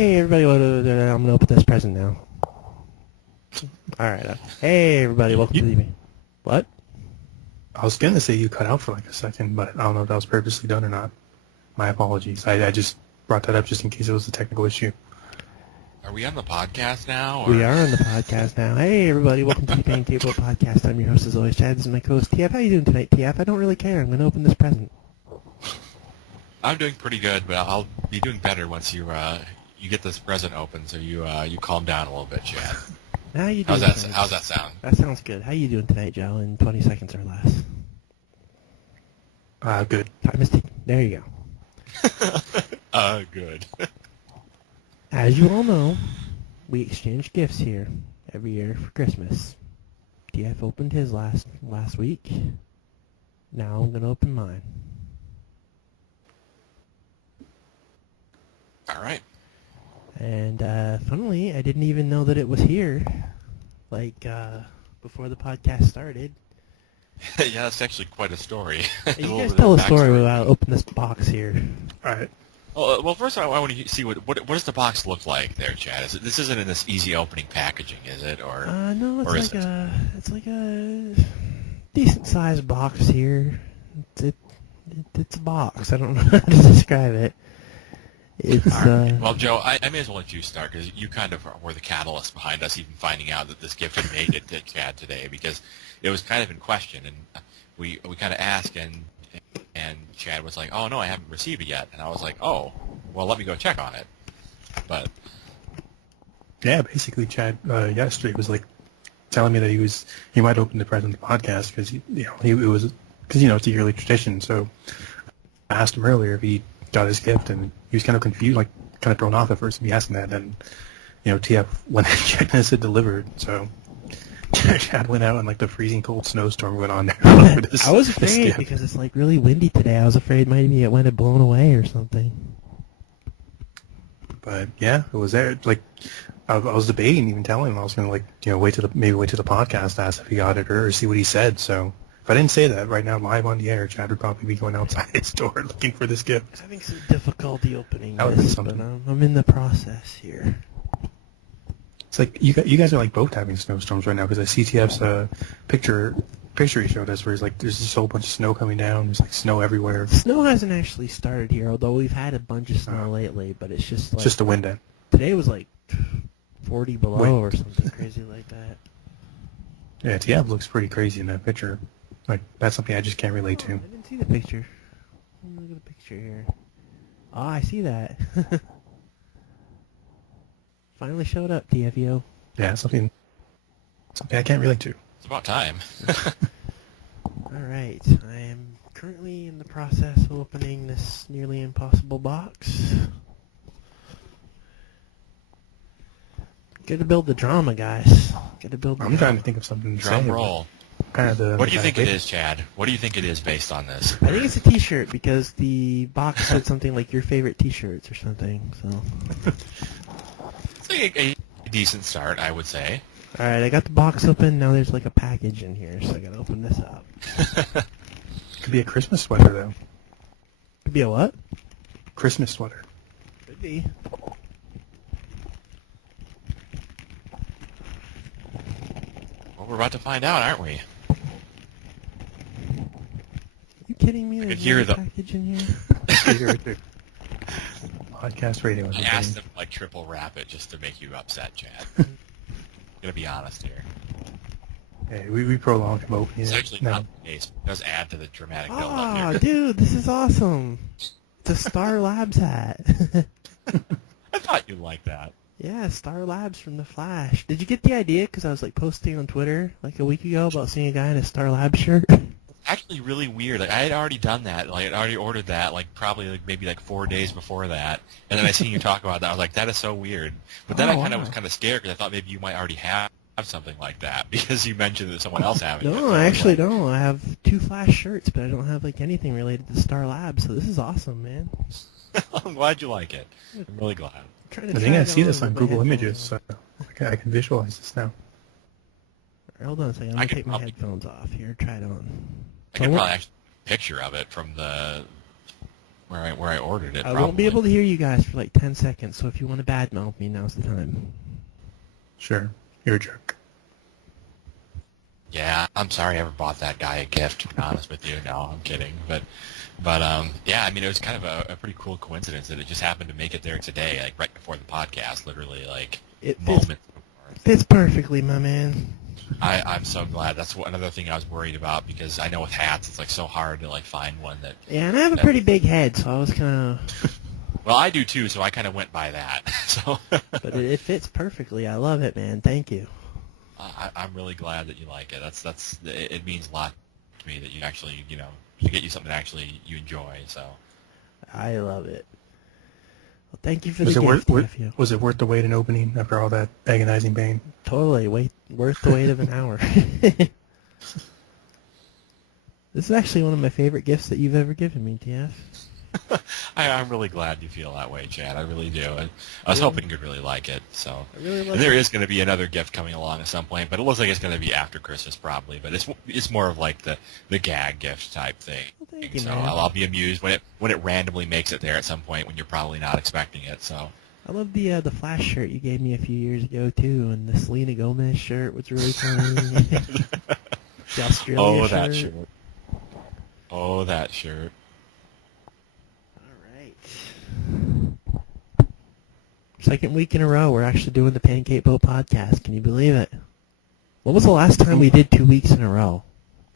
Hey everybody, I'm gonna open this present now. Alright, hey everybody, welcome to the evening. What? I was going to say you cut out for like a second, but I don't know if that was purposely done or not. My apologies. I just brought that up just in case it was a technical issue. Are we on the podcast now? Or? We are on the podcast now. Hey everybody, welcome to the Pancake podcast. I'm your host as always, Chad. This is my co-host, TF. How you doing tonight, TF? I don't really care. I'm gonna open this present. I'm doing pretty good, but I'll be doing better once you get this present open, so you calm down a little bit, Chad. How you doing? How's that sound? That sounds good. How you doing tonight, Joe? In 20 seconds or less. Good. Time is ticking. There you go. Good. As you all know, we exchange gifts here every year for Christmas. TF opened his last week. Now I'm gonna open mine. All right. And funnily, I didn't even know that it was here, before the podcast started. Yeah, that's actually quite a story. You guys tell a story while I open this box here. All right. Well, first I want to see what does the box look like there, Chad? This isn't in this easy opening packaging, is it? Or no, it's it's like a decent sized box here. It's a box. I don't know how to describe it. It's right. Well, Joe, I may as well let you start because you kind of were the catalyst behind us even finding out that this gift had made it to Chad today, because it was kind of in question, and we kind of asked, and Chad was like, "Oh no, I haven't received it yet," and I was like, "Oh, well, let me go check on it." But yeah, basically, Chad yesterday was like telling me that he might open the present of the podcast because it's a yearly tradition. So I asked him earlier if he got his gift, and he was kind of confused, like kind of thrown off at first to be asking that. And TF went and checked and it said delivered. So Chad went out and like the freezing cold snowstorm went on there. I was afraid because it's like really windy today. I was afraid maybe it might have blown away or something. But yeah, it was there. Like I was debating, even telling him I was going to wait till the podcast to ask if he got it or see what he said. So if I didn't say that right now live on the air, Chad would probably be going outside his door looking for this gift. I'm having some difficulty opening this, but I'm in the process here. It's like you guys are like both having snowstorms right now because I see TF's picture he showed us where he's like there's just a whole bunch of snow coming down. There's like snow everywhere. Snow hasn't actually started here, although we've had a bunch of snow lately. But it's just like it's just the wind. Today was like 40 below or something crazy like that. Yeah, TF looks pretty crazy in that picture. Like that's something I just can't relate to. I didn't see the picture. Look at the picture here. Oh, I see that. Finally showed up, TFO. Yeah, something I can't relate to. it's about time. Alright, I am currently in the process of opening this nearly impossible box. Gotta build the drama, guys. I'm trying to think of something to Drum say. roll. Kind of What do you think it is, Chad? What do you think it is based on this? I think it's a t-shirt because the box said something like your favorite t-shirts or something, so. It's like a decent start, I would say. Alright, I got the box open. Now there's like a package in here, so I gotta open this up. Could be a Christmas sweater, though. Could be a what? Christmas sweater. Could be. Well, we're about to find out, aren't we? Are you kidding me? There's hear no the- package in here? Podcast radio. I asked them to triple wrap it just to make you upset, Chad. I'm gonna be honest here. Hey, we prolonged him opening It's it. actually No. not the case. It does add to the dramatic build-up Ah, here. dude, this is awesome. It's a Star Labs hat. I thought you'd like that. Yeah, Star Labs from The Flash. Did you get the idea? Because I was like posting on Twitter like a week ago about seeing a guy in a Star Labs shirt. Actually, really weird. Like I had already done that. Like I'd already ordered that. Like probably maybe 4 days before that. And then I seen you talk about that. I was like, that is so weird. But then I was kind of scared because I thought maybe you might already have something like that because you mentioned that someone else having it. No, I actually don't. I have 2 Flash shirts, but I don't have like anything related to Star Labs. So this is awesome, man. I'm glad you like it. I'm really glad. I think I see this on Google Images, so I can visualize this now. Hold on a second. I'm going to take my headphones off here. Try it on. I could probably actually take a picture of it from the where I ordered it. I probably. won't be able to hear you guys for like 10 seconds, so if you want to badmouth me, now's the time. Sure, you're a jerk. Yeah, I'm sorry I ever bought that guy a gift, to be honest with you. No, I'm kidding. But yeah, I mean, it was kind of a pretty cool coincidence that it just happened to make it there today, like right before the podcast, literally, like It moments before. fits perfectly, my man. I'm so glad. That's another thing I was worried about, because I know with hats, it's like so hard to like find one that... Yeah, and I have a pretty big head, so I was kind of... Well, I do too, so I kind of went by that. So, But it fits perfectly. I love it, man. Thank you. I'm really glad that you like it. It means a lot to me that you actually, to get you something that actually you enjoy. So I love it. Well, thank you for the Was it gift, worth nephew. was it worth the wait in opening after all that agonizing pain? Totally. Worth the wait of an hour. This is actually one of my favorite gifts that you've ever given me, TF. I'm really glad you feel that way, Chad. I really do. I was hoping you'd really like it. So, I really love and there it. is going to be another gift coming along at some point, but it looks like it's going to be after Christmas probably. But it's more of like the gag gift type thing. Well, thank you, So man. I'll be amused when it randomly makes it there at some point when you're probably not expecting it. So I love the Flash shirt you gave me a few years ago too, and the Selena Gomez shirt was really funny. The Australia that shirt. shirt. Oh, that shirt. All right. Second week in a row, we're actually doing the Pancake Boat podcast. Can you believe it? When was the last time we did 2 weeks in a row?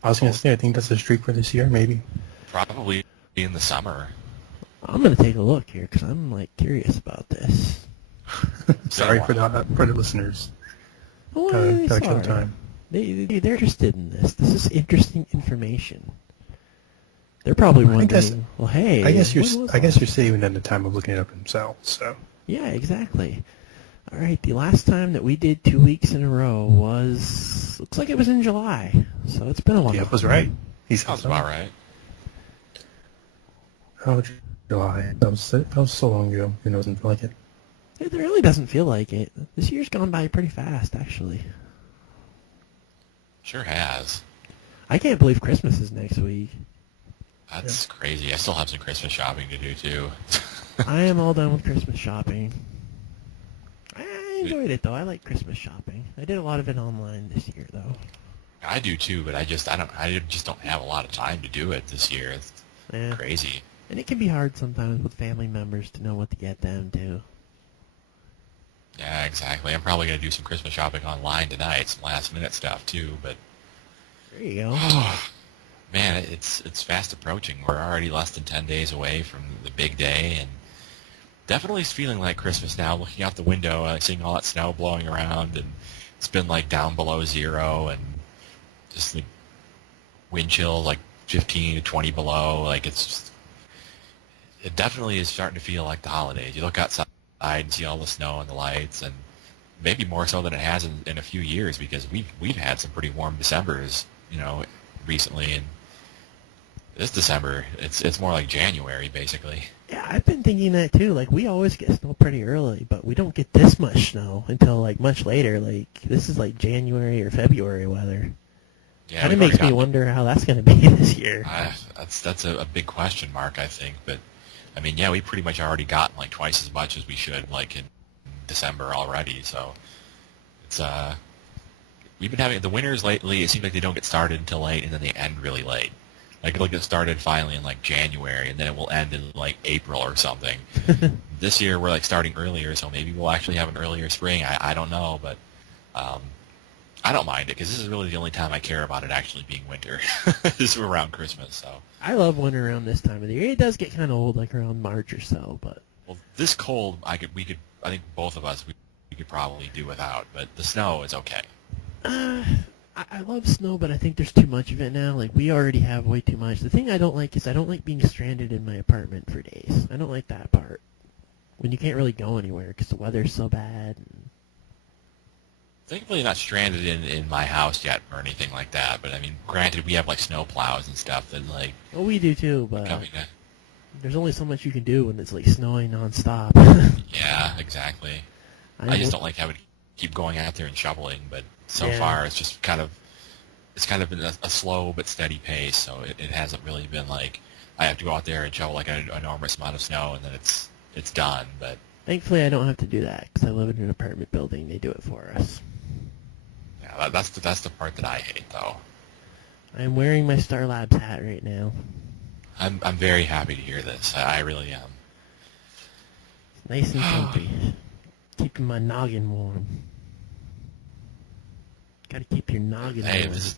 I was going to say, I think that's a streak for this year, maybe. Probably in the summer. I'm gonna take a look here because I'm like curious about this. Sorry for the listeners. Oh, Gotta kill sorry. time. They're interested in this. This is interesting information. They're probably wondering, well, hey, I guess when you're was I guess that? you're saving them the time of looking it up themselves. So Yeah, exactly. All right, the last time that we did 2 weeks in a row looks like it was in July, so it's been a while. Jeff was right. He said Sounds so. about right. Oh, July. That was so long ago. Who knows? Didn't feel like it. It really doesn't feel like it. This year's gone by pretty fast, actually. Sure has. I can't believe Christmas is next week. That's crazy. I still have some Christmas shopping to do too. I am all done with Christmas shopping. I enjoyed it, though. I like Christmas shopping. I did a lot of it online this year, though. I do too, but I just don't have a lot of time to do it this year. It's Yeah. crazy. And it can be hard sometimes with family members to know what to get them, too. Yeah, exactly. I'm probably gonna do some Christmas shopping online tonight, some last minute stuff too. But There you go. man, it's fast approaching. We're already less than 10 days away from the big day, and definitely is feeling like Christmas now. Looking out the window, seeing all that snow blowing around, and it's been like down below zero, and just like wind chill like 15 to 20 below. Like it definitely is starting to feel like the holidays. You look outside and see all the snow and the lights, and maybe more so than it has in a few years, because we've had some pretty warm Decembers, recently, and this December it's more like January basically. Yeah, I've been thinking that, too. Like, we always get snow pretty early, but we don't get this much snow until, like, much later. Like, this is, like, January or February weather. Yeah, Kind of we've makes me already wonder how that's going to be this year. that's a big question mark, I think. But I mean, yeah, we pretty much already gotten like twice as much as we should, like in December already. So it's we've been having the winters lately. It seems like they don't get started until late, and then they end really late. Like it'll get started finally in like January, and then it will end in like April or something. This year we're like starting earlier, so maybe we'll actually have an earlier spring. I don't know, but I don't mind it because this is really the only time I care about it actually being winter. This is around Christmas, so. I love winter around this time of the year. It does get kind of old, like around March or so, but Well, this cold, I think both of us, we could probably do without, but the snow is okay. I love snow, but I think there's too much of it now. Like, we already have way too much. The thing I don't like is I don't like being stranded in my apartment for days. I don't like that part. When you can't really go anywhere because the weather's so bad. And Thankfully not stranded in my house yet or anything like that, but I mean, granted, we have like snow plows and stuff that like... well, we do too, but coming to, there's only so much you can do when it's like snowing nonstop. yeah, exactly. I just don't like having to keep going out there and shoveling, but so far it's just kind of been a slow but steady pace, so it hasn't really been like I have to go out there and shovel like an enormous amount of snow, and then it's done. But Thankfully, I don't have to do that because I live in an apartment building. They do it for us. yeah, that's the part that I hate, though. I'm wearing my Star Labs hat right now. I'm very happy to hear this. I really am. It's nice and comfy. Keeping my noggin warm. Gotta keep your noggin Hey, warm. this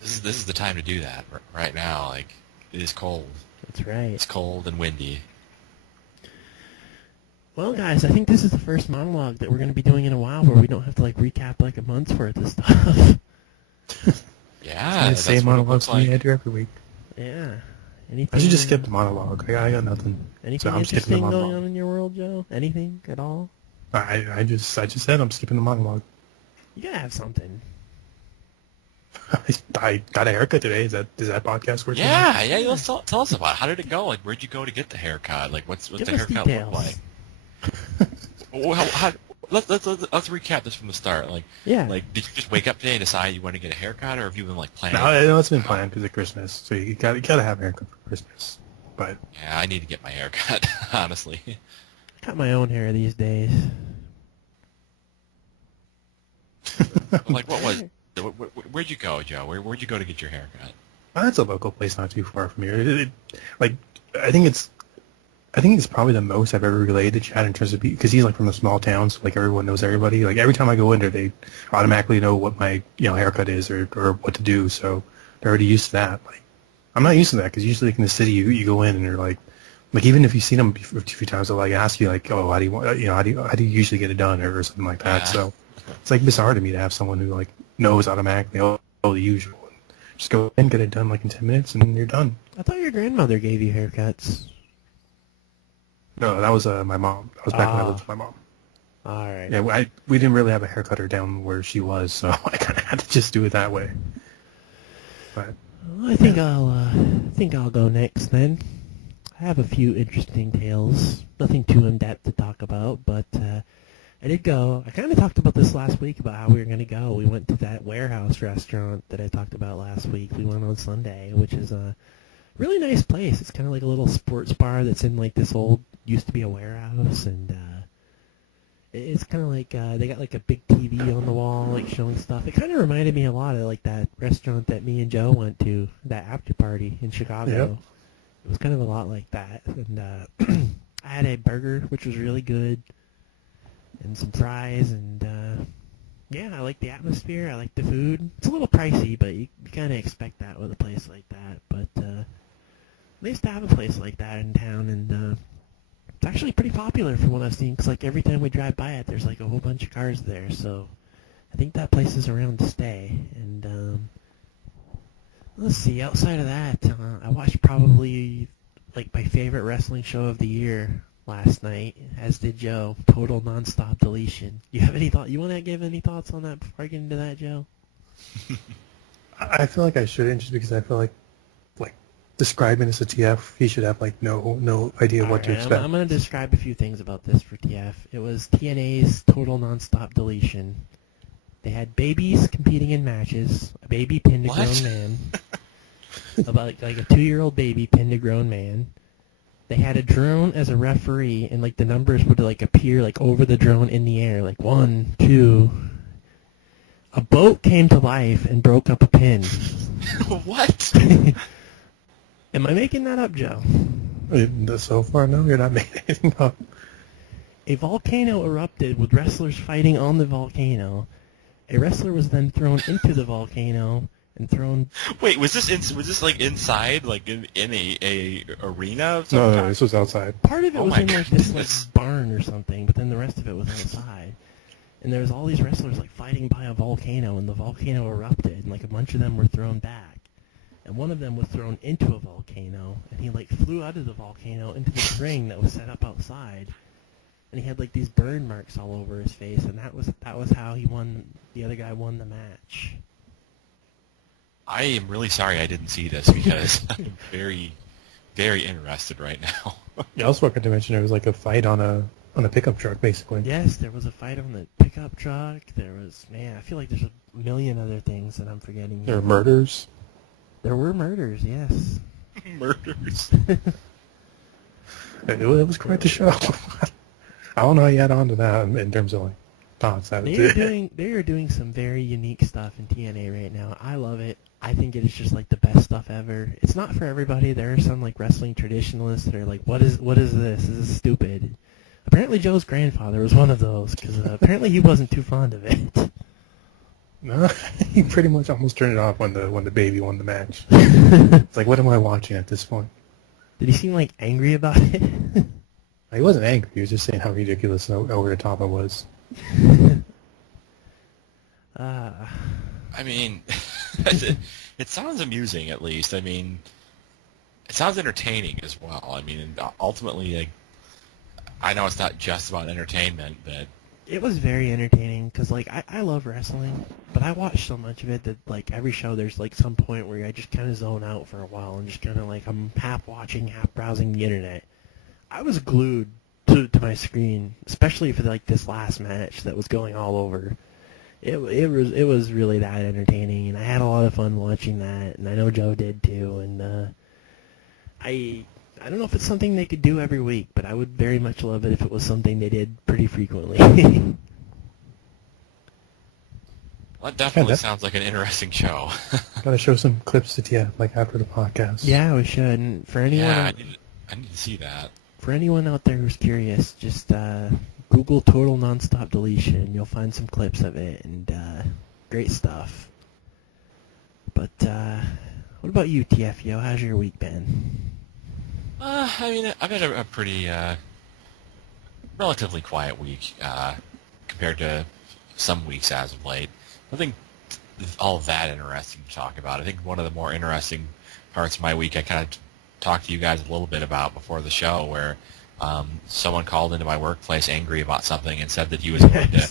is the time to do that right now. Like, it is cold. That's right. It's cold and windy. Well, guys, I think this is the first monologue that we're going to be doing in a while where we don't have to, like, recap, like, a month's worth of stuff. Yeah, It's the same monologue looks we do every week. Yeah. Anything, I should just skip the monologue. I got nothing. Anything So I'm skipping the interesting going monologue. on in your world, Joe? Anything at all? I just said I'm skipping the monologue. You gotta have something. I got a haircut today. Is that podcast worth? Yeah. Let's tell us about it. How did it go? Like, where'd you go to get the haircut? Like, what's Give the us haircut details. look like? Well, let's recap this from the start. Like, Yeah. like, did you just wake up today and decide you want to get a haircut, or have you been like planning? No, I know it's been planned because of Christmas. So you gotta have a haircut for Christmas. But Yeah, I need to get my haircut. Honestly. Got my own hair these days. Like, where'd you go, Joe? Where'd you go to get your haircut? that's a local place not too far from here. Like, I think it's probably the most I've ever related to Chad in terms of because he's like from a small town, so like everyone knows everybody. Like every time I go in there, they automatically know what my haircut is or what to do. So they're already used to that. Like I'm not used to that because usually like in the city you go in and they're like even if you've seen them a few times, they'll like ask you like, oh, how do you want how do you usually get it done or something like that. Yeah. So it's like bizarre to me to have someone who like knows automatically the usual. Just go in, get it done like in 10 minutes, and you're done. I thought your grandmother gave you haircuts. No, that was my mom. That was back when I Ah. lived with my mom. All right. Yeah, we didn't really have a haircutter down where she was, so I kind of had to just do it that way. But Well, I think I'll go next then. I have a few interesting tales. Nothing too in depth to talk about, but I did go. I kind of talked about this last week about how we were going to go. We went to that warehouse restaurant that I talked about last week. We went on Sunday, which is a really nice place. It's kind of like a little sports bar that's in like this old used to be a warehouse, and it's kind of like they got like a big TV on the wall, like showing stuff. It kind of reminded me a lot of like that restaurant that me and Joe went to, that after party in Chicago. Yep. It was kind of a lot like that, and I had a burger, which was really good, and some fries, and yeah, I like the atmosphere. I like the food. It's a little pricey, but you kind of expect that with a place like that. But nice to have a place like that in town, and it's actually pretty popular from what I've seen. Cause like every time we drive by it, there's like a whole bunch of cars there. So I think that place is around to stay. And let's see. Outside of that, I watched probably like my favorite wrestling show of the year last night, as did Joe. Total nonstop deletion. You have any thought? You want to give any thoughts on that before I get into that, Joe? I feel like I shouldn't just because I feel like describing this a TF, he should have like no idea what to expect. I'm going to describe a few things about this for TF. It was TNA's total nonstop deletion. They had babies competing in matches. A baby pinned a What? grown man. About like a 2-year-old baby pinned a grown man. They had a drone as a referee, and like the numbers would like appear like over the drone in the air, like 1, 2. A boat came to life and broke up a pin. What? Am I making that up, Joe? So far, no, you're not making anything up. A volcano erupted with wrestlers fighting on the volcano. A wrestler was then thrown into the volcano and thrown. Wait, was this like inside, like in a arena? Of some No, kind? this was outside. Part of it Oh was my in like this goodness. like barn or something, but then the rest of it was outside. And there was all these wrestlers like fighting by a volcano, and the volcano erupted, and like a bunch of them were thrown back. And one of them was thrown into a volcano, and he like flew out of the volcano into this ring that was set up outside. And he had like these burn marks all over his face, and that was how he won. The other guy won the match. I am really sorry I didn't see this because I'm very, very interested right now. I also forgot to mention there was like a fight on a pickup truck, basically. Yes, there was a fight on the pickup truck. There was, man, I feel like there's a million other things that I'm forgetting. There were murders. There were murders, yes. Murders. It was quite the show. I don't know how you add on to that in terms of like thoughts. They are doing some very unique stuff in TNA right now. I love it. I think it is just like the best stuff ever. It's not for everybody. There are some like wrestling traditionalists that are like, what is this? This is stupid. Apparently Joe's grandfather was one of those because apparently he wasn't too fond of it. No, he pretty much almost turned it off when the baby won the match. It's like, what am I watching at this point? Did he seem like angry about it? He wasn't angry. He was just saying how ridiculous and over the top it was. I mean, it sounds amusing at least. I mean, it sounds entertaining as well. I mean, ultimately, like, I know it's not just about entertainment, but it was very entertaining because, like, I love wrestling, but I watch so much of it that, like, every show there's, like, some point where I just kind of zone out for a while and just kind of, like, I'm half watching, half browsing the internet. I was glued to my screen, especially for, like, this last match that was going all over. It was really that entertaining, and I had a lot of fun watching that, and I know Joe did too, and I don't know if it's something they could do every week, but I would very much love it if it was something they did pretty frequently. Well, that definitely sounds like an interesting show. Gotta show some clips to you, like after the podcast. Yeah, we should. And for anyone, I need to see that. For anyone out there who's curious, just Google total nonstop deletion. You'll find some clips of it, and great stuff. But what about you, TFO? How's your week been? I mean, I've had a pretty relatively quiet week compared to some weeks as of late. Nothing all that interesting to talk about. I think one of the more interesting parts of my week I kind of talked to you guys a little bit about before the show, where someone called into my workplace angry about something and said that he was going to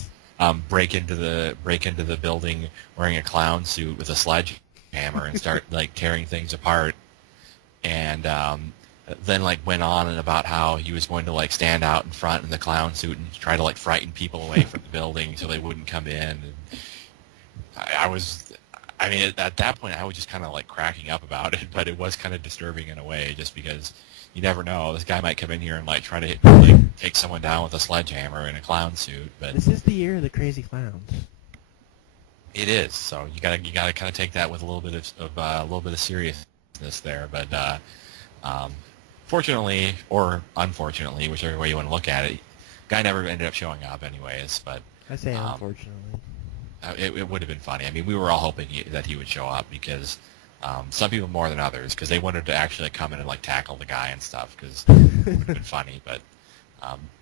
break into the building wearing a clown suit with a sledgehammer and start like tearing things apart, and then like went on and about how he was going to like stand out in front in the clown suit and try to like frighten people away from the building so they wouldn't come in. And I mean, at that point, I was just kind of like cracking up about it, but it was kind of disturbing in a way, just because you never know. This guy might come in here and like try to like take someone down with a sledgehammer in a clown suit. But this is the year of the crazy clowns. It is. So you gotta kind of take that with a little bit of seriousness there. But fortunately or unfortunately, whichever way you want to look at it, guy never ended up showing up anyways. But I say unfortunately. It would have been funny. I mean, we were all hoping that he would show up because some people more than others, because they wanted to actually come in and like tackle the guy and stuff, because it would have been funny, but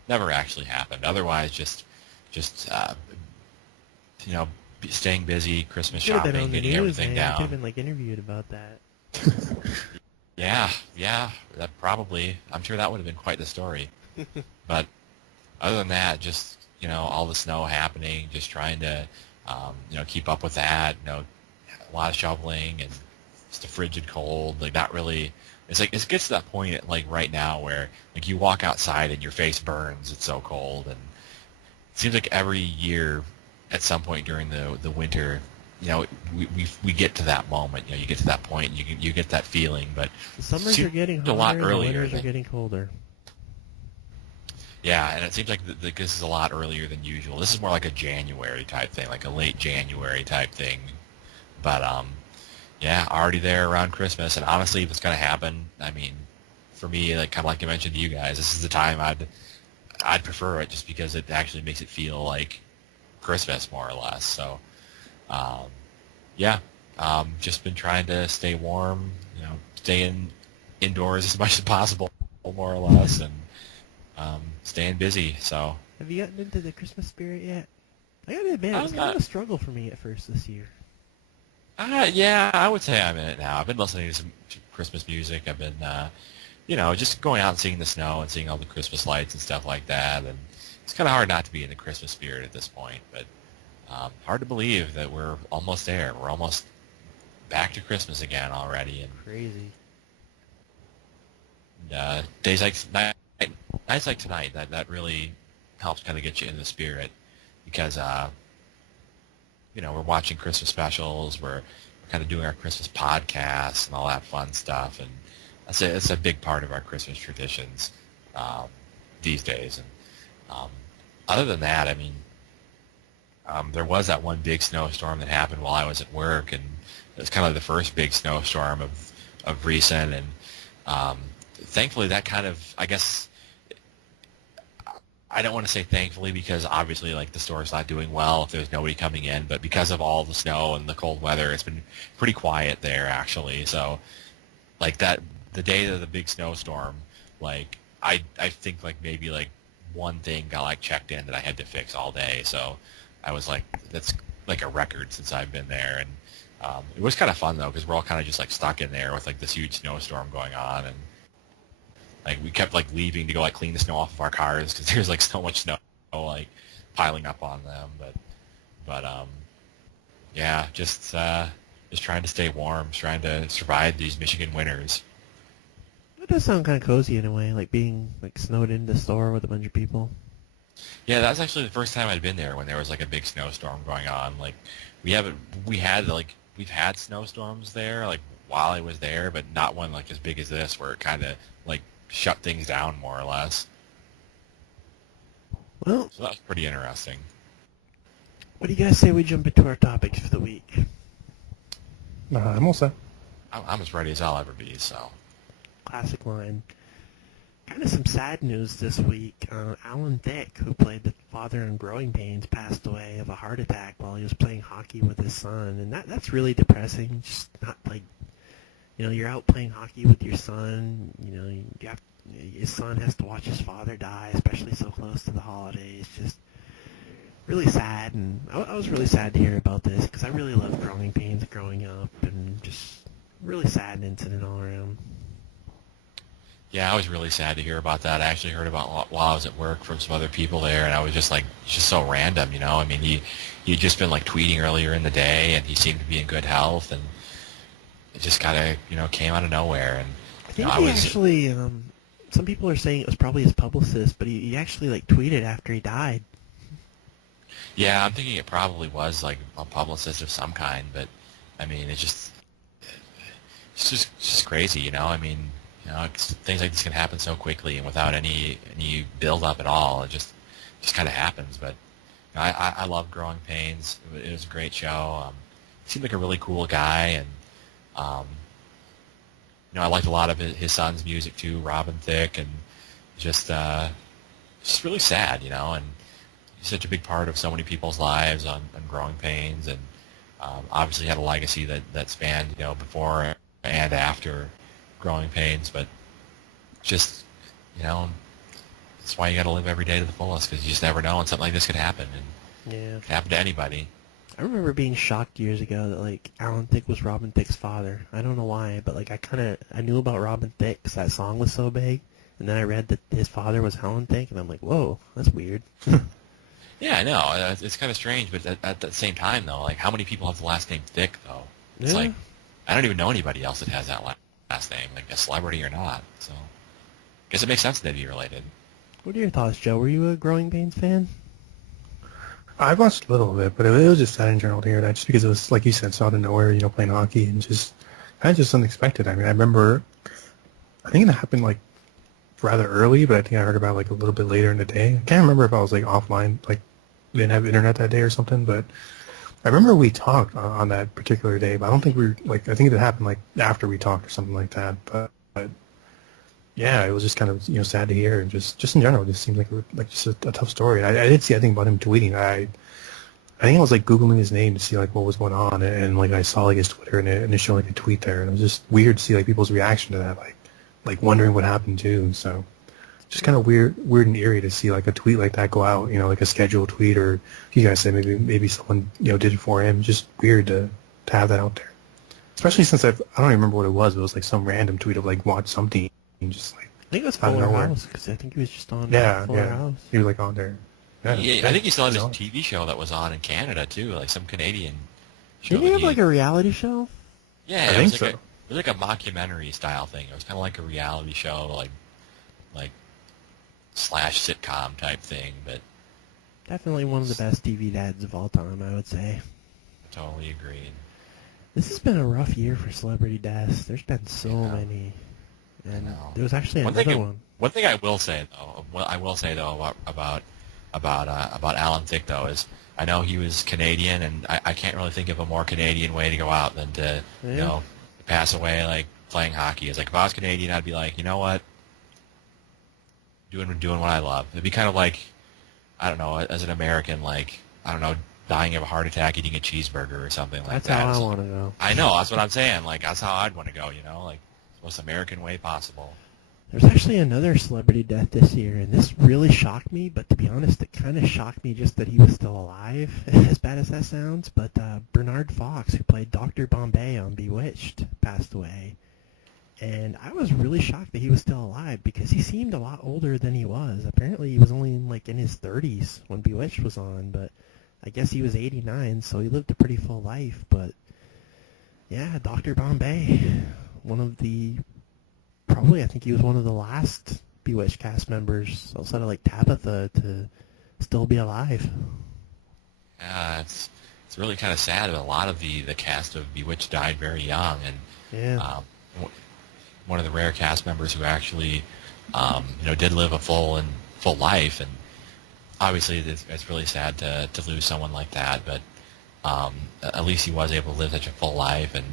never actually happened. Otherwise, just staying busy, Christmas shopping, getting everything down. Could have been like interviewed about that. Yeah, that probably. I'm sure that would have been quite the story. But other than that, just all the snow happening, just trying to keep up with that. A lot of shoveling and just a frigid cold. Like not really. It's like it gets to that point like right now where like you walk outside and your face burns. It's so cold, and it seems like every year at some point during the winter, we get to that moment. You get to that point. And you get that feeling, but the summers are getting hotter. A lot earlier. The winters are getting colder. Yeah, and it seems like this is a lot earlier than usual. This is more like a January type thing, like a late January type thing. But yeah, already there around Christmas. And honestly, if it's going to happen, I mean, for me, like kind of like I mentioned to you guys, this is the time I'd prefer it, just because it actually makes it feel like Christmas more or less. So yeah, just been trying to stay warm, stay indoors as much as possible, more or less, and staying busy. So have you gotten into the Christmas spirit yet? I gotta admit, it was kind of a struggle for me at first this year. Yeah, I would say I'm in it now. I've been listening to some Christmas music. I've been, just going out and seeing the snow and seeing all the Christmas lights and stuff like that. And it's kind of hard not to be in the Christmas spirit at this point. But hard to believe that we're almost there. We're almost back to Christmas again already. And crazy. Days like nights like tonight, that really helps kind of get you in the spirit, because we're watching Christmas specials, we're kind of doing our Christmas podcasts and all that fun stuff, and it's a big part of our Christmas traditions these days. And other than that, I mean, there was that one big snowstorm that happened while I was at work, and it was kind of the first big snowstorm of recent. And thankfully, that kind of, I guess, I don't want to say thankfully because obviously like the store's not doing well if there's nobody coming in, but because of all the snow and the cold weather, it's been pretty quiet there actually. So like that, the day of the big snowstorm, like I think like maybe like one thing got like checked in that I had to fix all day. So I was like, that's like a record since I've been there. And it was kind of fun though because we're all kind of just like stuck in there with like this huge snowstorm going on, and like we kept like leaving to go like clean the snow off of our cars because there's like so much snow like piling up on them. But yeah, just trying to stay warm, trying to survive these Michigan winters. That does sound kind of cozy in a way, like being like snowed in the store with a bunch of people. Yeah, that's actually the first time I'd been there when there was like a big snowstorm going on. Like we've had snowstorms there like while I was there, but not one like as big as this where it kind of like shut things down more or less. Well, So that was pretty interesting. what do you guys say we jump into our topics for the week? I'm all set. I'm as ready as I'll ever be. So Classic line. Kind of some sad news this week. Alan Thicke, who played the father in Growing Pains, passed away of a heart attack while he was playing hockey with his son, and that's really depressing. Just not like, you know, you're out playing hockey with your son. You know, his son has to watch his father die, especially so close to the holidays. Just really sad, and I was really sad to hear about this because I really loved Growing Pains growing up, and just really sad incident all around. yeah, I was really sad to hear about that. I actually heard about it while I was at work from some other people there, and I was just like, it's just so random, you know. I mean, he'd just been like tweeting earlier in the day, and he seemed to be in good health, and it just kind of, you know, came out of nowhere. And I think he actually, some people are saying it was probably his publicist, but he actually like tweeted after he died. yeah, I'm thinking it probably was like a publicist of some kind, but I mean, it's just crazy, you know. I mean, you know, things like this can happen so quickly and without any build up at all. It just kind of happens. But you know, I love Growing Pains. It was a great show. He seemed like a really cool guy, and you know, I liked a lot of his son's music too, Robin Thicke, and just really sad, you know. And he's such a big part of so many people's lives on Growing Pains, and obviously had a legacy that spanned, you know, before and after Growing Pains. But just, you know, that's why you got to live every day to the fullest, because you just never know when something like this could happen, and Yeah. it could happen to anybody. I remember being shocked years ago that like Alan Thicke was Robin Thicke's father. I don't know why, but like I knew about Robin Thicke because that song was so big, and then I read that his father was Alan Thicke, and I'm like, whoa, that's weird. Yeah, I know. It's kind of strange, but at the same time, though, like, how many people have the last name Thicke, though? It's Yeah. like, I don't even know anybody else that has that last name, like a celebrity or not. So, I guess it makes sense they'd be related. What are your thoughts, Joe? Were you a Growing Pains fan? I've watched a little bit, but it was just sad in general to hear that, just because it was, like you said, so out of nowhere, you know, playing hockey, and just kind of just unexpected. I mean, I remember, I think it happened like rather early, but I think I heard about it, like a little bit later in the day. I can't remember if I was like offline, like didn't have internet that day or something, but I remember we talked on that particular day, but I don't think we were, like, I think it happened like after we talked or something like that, but yeah, it was just kind of, you know, sad to hear, and just in general, it just seemed like just a tough story. I did see, I think, about him tweeting. I think I was like Googling his name to see like what was going on, and like I saw like his Twitter, and it showed like a tweet there, and it was just weird to see like people's reaction to that, like wondering what happened too. So just kind of weird and eerie to see like a tweet like that go out, you know, like a scheduled tweet, or you guys said maybe someone, you know, did it for him. Just weird to have that out there, especially since I don't even remember what it was. It was like some random tweet of like watch something. Just like, I think it was out of Fuller nowhere. House because I think he was just on Yeah, Fuller yeah. House. He was like on there. Yeah, I think he still had this Yeah. TV show that was on in Canada, too, like some Canadian show. Didn't he that have like a reality show? Yeah, I it think was so. like it was like a mockumentary style thing. It was kind of like a reality show, like slash sitcom type thing, but Definitely one of the best TV dads of all time, I would say. totally agreed. This has been a rough year for celebrity deaths. There's been so Yeah. many. And know. there was actually another one. One thing I will say though, about Alan Thicke though is I know he was Canadian, and I can't really think of a more Canadian way to go out than to pass away like playing hockey. It's like if I was Canadian, I'd be like, you know what, doing what I love. It'd be kind of like, I don't know, as an American, like, I don't know, dying of a heart attack eating a cheeseburger or something like That's that. how I want to go. I know, that's what I'm saying. Like, that's how I'd want to go, like the most American way possible. There's actually another celebrity death this year, and this really shocked me, but to be honest, it kind of shocked me just that he was still alive, as bad as that sounds. But Bernard Fox, who played Dr. Bombay on Bewitched, passed away. And I was really shocked that he was still alive, because he seemed a lot older than he was. Apparently he was only in his 30s when Bewitched was on, but I guess he was 89, so he lived a pretty full life. But yeah, Dr. Bombay, I think he was one of the last Bewitched cast members outside of Tabitha to still be alive. Yeah, it's really kind of sad. A lot of the cast of Bewitched died very young, and one of the rare cast members who actually did live a full life, and obviously it's really sad to lose someone like that, but at least he was able to live such a full life. And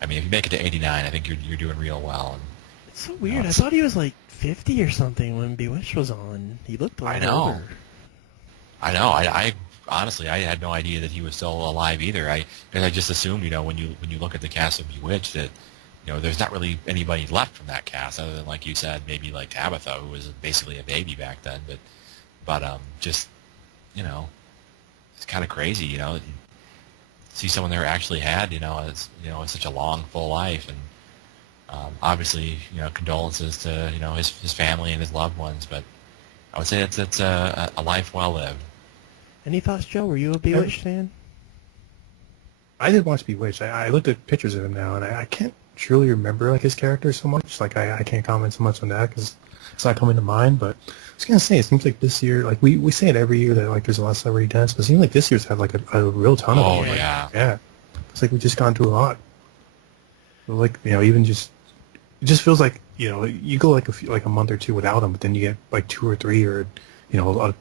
I mean, if you make it to 89, I think you're doing real well. And it's so weird. I thought he was 50 or something when Bewitched was on. He looked a lot older. I know. I honestly, I had no idea that he was still alive either. Because I just assumed, when you look at the cast of Bewitched, that there's not really anybody left from that cast other than, like you said, maybe like Tabitha, who was basically a baby back then. But just it's kind of crazy, see someone there actually had, as such a long, full life. And obviously, condolences to his family and his loved ones. But I would say it's a life well lived. Any thoughts, Joe? Were you a Bewitched fan? I did watch Bewitched. I looked at pictures of him now, and I can't truly remember his character so much. I can't comment so much on that because it's not coming to mind. But I was gonna say, it seems like this year, we say it every year that there's a lot of celebrity deaths, but it seems like this year's had a real ton of them. Oh yeah. Yeah. It's like we've just gone through a lot. Even just it just feels like you go a month or two without them, but then you get 2 or 3 or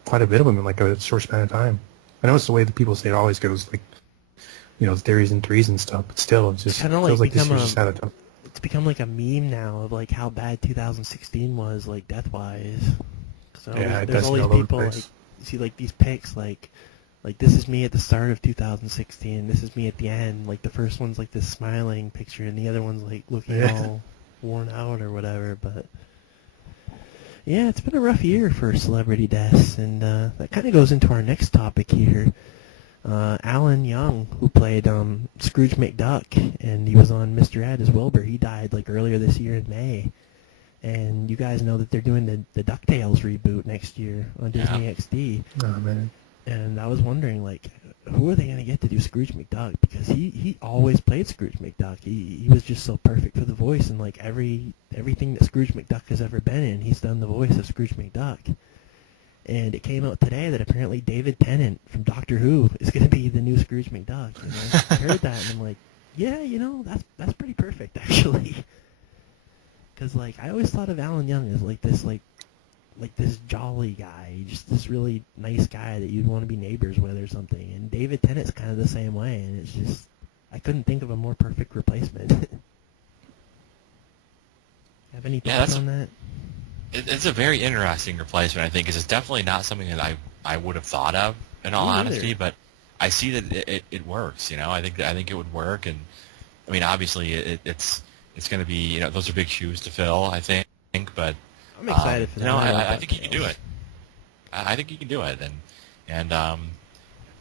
quite a bit of them in a short span of time. I know it's the way that people say it always goes, theories and threes and stuff, but still, it just feels like this year just had a ton. It's become a meme now of how bad 2016 was, death wise. So yeah, there's all these people you see these pics this is me at the start of 2016. This is me at the end. The first one's this smiling picture, and the other one's looking all worn out or whatever. But yeah, it's been a rough year for celebrity deaths, and that kind of goes into our next topic here. Alan Young, who played Scrooge McDuck, and he was on Mr. Ed as Wilbur, he died earlier this year in May. And you guys know that they're doing the DuckTales reboot next year on Disney XD. Oh man. And I was wondering, who are they going to get to do Scrooge McDuck? Because he always played Scrooge McDuck. He was just so perfect for the voice, and everything that Scrooge McDuck has ever been in, he's done the voice of Scrooge McDuck. And it came out today that apparently David Tennant from Doctor Who is going to be the new Scrooge McDuck. And I heard that, and I'm like, yeah, that's pretty perfect, actually. Because, I always thought of Alan Young as, this jolly guy, just this really nice guy that you'd want to be neighbors with or something. And David Tennant's kind of the same way, and it's just, I couldn't think of a more perfect replacement. Have any thoughts on that? It's a very interesting replacement, I think, because it's definitely not something that I would have thought of, in all honesty. But I see that it works. I think it would work, and I mean, obviously, it's going to be those are big shoes to fill, I think. But I'm excited for that. I think he can do it. I think he can do it, and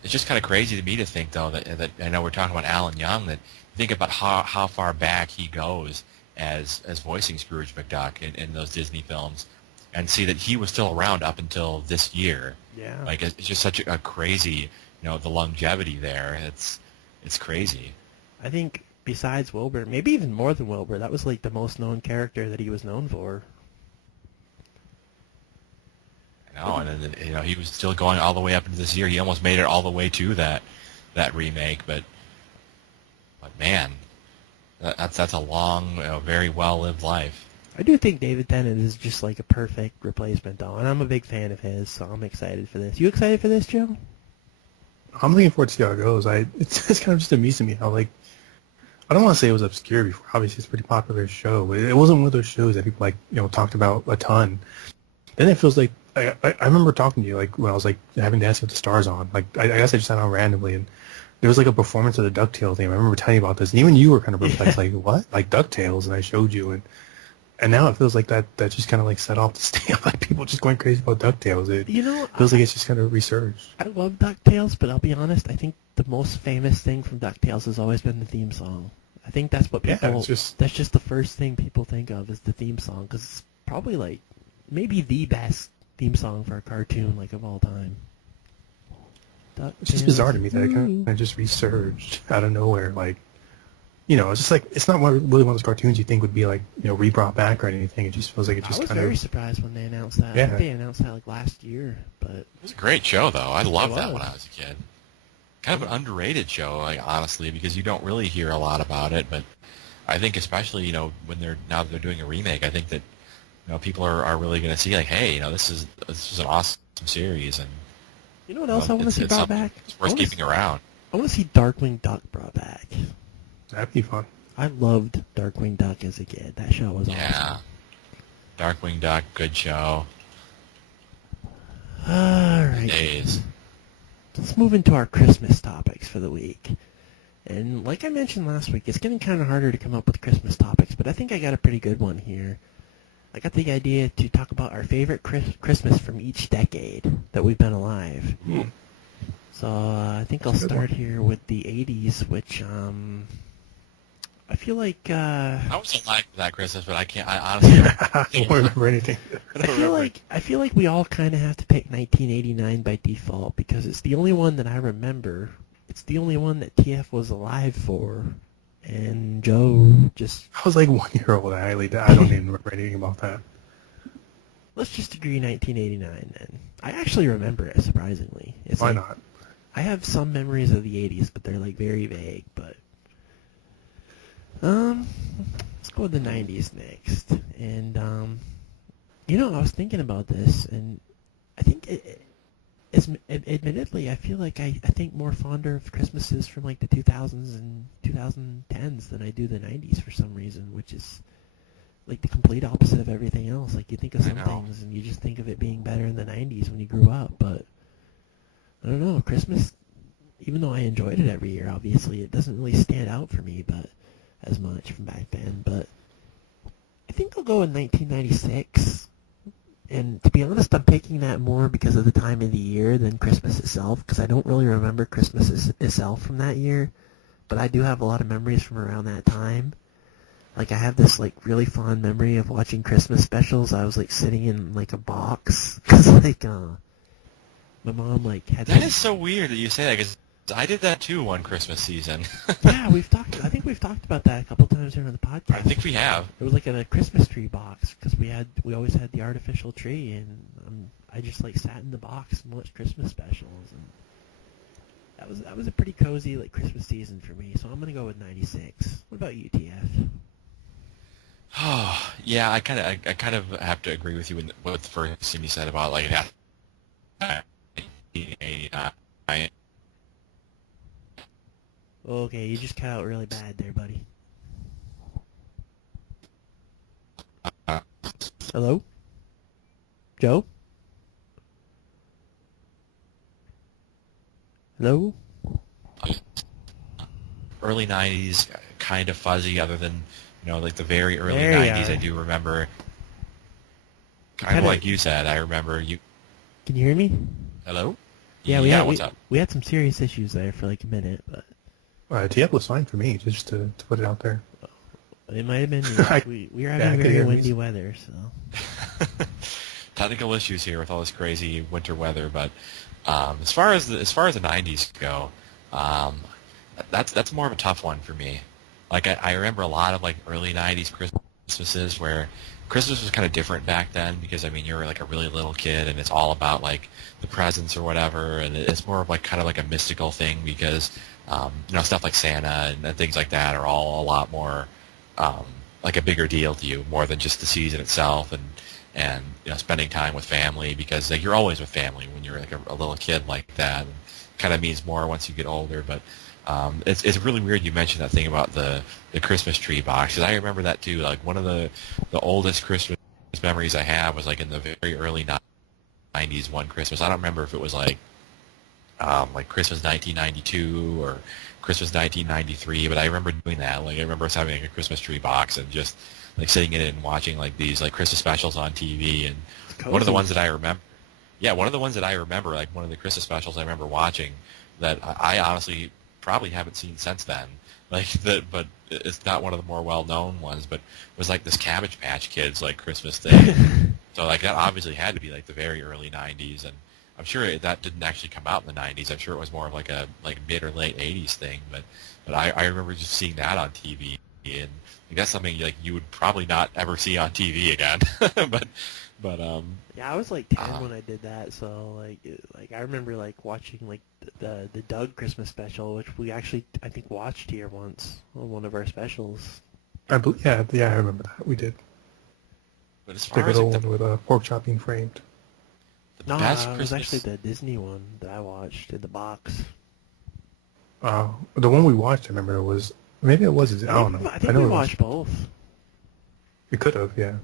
it's just kind of crazy to me to think though that I know we're talking about Alan Young, that think about how far back he goes as voicing Scrooge McDuck in those Disney films, and see that he was still around up until this year. Yeah. It's just such a crazy, the longevity there. It's crazy. I think besides Wilbur, maybe even more than Wilbur, that was the most known character that he was known for. I know, and then, he was still going all the way up into this year. He almost made it all the way to that remake, but man, that's a long, very well lived life. I do think David Tennant is just like a perfect replacement, though, and I'm a big fan of his, so I'm excited for this. You excited for this, Joe? I'm looking forward to see how it goes. It's kind of just amusing me how, like, I don't want to say it was obscure before. Obviously, it's a pretty popular show, but it wasn't one of those shows that people, like, talked about a ton. Then it feels like I remember talking to you, like, when I was, like, having Dancing with the Stars on. Like, I guess I just sat on randomly, and there was, like, a performance of the DuckTales thing. I remember telling you about this, and even you were kind of perplexed, like, what? Like, DuckTales? And I showed you, and now it feels like that just kind of, like, set off the stamp. Like, people just going crazy about DuckTales. It feels like it's just kind of resurged. I love DuckTales, but I'll be honest, I think the most famous thing from DuckTales has always been the theme song. I think that's what people... Yeah, that's just the first thing people think of is the theme song, because it's probably, like, maybe the best theme song for a cartoon, like, of all time. It's just bizarre to me that it kind of just resurged out of nowhere. Like, it's just like, it's not really one of those cartoons you think would be, like, re-brought back or anything. It just feels like it just kind of... I was very surprised when they announced that. Yeah. I think they announced that, like, last year, but... It was a great show, though. I loved that when I was a kid. Kind of an underrated show, like, honestly, because you don't really hear a lot about it, but I think especially, when now that they're doing a remake, I think that, people are really going to see, like, hey, this is an awesome series, and you know what else I want to see brought back? It's worth keeping around. I want to see Darkwing Duck brought back. That'd be fun. I loved Darkwing Duck as a kid. That show was awesome. Yeah. Darkwing Duck, good show. All right. Days. Let's move into our Christmas topics for the week. And like I mentioned last week, it's getting kind of harder to come up with Christmas topics, but I think I got a pretty good one here. I got the idea to talk about our favorite Christmas from each decade that we've been alive. Mm. So I think I'll start here with the 80s, which I feel like... I was alive for that Christmas, but I honestly I don't remember anything. I feel like we all kind of have to pick 1989 by default because it's the only one that I remember. It's the only one that TF was alive for. And Joe just... I was like 1 year old. I don't even remember anything about that. Let's just agree 1989 then. I actually remember it, surprisingly. Why not? I have some memories of the 80s, but they're like very vague, but... let's go with the 90s next. And, I was thinking about this, and I think admittedly, I feel like I think more fonder of Christmases from like the 2000s and 2010s than I do the 90s for some reason, which is like the complete opposite of everything else. Like you think of some things and you just think of it being better in the 90s when you grew up, but I don't know, Christmas, even though I enjoyed it every year, obviously, it doesn't really stand out for me but as much from back then, but I think I'll go in 1996. And to be honest, I'm picking that more because of the time of the year than Christmas itself, because I don't really remember Christmas itself from that year, but I do have a lot of memories from around that time. Like, I have this, like, really fond memory of watching Christmas specials. I was, like, sitting in, like, a box, because, like, my mom, like, had... That is so weird that you say that, because I did that, too, one Christmas season. Yeah, I think we've talked about that a couple times during the podcast. I think we have. It was like in a Christmas tree box, because we always had the artificial tree, and I just, like, sat in the box and watched Christmas specials, and that was a pretty cozy, like, Christmas season for me, so I'm going to go with 96. What about you, TF? Oh, yeah, I kind of have to agree with you with the first thing you said about, like, Okay, you just cut out really bad there, buddy. Hello? Joe? Hello? Early 90s, kind of fuzzy, other than, like the very early There you 90s, are. I do remember. Kind of like you said, I remember you... Can you hear me? Hello? Yeah, what's up? We had some serious issues there for like a minute, but... TF was fine for me, just to put it out there. It might have been me. We were having very windy weather, so... Technical issues here with all this crazy winter weather, but as far as the 90s go, that's more of a tough one for me. Like I remember a lot of like early 90s Christmases where Christmas was kind of different back then because you were like a really little kid and it's all about like the presents or whatever, and it's more of like kind of like a mystical thing because stuff like Santa and things like that are all a lot more like a bigger deal to you more than just the season itself, and you know, spending time with family, because like you're always with family when you're like a little kid like that. And kind of means more once you get older. But it's really weird you mentioned that thing about the Christmas tree box, because I remember that too. Like one of the oldest Christmas memories I have was like in the very early '90s one Christmas. I don't remember if it was like Christmas 1992 or Christmas 1993, but I remember doing that. Like I remember us having like, a Christmas tree box and just like sitting in it and watching like these like Christmas specials on TV. And one of the ones that I remember, one of the ones that I remember, like one of the Christmas specials I remember watching that I honestly probably haven't seen since then. Like that, but it's not one of the more well-known ones. But was like this Cabbage Patch Kids like Christmas thing. So like that obviously had to be like the very early '90s, and I'm sure that didn't actually come out in the '90s. I'm sure it was more of like a mid or late '80s thing. But I remember just seeing that on TV, and like, that's something like you would probably not ever see on TV again. but Yeah, I was like 10 when I did that, so like I remember like watching like the Doug Christmas special, which we actually I think watched here once on one of our specials. I remember that. We did. But as The far good as like, old one with a pork chop being framed. the No, best it was Christmas, actually the Disney one that I watched in the box. The one we watched, I remember, was maybe it was. I don't know. I think know we it was- watched both. We could have, yeah.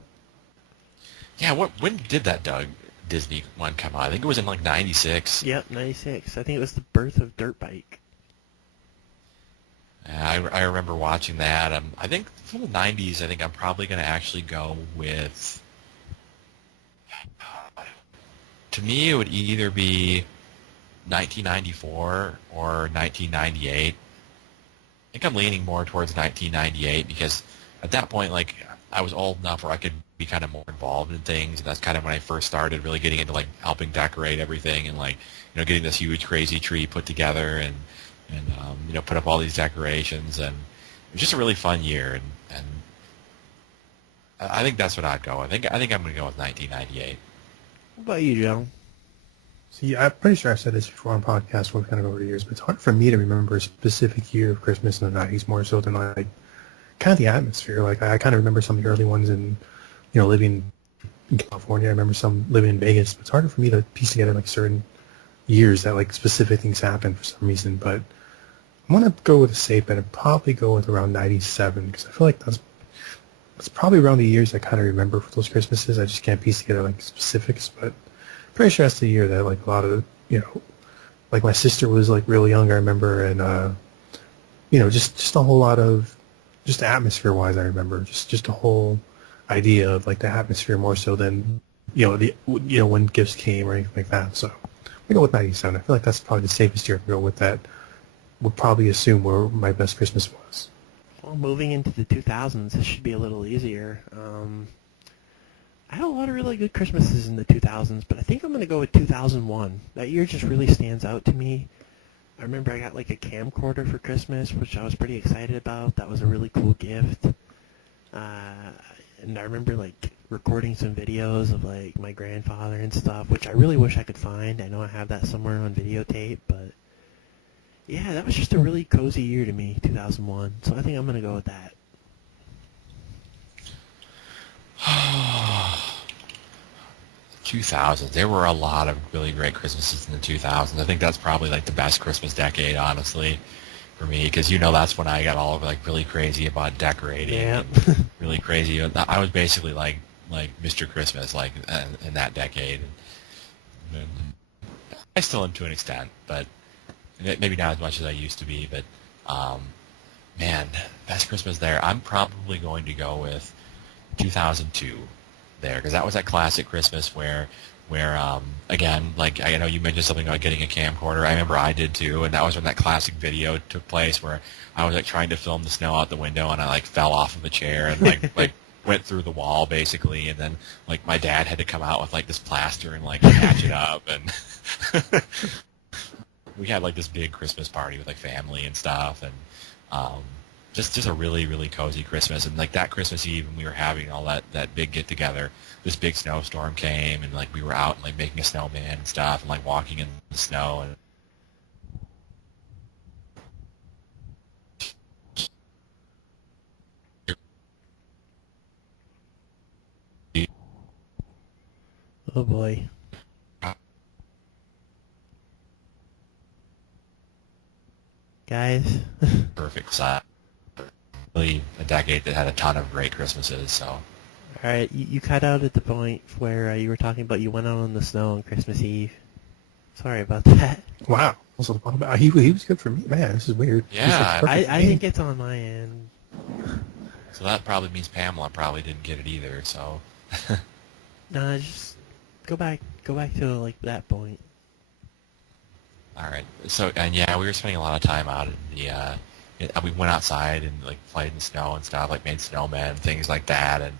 yeah. When did that Doug Disney one come out? I think it was in like '96. Yep, 96. I think it was the birth of Dirt Bike. I remember watching that. I think from the '90s, I think I'm probably going to actually go with. To me, it would either be 1994 or 1998. I think I'm leaning more towards 1998 because at that point, like, I was old enough where I could be kind of more involved in things, and that's kind of when I first started really getting into like helping decorate everything and like getting this huge crazy tree put together and put up all these decorations, and it was just a really fun year, and I think that's what I'd go. I think I'm going to go with 1998. What about you, Joe? See, I'm pretty sure I've said this before on podcasts when we've kind of over the years, but it's hard for me to remember a specific year of Christmas in the 90s more so than like kind of the atmosphere. Like I kind of remember some of the early ones and living in California. I remember some living in Vegas, but it's harder for me to piece together like certain years that like specific things happened for some reason. But I'm gonna go with a safe bet and probably go with around 97 because I feel like that's probably around the years I kind of remember for those Christmases. I just can't piece together like specifics, but pretty sure that's the year that like a lot of like my sister was like real young, I remember, and just a whole lot of just atmosphere wise I remember just a whole idea of like the atmosphere more so than when gifts came or anything like that. So we go with 97. I feel like that's probably the safest year to go with. That would probably assume where my best Christmas was. Well, moving into the 2000s, this should be a little easier. I had a lot of really good Christmases in the 2000s, but I think I'm going to go with 2001. That year just really stands out to me. I remember I got like a camcorder for Christmas, which I was pretty excited about. That was a really cool gift. And I remember like recording some videos of like my grandfather and stuff, which I really wish I could find. I know I have that somewhere on videotape, but yeah, that was just a really cozy year to me, 2001. So I think I'm going to go with that. 2000s. There were a lot of really great Christmases in the 2000s. I think that's probably like the best Christmas decade, honestly, for me, because that's when I got all of like really crazy about decorating. Yeah. And really crazy. I was basically like Mr. Christmas, like in that decade. And I still am to an extent, but maybe not as much as I used to be. But man, best Christmas there. I'm probably going to go with 2002 there, because that was that classic Christmas where again, like I know you mentioned something about getting a camcorder. I remember I did too, and that was when that classic video took place where I was like trying to film the snow out the window and I like fell off of the chair and like went through the wall basically, and then like my dad had to come out with like this plaster and like patch it up, and we had like this big Christmas party with like family and stuff, and just a really, really cozy Christmas. And like that Christmas Eve when we were having all that big get together, this big snowstorm came, and like we were out and like making a snowman and stuff and like walking in the snow, and Oh boy. Guys. Perfect side. Really a decade that had a ton of great Christmases. So Alright, you cut out at the point where you were talking about you went out on the snow on Christmas Eve. Sorry about that. Wow. Also, he was good for me. Man, this is weird. Yeah, He's, like, perfect for I me. think it's on my end. so that probably means Pamela probably didn't get it either. So Nah, just go back to like that point. all right. So and yeah, we were spending a lot of time out in the. We went outside and like played in the snow and stuff, like made snowmen, things like that, and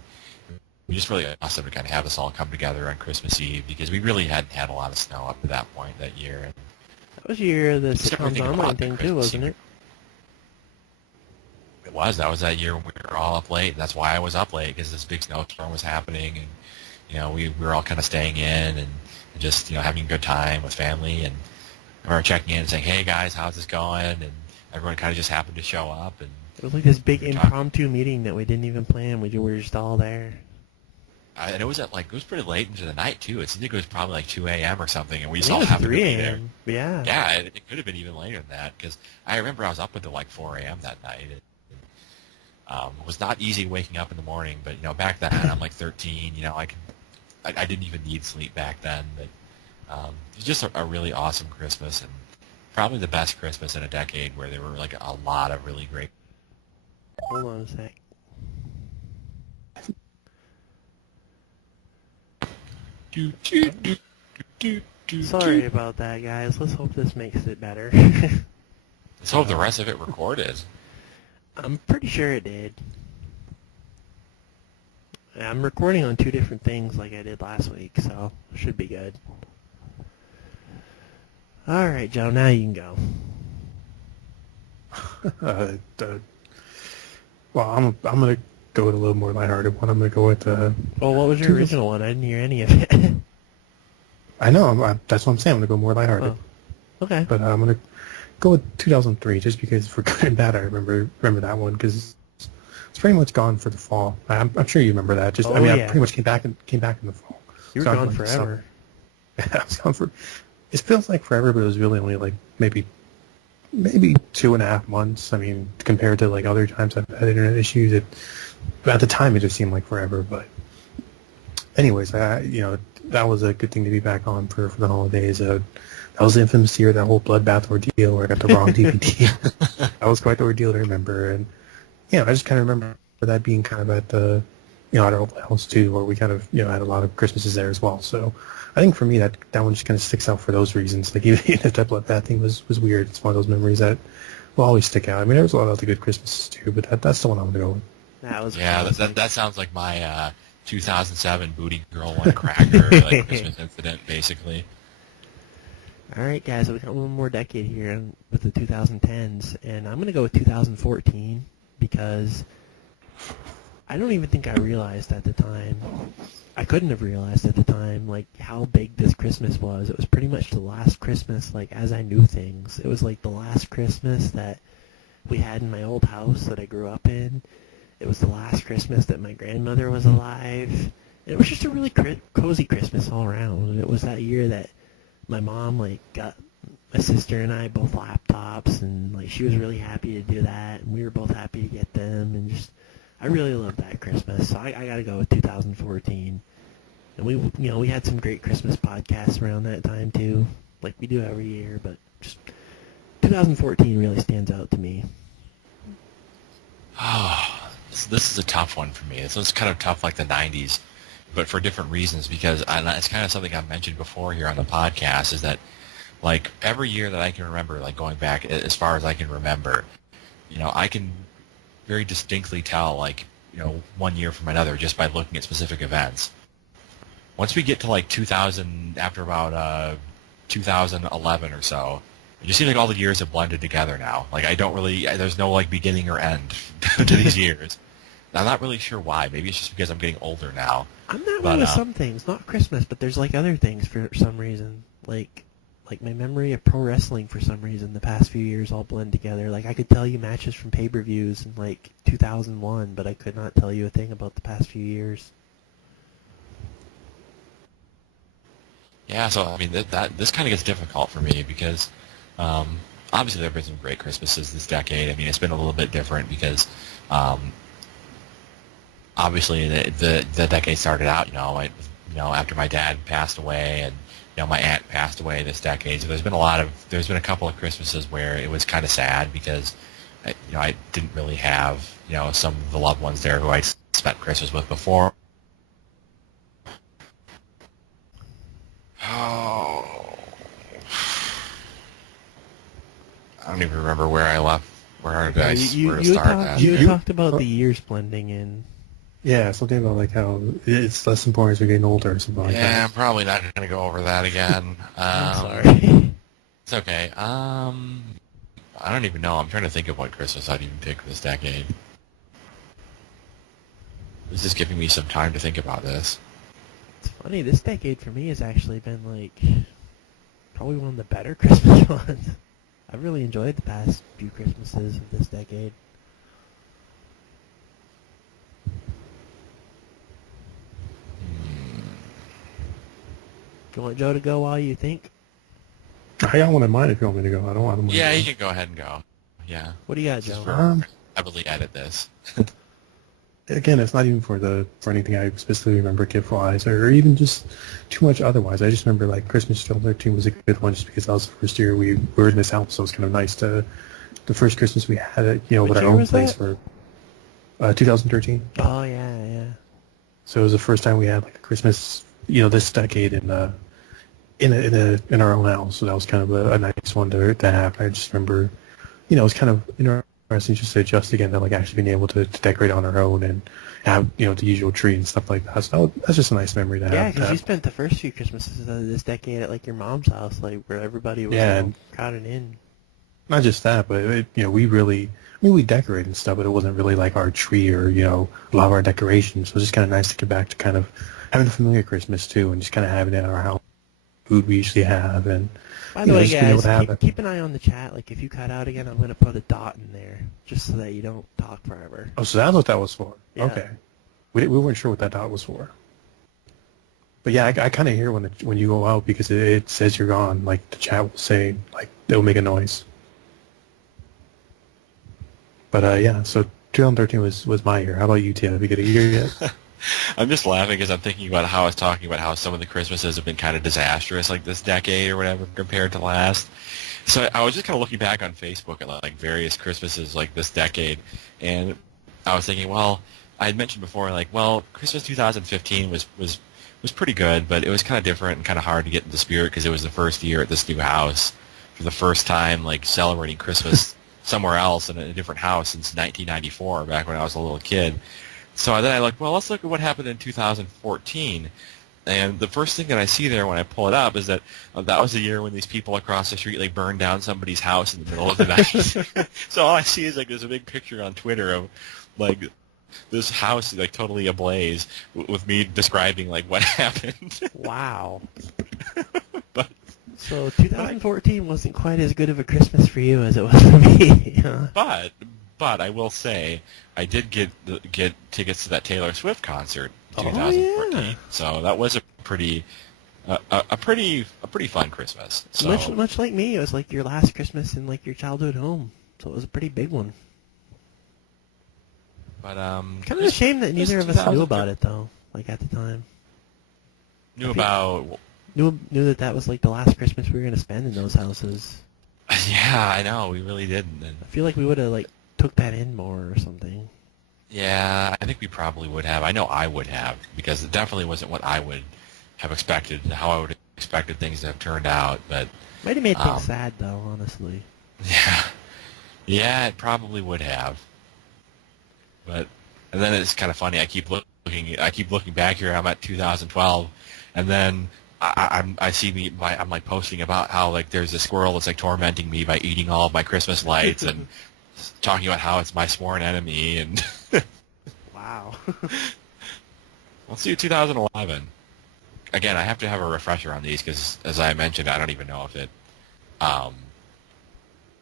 we just really awesome to kind of have us all come together on Christmas Eve because we really hadn't had a lot of snow up to that point that year. And That was your year of the just sitcoms everything online about the thing too, Christmas wasn't Eve. it? It was. That was that year when we were all up late. That's why I was up late because this big snowstorm was happening, and we were all kind of staying in and just having a good time with family, and we were checking in and saying, "Hey guys, how's this going?" And everyone kind of just happened to show up, and It was like this big we were talking. impromptu meeting that we didn't even plan. We were just all there. And it was it was pretty late into the night too. It seemed like it was probably like 2 a.m. or something, and we I just think all it was happened to 3 be there. a.m. Yeah. Yeah, it could have been even later than that because I remember I was up until like 4 a.m. that night. It was not easy waking up in the morning, but back then I'm like 13. I didn't even need sleep back then. But it was just a really awesome Christmas and probably the best Christmas in a decade where there were like a lot of really great. Hold on a sec. Sorry about that, guys. Let's hope this makes it better. Let's hope the rest of it recorded. I'm pretty sure it did. I'm recording on 2 different things like I did last week, so it should be good. Alright, Joe, now you can go. Well, I'm gonna go with a little more lighthearted one. I'm gonna go with Well, what was your original one? I didn't hear any of it. I know. That's what I'm saying. I'm gonna go more lighthearted. Oh, okay. But I'm gonna go with 2003 just because for good and bad I remember that one because it's pretty much gone for the fall. I'm sure you remember that. Oh, I yeah. pretty much came back in the fall. You were So I gone like the forever. summer. Yeah, I was gone for. It feels like forever, but it was really only like maybe 2.5 months. I mean, compared to like other times I've had internet issues, at the time it just seemed like forever. But anyways, that was a good thing to be back on for the holidays. That was the infamous year, that whole bloodbath ordeal where I got the wrong DVD. That was quite the ordeal to remember. And I just kind of remember that being kind of at the at our old house too, where we kind of had a lot of Christmases there as well. So I think for me that one just kind of sticks out for those reasons. Like even if that bloodbath thing was weird, it's one of those memories that will always stick out. I mean, there was a lot of other good Christmases too, but that's the one I'm gonna go with. That was That sounds like my 2007 Booty Girl One Cracker like Christmas incident, basically. All right, guys, we got one more decade here with the 2010s, and I'm going to go with 2014 because I don't even think I realized at the time. I couldn't have realized at the time, like, how big this Christmas was. It was pretty much the last Christmas, like, as I knew things. It was, like, the last Christmas that we had in my old house that I grew up in. It was the last Christmas that my grandmother was alive. It was just a really cozy Christmas all around. And it was that year that my mom, like, got my sister and I both laptops, and, like, she was really happy to do that, and we were both happy to get them, and just, I really loved that Christmas, so I gotta go with 2014. And we had some great Christmas podcasts around that time, too, like we do every year, but just 2014 really stands out to me. Oh, this is a tough one for me. This was kind of tough like the 90s. But for different reasons, because it's kind of something I've mentioned before here on the podcast, is that, like, every year that I can remember, like, going back as far as I can remember, I can very distinctly tell, like, one year from another just by looking at specific events. Once we get to, like, 2000, after about 2011 or so, it just seems like all the years have blended together now. Like, there's no, like, beginning or end to these years. I'm not really sure why. Maybe it's just because I'm getting older now. I'm that way with some things, not Christmas, but there's like other things for some reason. Like my memory of pro wrestling for some reason the past few years all blend together. Like I could tell you matches from pay-per-views in like 2001, but I could not tell you a thing about the past few years. Yeah, so I mean that this kind of gets difficult for me because obviously there have been some great Christmases this decade. I mean, it's been a little bit different because obviously the decade started out, after my dad passed away and my aunt passed away this decade. So there's been a couple of Christmases where it was kind of sad because I didn't really have some of the loved ones there who I spent Christmas with before. Oh, I don't even remember where I left. Where did I start at? You talked about the years blending in. Yeah, something about like how it's less important as we're getting older or something like that. Yeah, I'm probably not going to go over that again. I'm sorry. It's okay. I don't even know. I'm trying to think of what Christmas I'd even pick this decade. This is giving me some time to think about this. It's funny, this decade for me has actually been like probably one of the better Christmas ones. I've really enjoyed the past few Christmases of this decade. Do you want Joe to go while you think? I got one in mind if you want me to go. I don't mind. Yeah, you can go ahead and go. Yeah. What do you got, Joe? Heavily edit this. Again, it's not even for anything I specifically remember gift-wise or even just too much otherwise. I just remember like Christmas 2013 was a good one just because that was the first year we were in this house, so it was kind of nice the first Christmas we had it, with our own place for 2013. Oh yeah. So it was the first time we had like a Christmas, this decade in our own house. So that was kind of a nice one to have. I just remember, it was kind of interesting just to adjust again to like actually being able to decorate on our own and have the usual tree and stuff like that. So that's just a nice memory to have. Yeah, because you spent the first few Christmases of this decade at like your mom's house, like where everybody was crowded in. Not just that, but we decorated and stuff, but it wasn't really like our tree or a lot of our decorations. So it was just kind of nice to get back to kind of having a familiar Christmas too, and just kind of having it at our house, food we usually have, and by the way, guys, keep an eye on the chat. Like if you cut out again, I'm going to put a dot in there just so that you don't talk forever. Oh, so that's what that was for. Yeah. Okay, we weren't sure what that dot was for. But yeah, I kind of hear when you go out because it says you're gone. Like the chat will say, like it'll make a noise. But yeah, so 2013 was my year. How about you, Tim? Have you got a year yet? I'm just laughing because I'm thinking about how I was talking about how some of the Christmases have been kind of disastrous, like this decade or whatever, compared to last. So I was just kind of looking back on Facebook at like various Christmases like this decade, and I was thinking, well, I had mentioned before, like, well, Christmas 2015 was pretty good, but it was kind of different and kind of hard to get in the spirit because it was the first year at this new house for the first time, like celebrating Christmas somewhere else in a different house since 1994, back when I was a little kid. So then I looked, well, let's look at what happened in 2014. And the first thing that I see there when I pull it up is that that was the year when these people across the street like burned down somebody's house in the middle of the night. So all I see is like there's a big picture on Twitter of like this house like totally ablaze with me describing like what happened. Wow. But so 2014 wasn't quite as good of a Christmas for you as it was for me. Huh? But I will say I did get tickets to that Taylor Swift concert in 2014. Yeah. So that was a pretty fun Christmas. So, much like me, it was like your last Christmas in like your childhood home. So it was a pretty big one. But kind of a shame that neither of us knew about it though. Like at the time. Knew that was like the last Christmas we were gonna spend in those houses. Yeah, I know we really didn't. And I feel like we would have like took that in more or something. Yeah, I think we probably would have. I know I would have because it definitely wasn't what I would have expected, how I would have expected things to have turned out. But might have made things sad though, honestly. Yeah, it probably would have. But and then it's kind of funny. I keep looking back here. I'm at 2012, and then I see I'm like posting about how like there's a squirrel that's like tormenting me by eating all of my Christmas lights and talking about how it's my sworn enemy and wow. Let's do 2011. Again, I have to have a refresher on these because, as I mentioned, I don't even know if it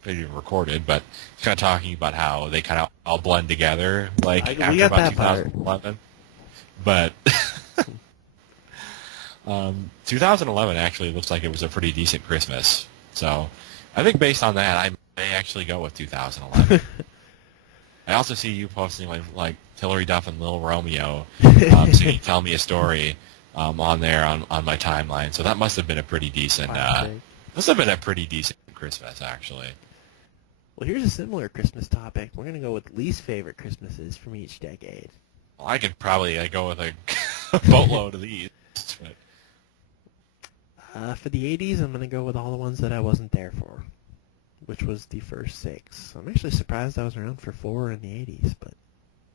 even recorded, but it's kind of talking about how they kind of all blend together, like after about 2011. But 2011 actually looks like it was a pretty decent Christmas. So I think based on that, I may actually go with 2011. I also see you posting like Hilary Duff and Lil Romeo singing "Tell Me a Story" on there on my timeline. So that must have been a pretty decent. Must have been a pretty decent Christmas, actually. Well, here's a similar Christmas topic. We're gonna go with least favorite Christmases from each decade. Well, I could probably go with a boatload of these. But... For the 80s, I'm gonna go with all the ones that I wasn't there for, which was the first 6. I'm actually surprised I was around for 4 in the 80s, but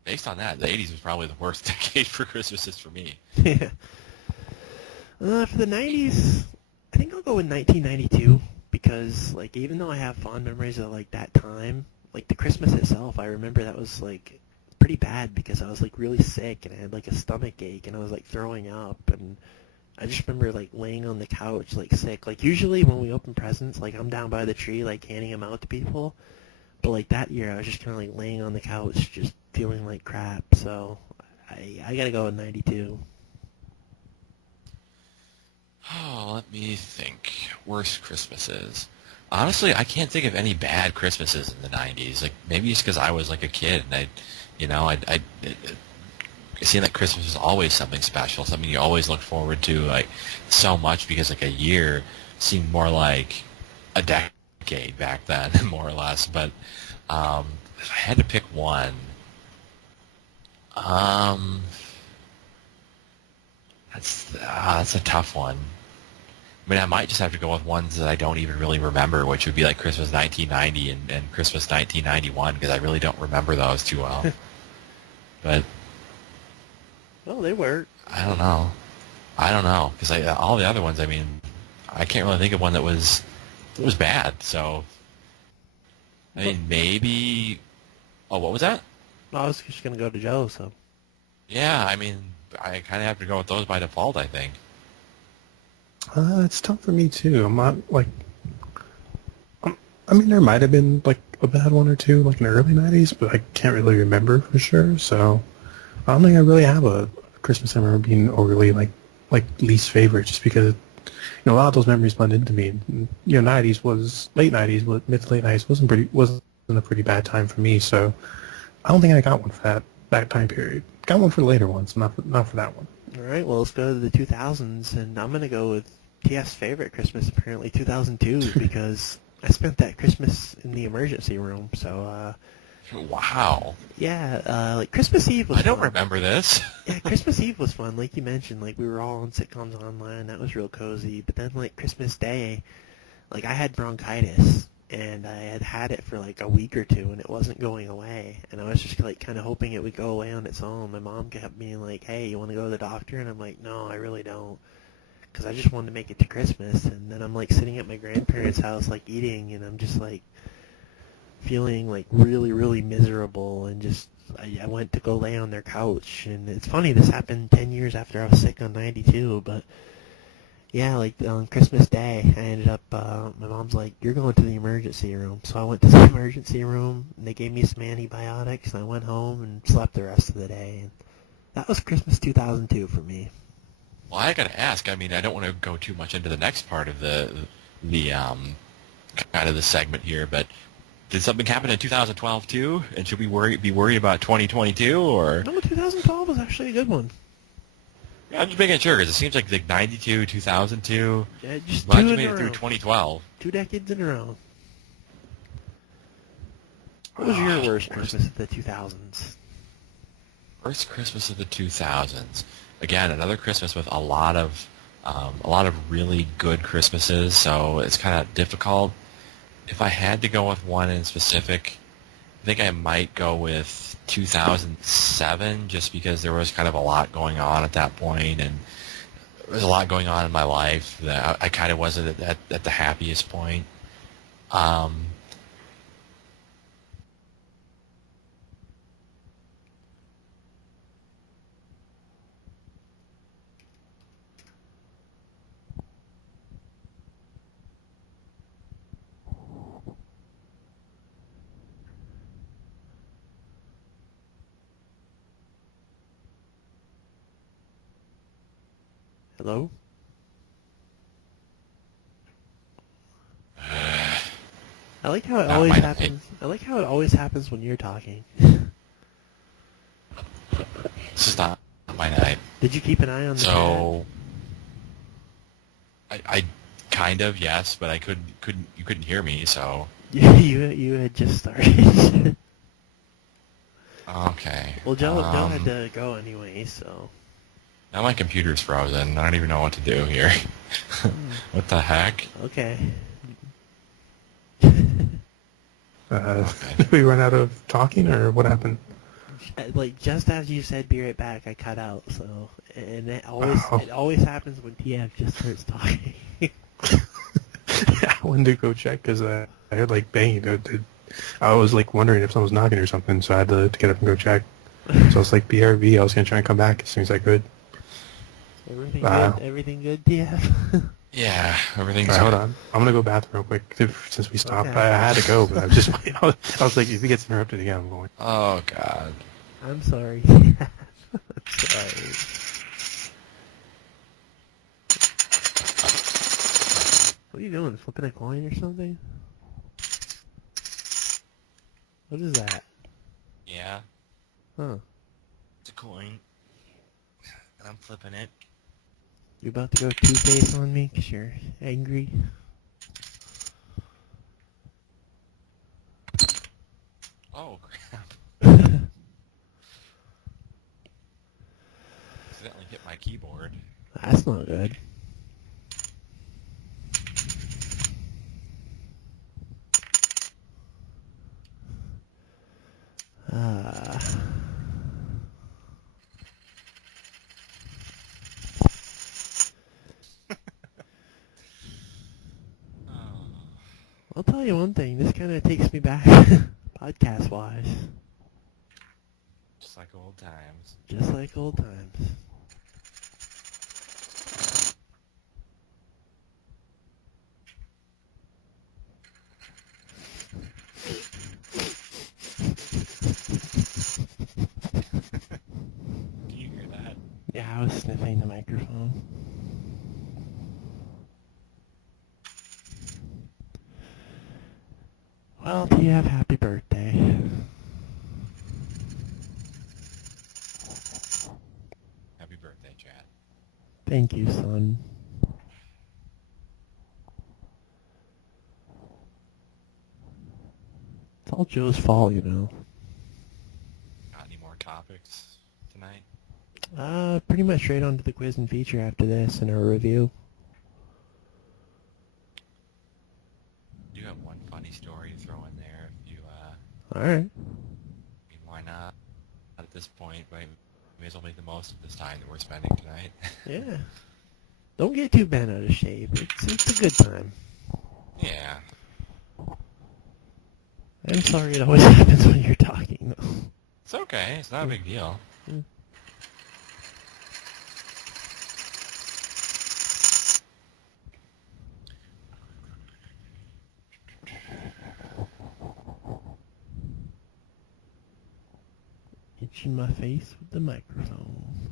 based on that, the 80s was probably the worst decade for Christmases for me. yeah. For the 90s, I think I'll go with 1992 because, like, even though I have fond memories of like that time, like the Christmas itself, I remember that was like pretty bad because I was like really sick and I had like a stomach ache and I was like throwing up, and I just remember like laying on the couch like sick. Like usually when we open presents, like I'm down by the tree like handing them out to people, but like that year I was just kind of like laying on the couch just feeling like crap. So I gotta go with 92. Oh, let me think. Worst Christmases. Honestly, I can't think of any bad Christmases in the 90s. Like, maybe it's because I was like a kid and it seemed like Christmas was always something special, something you always look forward to like so much because like a year seemed more like a decade back then, more or less. But if I had to pick one, that's a tough one. I mean, I might just have to go with ones that I don't even really remember, which would be like Christmas 1990 and Christmas 1991, because I really don't remember those too well. But Well, they work. I don't know. Because all the other ones, I mean, I can't really think of one that was bad. So, I mean, maybe. Oh, what was that? I was just gonna go to Joe. So Yeah, I mean, I kind of have to go with those by default, I think. It's tough for me too. I'm not like. I mean, there might have been like a bad one or two, like in the early '90s, but I can't really remember for sure. So I don't think I really have a Christmas I remember being overly like least favorite, just because a lot of those memories blend into me. '90s was late '90s, mid to late '90s wasn't a pretty bad time for me. So I don't think I got one for that time period. Got one for the later ones, not for that one. all right, well let's go to the 2000s, and I'm gonna go with TF's favorite Christmas, apparently 2002, because I spent that Christmas in the emergency room. So Wow. yeah, like Christmas Eve was. I don't fun. remember this. Yeah, Christmas Eve was fun, like you mentioned. Like we were all on sitcoms online. That was real cozy. But then like Christmas Day, like I had bronchitis. And I had it for like a week or two, and it wasn't going away. And I was just like kind of hoping it would go away on its own. My mom kept being like, "Hey, you want to go to the doctor?" And I'm like, "No, I really don't," because I just wanted to make it to Christmas. And then I'm like sitting at my grandparents' house, like eating, and I'm just like feeling like really, really miserable. And just I went to go lay on their couch, and it's funny. This happened 10 years after I was sick on 92, but. Yeah, like on Christmas Day, I ended up, my mom's like, "You're going to the emergency room." So I went to the emergency room, and they gave me some antibiotics, and I went home and slept the rest of the day. And that was Christmas 2002 for me. Well, I gotta ask. I mean, I don't want to go too much into the next part of the kind of the segment here, but did something happen in 2012 too? And should we be worried about 2022 or? No, 2012 was actually a good one. Yeah, I'm just making sure because it seems like 92, 2002. Yeah, just Glad two you in made a it through row. 2012. 2 decades in a row. What was your worst Christmas of the 2000s? First Christmas of the 2000s. Again, another Christmas with a lot of really good Christmases. So it's kind of difficult. If I had to go with one in specific, I think I might go with 2007, just because there was kind of a lot going on at that point, and there was a lot going on in my life that I kind of wasn't at the happiest point. Hello? I like how it Not always my happens. I like how it always happens when you're talking. This is not my night. Did you keep an eye on the So, I kind of, yes, but you couldn't hear me, so. chat? You had just started. Okay. Well, Joe had to go anyway, so. Now my computer's frozen. I don't even know what to do here. What the heck? Okay. Did we run out of talking, or what happened? Like just as you said, "Be right back," I cut out. So, and it Oh. always happens when TF just starts talking. Yeah, I wanted to go check because I heard like banging. I was like wondering if someone was knocking or something, so I had to get up and go check. So I was like, BRB. I was gonna try and come back as soon as I could. Everything good? Everything good, TF? Yeah, everything's All right, hold good. on. I'm gonna go bathroom real quick since we stopped. Okay. I had to go, but I was just I was like, if he gets interrupted again, I'm going. Oh God. I'm sorry. I'm sorry. What are you doing? Flipping a coin or something? What is that? Yeah, Huh? it's a coin, and I'm flipping it. You about to go two-face on me because you're angry? Oh crap! Accidentally hit my keyboard. That's not good. Uh, Oh, I'll tell you one thing. This kind of takes me back, podcast-wise, just like old times. just like old times. Can you hear that? Yeah, I was sniffing the microphone. Well, TF, happy birthday. Happy birthday, Chad. Thank you, son. It's all Joe's fault, you know. Got any more topics tonight? Pretty much straight on to the quiz and feature after this and a review. Do you have one funny story to throw in there? If you, Alright. I mean, why not? At this point, right? May as well make the most of this time that we're spending tonight. Yeah. Don't get too bent out of shape. It's a good time. Yeah. I'm sorry it always happens when you're talking, though. It's okay. It's not a big deal. Mm. Itching my face with the microphone.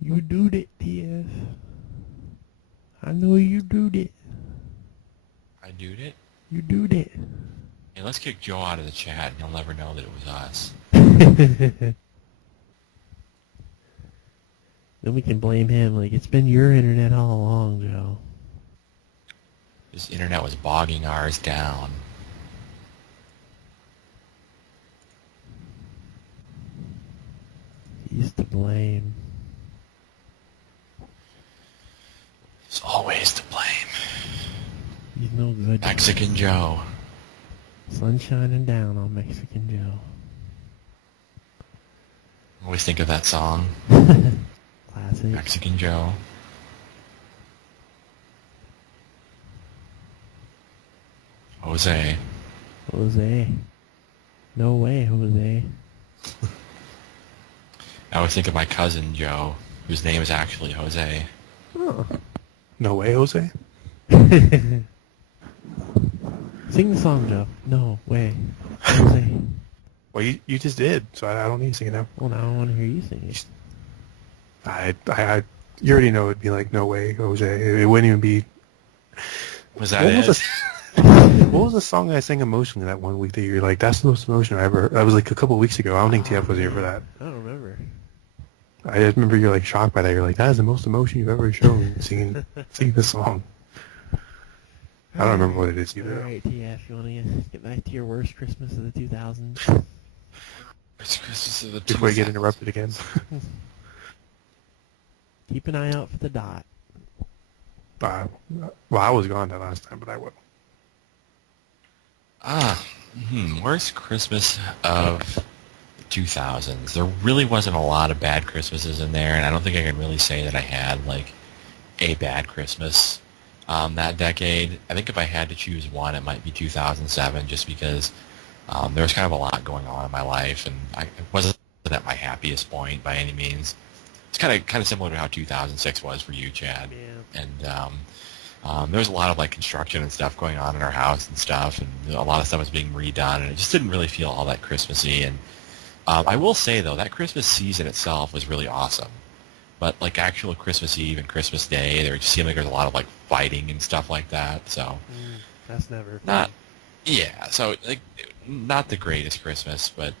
You do it, TF. I know you do it. I doed it. You do it. Hey, let's kick Joe out of the chat, and he'll never know that it was us. Then we can blame him. Like, it's been your internet all along, Joe. This internet was bogging ours down. He's to blame. There's always to blame. He's no good. Mexican Joe. Sun shining down on Mexican Joe. Always think of that song, Classic. Mexican Joe. Jose. Jose. No way, Jose. I always think of my cousin Joe, whose name is actually Jose. Oh. No way, Jose. Sing the song, Joe. No way. Jose. Well, you just did, so I don't need to sing it now. Well, now I want to hear you sing it. I You already know it'd be like, no way, Jose. It wouldn't even be. Was that What it? was what was the song I sang emotionally that one week that you're like, that's the most emotional I ever? That was like a couple of weeks ago. I don't think TF was here for that. I don't remember. I just remember you're like shocked by that. You're like, that is the most emotion you've ever shown singing this song. I don't remember what it is either. Alright, TF, you want to get back to your worst Christmas of the 2000s? It's Christmas of the Before you get 2000s. interrupted again. Keep an eye out for the dot. Well, I was gone that last time, but I will. Worst Christmas of the 2000s. There really wasn't a lot of bad Christmases in there, and I don't think I can really say that I had like a bad Christmas that decade. I think if I had to choose one, it might be 2007, just because there was kind of a lot going on in my life, and I wasn't at my happiest point by any means. It's kind of similar to how 2006 was for you, Chad. Yeah. And there was a lot of like construction and stuff going on in our house and stuff, and a lot of stuff was being redone, and it just didn't really feel all that Christmassy. And I will say though, that Christmas season itself was really awesome. But like actual Christmas Eve and Christmas Day, there just seemed like there was a lot of like fighting and stuff like that. So That's never not, yeah. So like not the greatest Christmas, but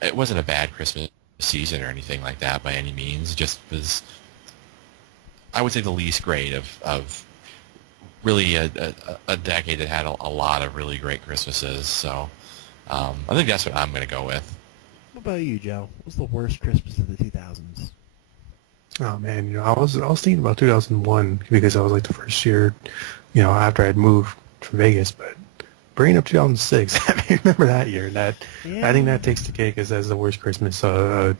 it wasn't a bad Christmas season or anything like that by any means. It just was, I would say, the least great of really a decade that had a lot of really great Christmases. So I think that's what I'm going to go with. What about you, Joe? What was the worst Christmas of the 2000s? Oh man, I was thinking about 2001 because I was like the first year, after I'd moved from Vegas. But bringing up 2006, I remember that year. I think that takes the cake as the worst Christmas. The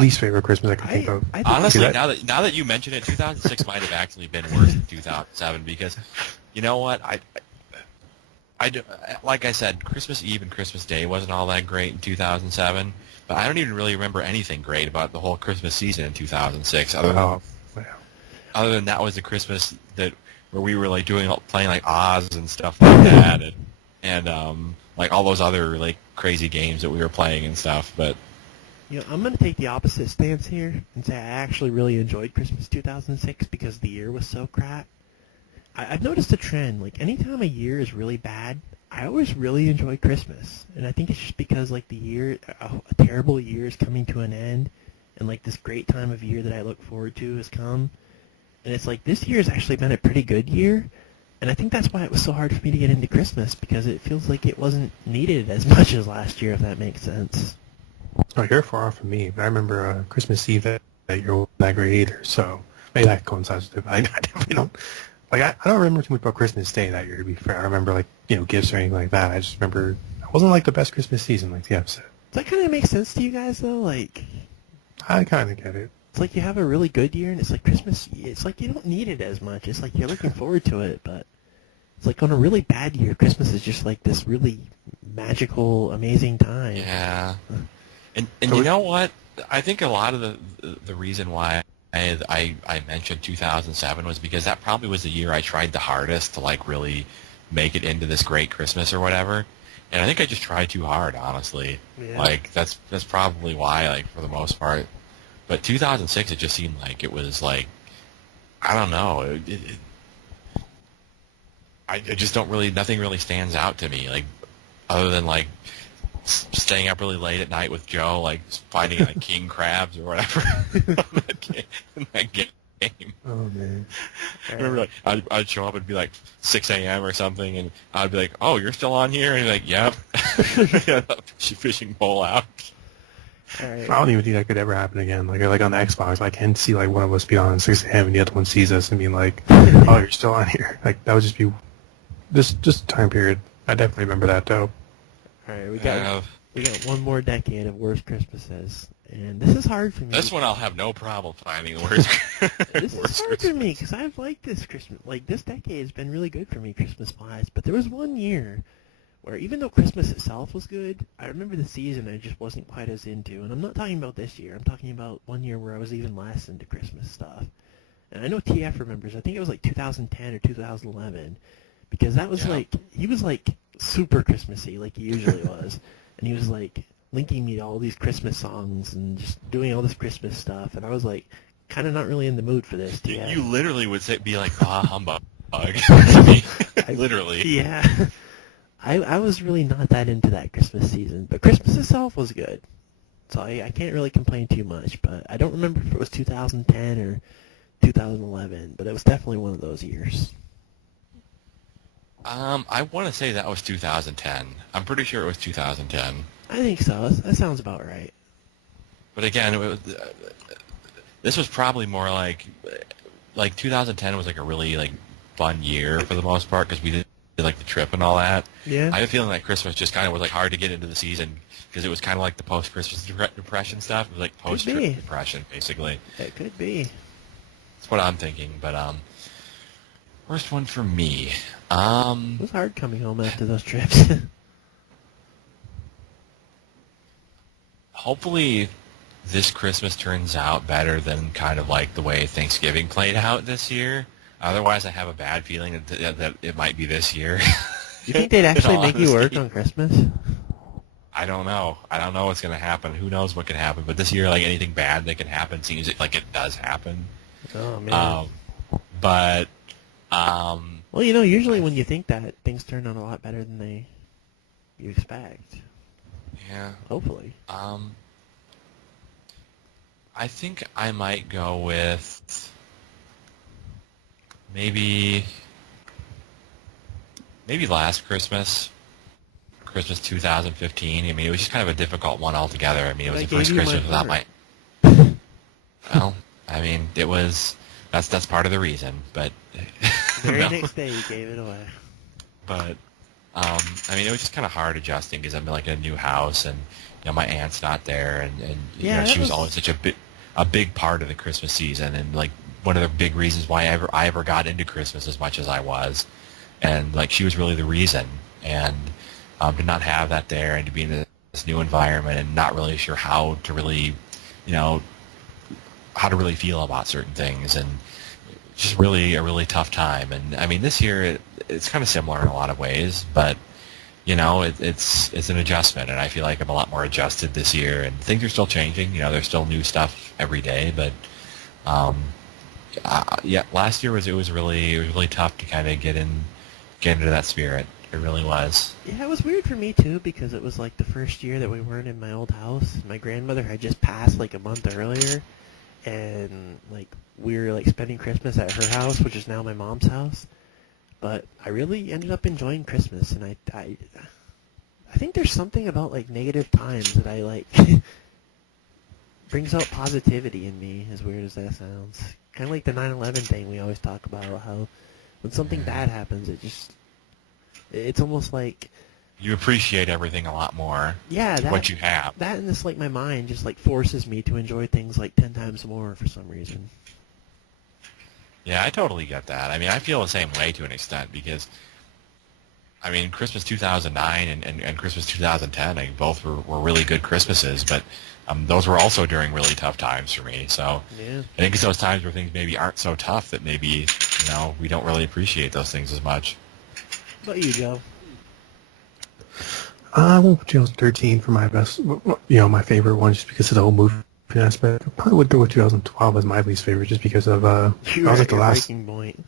least favorite Christmas I could think of. Honestly, now that you mention it, 2006 might have actually been worse than 2007 because, you know what, I like I said, Christmas Eve and Christmas Day wasn't all that great in 2007, but I don't even really remember anything great about the whole Christmas season in 2006. Other than that was the Christmas where we were like playing like Oz and stuff like that, and like all those other like crazy games that we were playing and stuff. But I'm going to take the opposite stance here and say I actually really enjoyed Christmas 2006 because the year was so crap. I've noticed a trend. Like, anytime a year is really bad, I always really enjoy Christmas. And I think it's just because, like, a terrible year is coming to an end, and, like, this great time of year that I look forward to has come. And it's like, this year has actually been a pretty good year. And I think that's why it was so hard for me to get into Christmas, because it feels like it wasn't needed as much as last year, if that makes sense. Oh, you're far off from me, but I remember Christmas Eve that year wasn't that great either, so maybe that coincides with it. I definitely don't. Like, I don't remember too much about Christmas Day that year, to be fair. I remember, like, gifts or anything like that. I just remember it wasn't, like, the best Christmas season, like the episode. Does that kind of make sense to you guys, though? Like, I kind of get it. It's like you have a really good year, and it's like Christmas, it's like you don't need it as much. It's like you're looking forward to it, but it's like on a really bad year, Christmas is just like this really magical, amazing time. yeah. And you know what? I think a lot of the reason why I mentioned 2007 was because that probably was the year I tried the hardest to like really make it into this great Christmas or whatever. And I think I just tried too hard, honestly. Yeah. Like that's probably why, like, for the most part. But 2006, it just seemed like it was like, I don't know. I just don't really, nothing really stands out to me, like, other than like staying up really late at night with Joe, like fighting like king crabs or whatever in that game. Oh man! I remember, like, I'd show up and be like 6 a.m. or something, and I'd be like, "Oh, you're still on here?" And he's like, "Yep." Fishing pole out. Right. I don't even think that could ever happen again. Like on the Xbox, I can see like one of us be on 6 a.m. and the other one sees us and being like, "Oh, you're still on here." Like that would just be just time period. I definitely remember that though. All right, we got one more decade of worst Christmases, and this is hard for me. This one I'll have no problem finding the worst. This is hard for me because I've liked this Christmas. Like, this decade has been really good for me Christmas-wise, but there was one year where even though Christmas itself was good, I remember the season I just wasn't quite as into. And I'm not talking about this year. I'm talking about one year where I was even less into Christmas stuff. And I know TF remembers. I think it was like 2010 or 2011, because that was he was like super Christmassy like he usually was. And he was like linking me to all these Christmas songs and just doing all this Christmas stuff. And I was like kind of not really in the mood for this. You literally would be like, humbug. To me. Literally. Yeah. I was really not that into that Christmas season, but Christmas itself was good. So I can't really complain too much, but I don't remember if it was 2010 or 2011, but it was definitely one of those years. I want to say that was 2010. I'm pretty sure it was 2010. I think so. That sounds about right. But again, this was probably more like 2010 was like a really like fun year for the most part because we did like the trip and all that. Yeah. I have a feeling that Christmas just kind of was like hard to get into the season because it was kind of like the post-Christmas depression stuff. It was like post-trip depression, basically. It could be. That's what I'm thinking. But worst one for me. It was hard coming home after those trips. Hopefully this Christmas turns out better than kind of like the way Thanksgiving played out this year. Otherwise, I have a bad feeling that it might be this year. You think they'd actually make you work on Christmas? I don't know. I don't know what's going to happen. Who knows what can happen? But this year, like anything bad that can happen seems like it does happen. Oh, man. Well, usually when you think that, things turn out a lot better than you expect. Yeah. Hopefully. I think I might go with maybe last Christmas 2015. I mean, it was just kind of a difficult one altogether. I mean, it was the first Christmas without my... Well, I mean, it was... That's part of the reason, but... Very next day you gave it away. But, I mean, it was just kind of hard adjusting because I'm like in a new house and, my aunt's not there and she was always such a big part of the Christmas season and like one of the big reasons why I ever got into Christmas as much as I was. And like she was really the reason. And to not have that there and to be in this new environment and not really sure how to really, how to really feel about certain things and just really a really tough time. And I mean, this year it's kind of similar in a lot of ways, but it's an adjustment, and I feel like I'm a lot more adjusted this year. And things are still changing. There's still new stuff every day, but last year it was really tough to kind of get into that spirit. It really was. Yeah, it was weird for me too because it was like the first year that we weren't in my old house. My grandmother had just passed like a month earlier, and like we were like spending Christmas at her house, which is now my mom's house. But I really ended up enjoying Christmas, and I think there's something about like negative times that I like brings out positivity in me. As weird as that sounds, kind of like the 9/11 thing we always talk about. How when something bad happens, it's almost like you appreciate everything a lot more. Yeah, what you have. That and this like my mind just like forces me to enjoy things like 10 times more for some reason. Yeah, I totally get that. I mean, I feel the same way to an extent because, I mean, Christmas 2009 and Christmas 2010, both were really good Christmases, but those were also during really tough times for me. So yeah. I think it's those times where things maybe aren't so tough that maybe, we don't really appreciate those things as much. What about you, Joe? I went with 2013 for my best, my favorite one just because of the whole movie aspect. I probably would go with 2012 as my least favorite just because of that was like the last breaking point.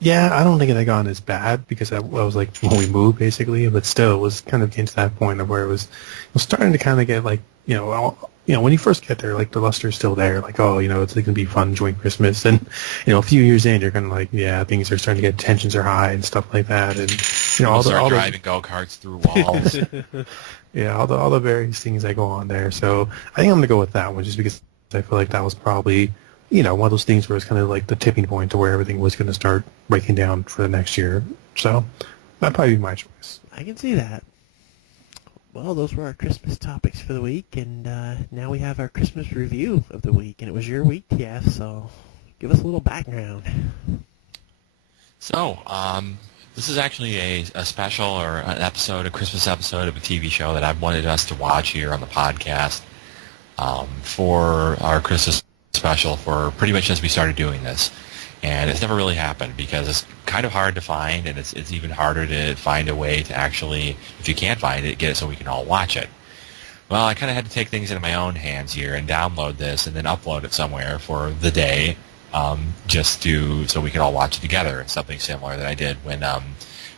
Yeah, I don't think it had gone as bad because I was like when we moved basically, but still it was kind of getting to that point of where it was starting to kind of get like when you first get there, like the luster's still there, like it's gonna be fun enjoying Christmas, and a few years in you're kind of like things are starting to get tensions are high and stuff like that, and all driving go-karts through walls. Yeah, all the various things that go on there. So I think I'm gonna go with that one just because I feel like that was probably one of those things where it's kind of like the tipping point to where everything was gonna start breaking down for the next year. So that'd probably be my choice. I can see that. Well, those were our Christmas topics for the week, and now we have our Christmas review of the week, and it was your week, TF, so give us a little background. So, this is actually a special or a Christmas episode of a TV show that I've wanted us to watch here on the podcast for our Christmas special for pretty much since we started doing this. And it's never really happened because it's kind of hard to find, and it's even harder to find a way to actually, if you can't find it, get it so we can all watch it. well, I kind of had to take things into my own hands here and download this and then upload it somewhere for the day, so we could all watch it together. It's something similar that I did when I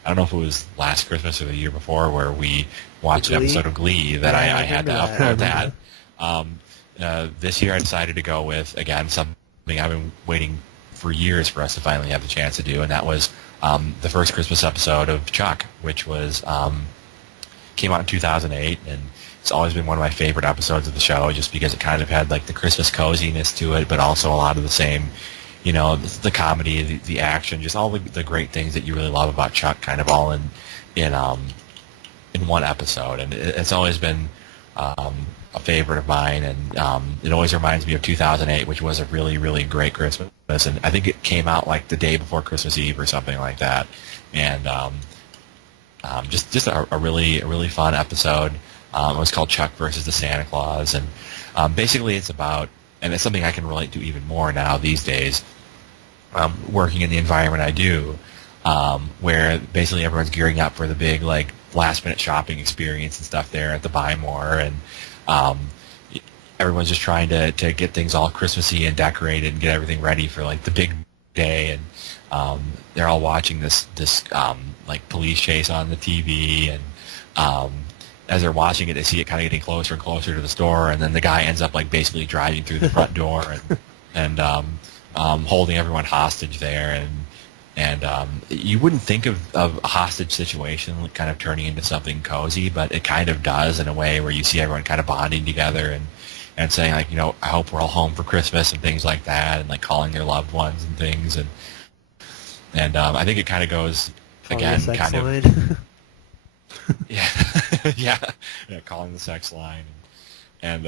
don't know if it was last Christmas or the year before, where we watched an episode of Glee that I had to upload that. This year I decided to go with, again, something I've been waiting for years for us to finally have the chance to do, and that was the first Christmas episode of Chuck, which was came out in 2008, and it's always been one of my favorite episodes of the show, just because it kind of had like the Christmas coziness to it, but also a lot of the same, the comedy, the action, just all the great things that you really love about Chuck, kind of all in one episode. And it's always been a favorite of mine, and it always reminds me of 2008, which was a really, really great Christmas. And I think it came out like the day before Christmas Eve or something like that. And just a really fun episode. It was called Chuck versus the Santa Claus, and basically it's about, and it's something I can relate to even more now these days, working in the environment I do, where basically everyone's gearing up for the big like last minute shopping experience and stuff there at the Buy More, and everyone's just trying to get things all Christmassy and decorated and get everything ready for like the big day, and they're all watching this like police chase on the TV, and as they're watching it, they see it kind of getting closer and closer to the store, and then the guy ends up like basically driving through the front door and holding everyone hostage there, and you wouldn't think of a hostage situation kind of turning into something cozy, but it kind of does in a way where you see everyone kind of bonding together and saying like, I hope we're all home for Christmas and things like that, and like calling their loved ones and things, and I think it kind of goes again kind of yeah, yeah, calling the sex line, and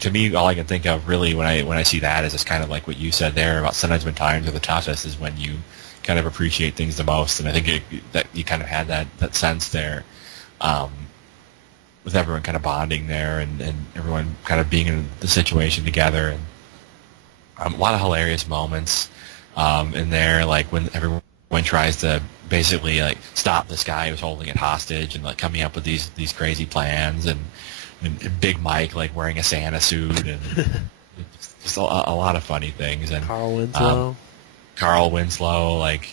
to me, all I can think of really when I see that is just kind of like what you said there about sometimes when times are the toughest is when you kind of appreciate things the most, and I think that you kind of had that sense there, with everyone kind of bonding there and everyone kind of being in the situation together, and a lot of hilarious moments in there, like when everyone tries to basically like stop this guy who's holding it hostage and like coming up with these crazy plans, and Big Mike like wearing a Santa suit, and just a lot of funny things. And Carl Winslow, like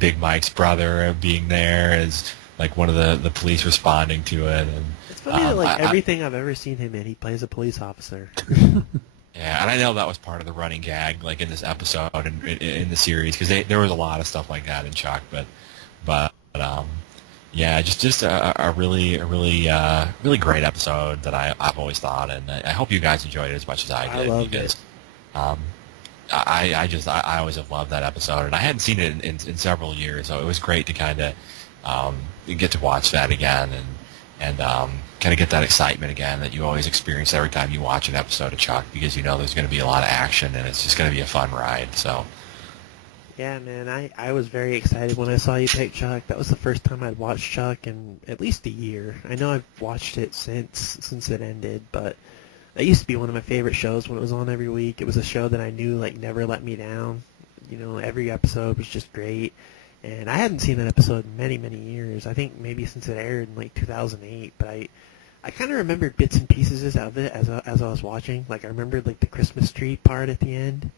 Big Mike's brother, being there as like one of the police responding to it. And it's funny that like everything I've ever seen him in, he plays a police officer. Yeah, and I know that was part of the running gag, like in this episode and in the series, because there was a lot of stuff like that in Chuck. But yeah, just a really great episode that I've always thought, and I hope you guys enjoyed it as much as I did. I loved because, it. I always have loved that episode, and I hadn't seen it in several years, so it was great to kind of get to watch that again and kind of get that excitement again that you always experience every time you watch an episode of Chuck, because there's going to be a lot of action and it's just going to be a fun ride. So yeah, man, I was very excited when I saw you pick Chuck. That was the first time I'd watched Chuck in at least a year. I know I've watched it since it ended, but that used to be one of my favorite shows when it was on every week. It was a show that I knew like never let me down. Every episode was just great. And I hadn't seen that episode in many, many years. I think maybe since it aired in like 2008. But I kind of remembered bits and pieces of it as I was watching. Like I remembered like the Christmas tree part at the end.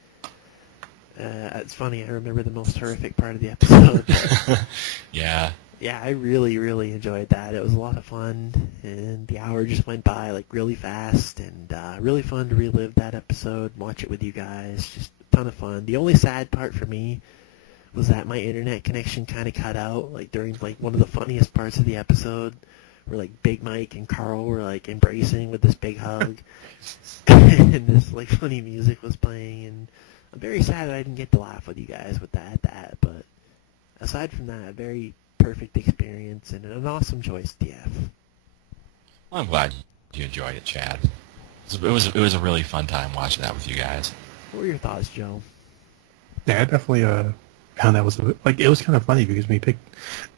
It's funny. I remember the most horrific part of the episode. Yeah. Yeah, I really, really enjoyed that. It was a lot of fun, and the hour just went by like really fast, and really fun to relive that episode, watch it with you guys. Just a ton of fun. The only sad part for me was that my internet connection kind of cut out, like during like one of the funniest parts of the episode, where like Big Mike and Carl were like embracing with this big hug, and this like funny music was playing, and I'm very sad that I didn't get to laugh with you guys with that. But aside from that, very perfect experience and an awesome choice, TF. Well, I'm glad you enjoyed it, Chad. It was a really fun time watching that with you guys. What were your thoughts, Joe? Yeah, I definitely found that was like, it was kind of funny because it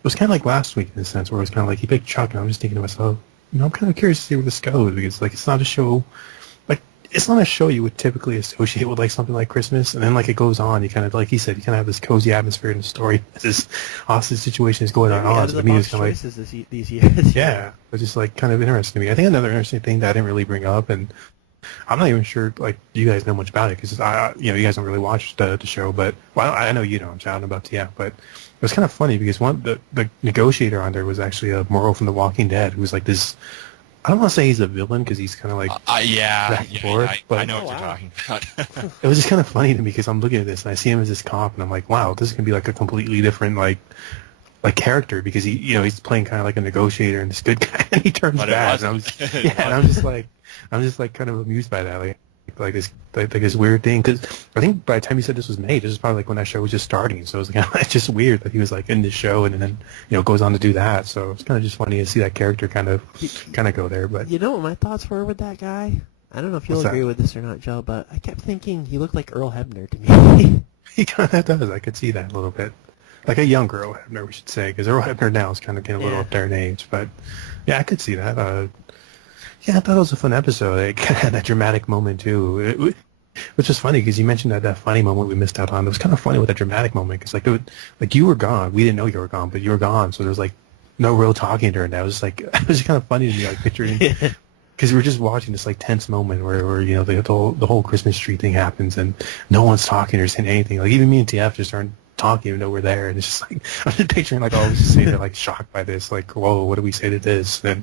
was kind of like last week in a sense, where it was kind of like he picked Chuck, and I was just thinking to myself, I'm kind of curious to see where this goes, because like it's not a show, like it's not a show you would typically associate with like something like Christmas, and then like it goes on, you kind of like he said, you kind of have this cozy atmosphere in the story. This awesome situation is going on. So to me, it's kind of like these years. yeah, it's just like kind of interesting to me. I think another interesting thing that I didn't really bring up, and I'm not even sure like you guys know much about it because you guys don't really watch the show, but well, I know you don't. I don't know about TF, but it was kind of funny because the negotiator on there was actually a Morrow from The Walking Dead, who was like this. I don't want to say he's a villain because he's kind of like but I know what you're talking about. it was just kind of funny to me because I'm looking at this and I see him as this cop and I'm like, wow, this is gonna be like a completely different like character because he's playing kind of like a negotiator and this good guy and he turns bad. And I'm just like kind of amused by that like this weird thing because I think by the time you said this was made, this is probably like when that show was just starting. So it was kind of it's just weird that he was like in this show and then goes on to do that. So it's kind of just funny to see that character kind of go there. But you know what my thoughts were with that guy? I don't know if you'll agree with this or not, Joe, but I kept thinking he looked like Earl Hebner to me. He kind of does. I could see that a little bit. Like a younger Earl Hebner, we should say, because Earl Hebner now is kind of getting a little up there in age. But yeah, I could see that. Yeah, I thought it was a fun episode. It kind of had that dramatic moment too, which is funny because you mentioned that funny moment we missed out on. It was kind of funny with that dramatic moment because like you were gone. We didn't know you were gone, but you were gone. So there was like no real talking during that. It was like it was kind of funny to me, like picturing because we were just watching this like tense moment where the whole Christmas tree thing happens and no one's talking or saying anything. Like even me and TF just aren't talking even though we're there, and it's just like I'm just picturing like all of us just sitting there like shocked by this, like whoa, what do we say to this? And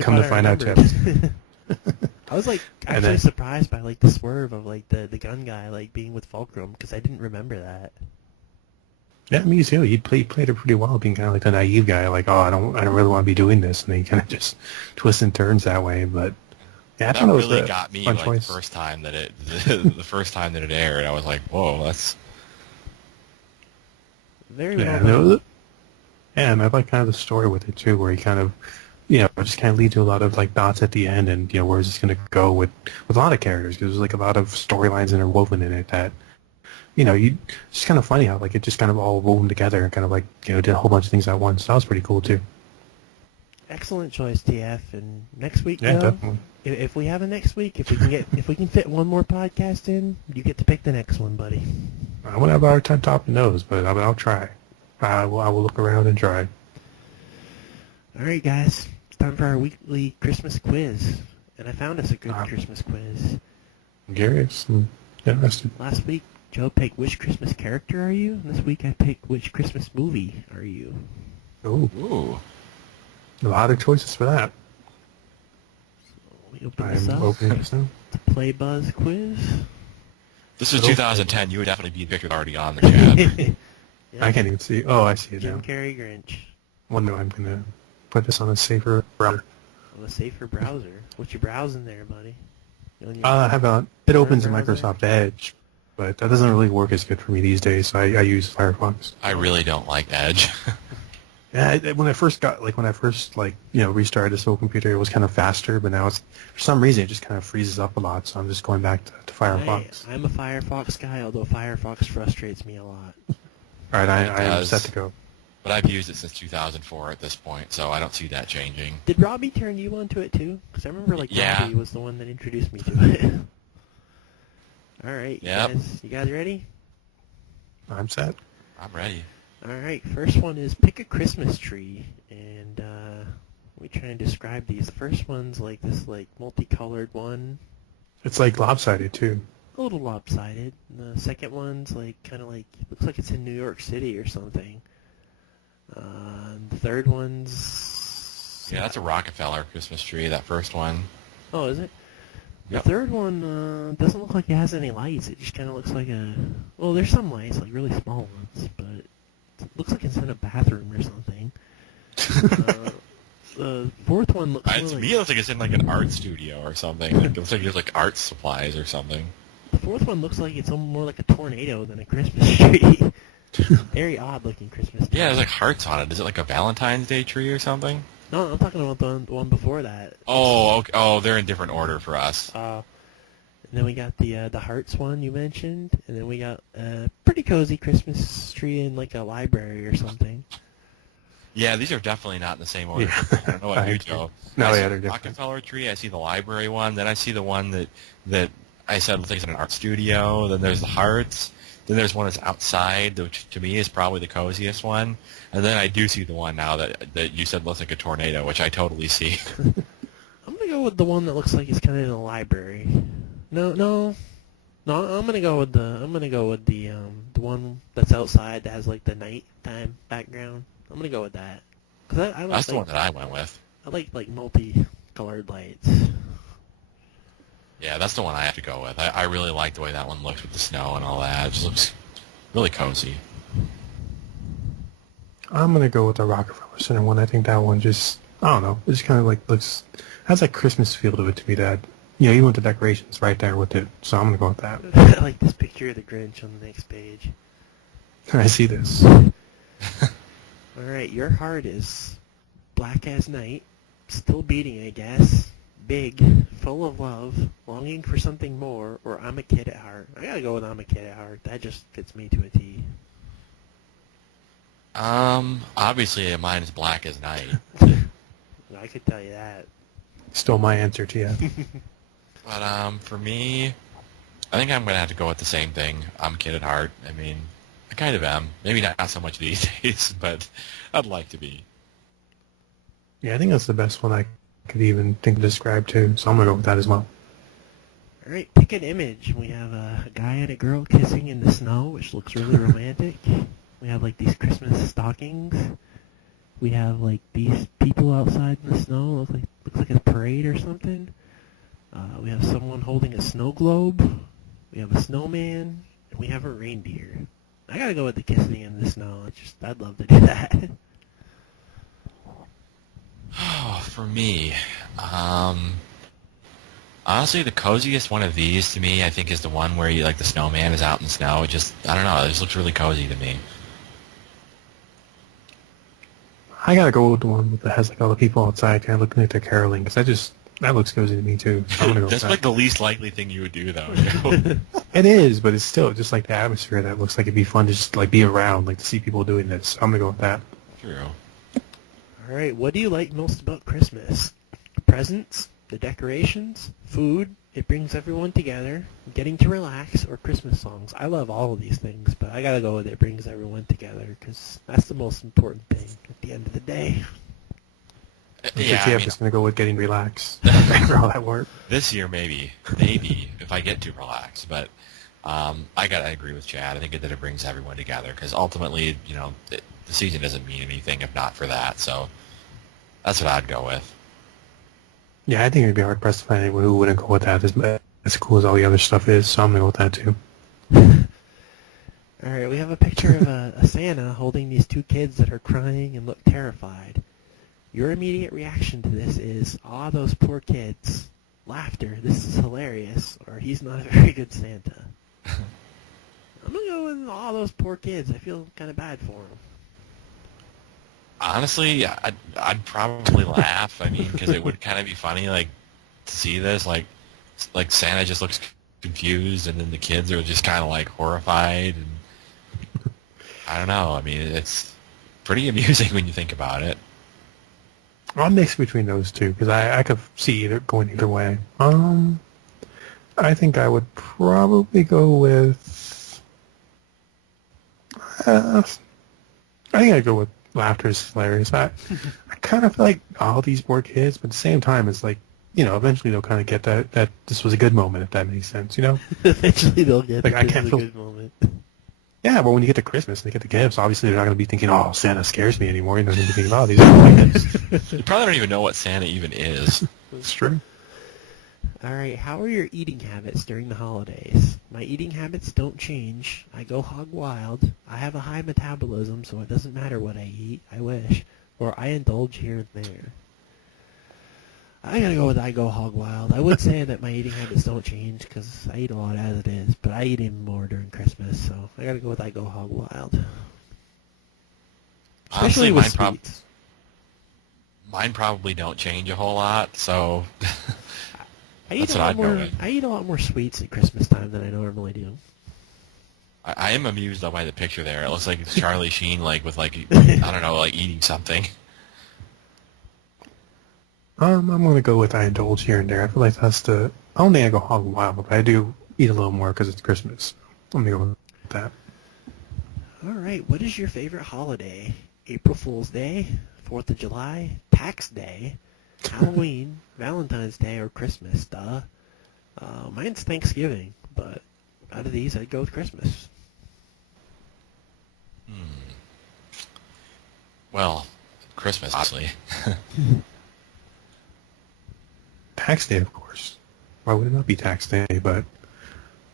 come to find out, I was like actually surprised by like the swerve of like the gun guy like being with Fulcrum because I didn't remember that. Yeah, me too. He played it pretty well, being kind of like the naive guy, like I don't really want to be doing this, and he kind of just twists and turns that way. But yeah, that really got me like the first time that it aired. I was like, whoa, that's. Very well. Yeah, and I like kind of the story with it too, where he kind of, just kind of lead to a lot of like dots at the end, and where is this going to go with a lot of characters? Because there's like a lot of storylines interwoven in it that, it's just kind of funny how like it just kind of all woven together and kind of like did a whole bunch of things at once. So that was pretty cool too. Excellent choice, TF. And next week, definitely. If we have a next week, if we can fit one more podcast in, you get to pick the next one, buddy. I won't have a hard time topping those, but I'll try. I will look around and try. All right, guys. It's time for our weekly Christmas quiz. And I found us a good Christmas quiz. I'm curious and interested. Last week, Joe picked which Christmas character are you? And this week I picked which Christmas movie are you? Ooh. A lot of choices for that. So we open this up. Opening this now. The Play Buzz quiz. This is 2010. You would definitely be Victor already on the chat. I can't even see. Oh, I see it Jim now. Carrey Grinch. One day I'm going to put this on a safer browser. On a safer browser? What you browsing there, buddy? It opens in Microsoft Edge, but that doesn't really work as good for me these days, so I use Firefox. I really don't like Edge. Yeah, when I first restarted this old computer, it was kind of faster, but now for some reason it just kind of freezes up a lot, so I'm just going back to Firefox. I'm a Firefox guy, although Firefox frustrates me a lot. All right, I am set to go. But I've used it since 2004 at this point, so I don't see that changing. Did Robbie turn you onto it too? Because I remember Robbie was the one that introduced me to it. All right, you guys ready? I'm set. I'm ready. All right, first one is pick a Christmas tree, and we try and describe these. The first one's like this multicolored one. It's like lopsided too. A little lopsided. And the second one's looks like it's in New York City or something. The third one's... Yeah, that's a Rockefeller Christmas tree, that first one. Oh, is it? Yep. The third one doesn't look like it has any lights. It just kind of looks like a... Well, there's some lights, like really small ones, but it looks like it's in a bathroom or something. The fourth one looks to me, it looks like it's in like an art studio or something. It looks like there's like art supplies or something. The fourth one looks like it's more like a tornado than a Christmas tree. Very odd-looking Christmas tree. Yeah, there's like hearts on it. Is it like a Valentine's Day tree or something? No, I'm talking about the one before that. Oh, okay. Oh, they're in different order for us. And then we got the hearts one you mentioned, and then we got a pretty cozy Christmas tree in like a library or something. Yeah, these are definitely not in the same order. Yeah. I don't know about you, Joe. No, I see they're the different. Rockefeller tree. I see the library one. Then I see the one that I said let's say it's in an art studio. Then there's the hearts. Then there's one that's outside, which to me is probably the coziest one. And then I do see the one now that you said looks like a tornado, which I totally see. I'm gonna go with the one that looks like it's kind of in a library. No. I'm gonna go with the one that's outside that has like the nighttime background. I'm gonna go with that. Cause I like, That's the one that I went with. I like multi-colored lights. Yeah, that's the one I have to go with. I really like the way that one looks with the snow and all that. It just looks really cozy. I'm gonna go with the Rockefeller Center one. I think that one just, I don't know, it just kind of like looks, has like Christmas feel to it to me. That, you know, even with the decorations right there with it. So I'm gonna go with that. I like this picture of the Grinch on the next page. I see this. All right, your heart is black as night, still beating, I guess. Big, full of love, longing for something more, or I'm a kid at heart. I gotta go with I'm a kid at heart. That just fits me to a T. Obviously mine is black as night. I could tell you that. Still my answer to you. But for me, I think I'm gonna have to go with the same thing. I'm a kid at heart. I mean, I kind of am. Maybe not so much these days, but I'd like to be. Yeah, I think that's the best one I could even think to describe too. So I'm gonna go with that as well. All right, pick an image. We have a guy and a girl kissing in the snow, which looks really romantic. We have like these Christmas stockings. We have like these people outside in the snow. Looks like a parade or something. We have someone holding a snow globe. We have a snowman, and we have a reindeer. I gotta go with the kissing in the snow. I'd love to do that. Oh, for me, honestly, the coziest one of these to me, I think, is the one where you like the snowman is out in the snow. It just, I don't know, it just looks really cozy to me. I gotta go with the one that has like all the people outside kind of looking at their caroling, because that looks cozy to me too. So I'm gonna go with That's that. like the least likely thing you would do, though. You know? It is, but it's still just like the atmosphere that looks like it'd be fun to just like be around, like to see people doing this. So I'm gonna go with that. True. All right, what do you like most about Christmas? The presents, the decorations, food, it brings everyone together, getting to relax, or Christmas songs. I love all of these things, but I gotta go with it brings everyone together, because that's the most important thing at the end of the day. Yeah, I'm just gonna go with getting relaxed after all that work. This year, maybe, if I get too relaxed, but I gotta agree with Chad. I think that it brings everyone together, because ultimately, you know, the season doesn't mean anything if not for that. So that's what I'd go with. Yeah, I think it'd be hard pressed to find anyone who wouldn't go with that. As cool as all the other stuff is, so I'm gonna go with that too. All right, we have a picture of a Santa holding these two kids that are crying and look terrified. Your immediate reaction to this is, "Aw, those poor kids." Laughter, "This is hilarious," or "He's not a very good Santa." I'm gonna go with "Aw, those poor kids." I feel kind of bad for them. Honestly, I'd probably laugh. I mean, because it would kind of be funny, like, to see this, like Santa just looks confused, and then the kids are just kind of like horrified. And I don't know. I mean, it's pretty amusing when you think about it. I'm mixed between those two because I could see going either way. I think I would probably go with. I think I'd go with laughter is hilarious. I kind of feel like all these poor kids, but at the same time, it's like, you know, eventually they'll kind of get that this was a good moment, if that makes sense, you know? Eventually they'll get like, that this is a good moment. Yeah, but when you get to Christmas and they get the gifts, obviously they're not going to be thinking, "Oh, Santa scares me" anymore. They're going to be thinking, "Oh, these are my gifts." You probably don't even know what Santa even is. It's true. All right, how are your eating habits during the holidays? My eating habits don't change. I go hog wild. I have a high metabolism, so it doesn't matter what I eat. I wish. Or I indulge here and there. I gotta go with I go hog wild. I would say that my eating habits don't change because I eat a lot as it is, but I eat even more during Christmas, so I gotta go with I go hog wild. Honestly, Especially with sweets. mine probably don't change a whole lot, so I that's what I'd go with. I eat a lot more sweets at Christmas time than I normally do. I am amused though by the picture there. It looks like it's Charlie Sheen, like with like I don't know, like eating something. I'm going to go with I indulge here and there. I feel like that's the I don't think I go hog wild, but I do eat a little more because it's Christmas. I'm gonna go with that. All right, what is your favorite holiday? April Fool's Day, 4th of July, Tax Day, Halloween, Valentine's Day, or Christmas? Duh. Mine's Thanksgiving, but out of these, I'd go with Christmas. Well, Christmas, obviously. Tax day, of course. Why would it not be tax day? But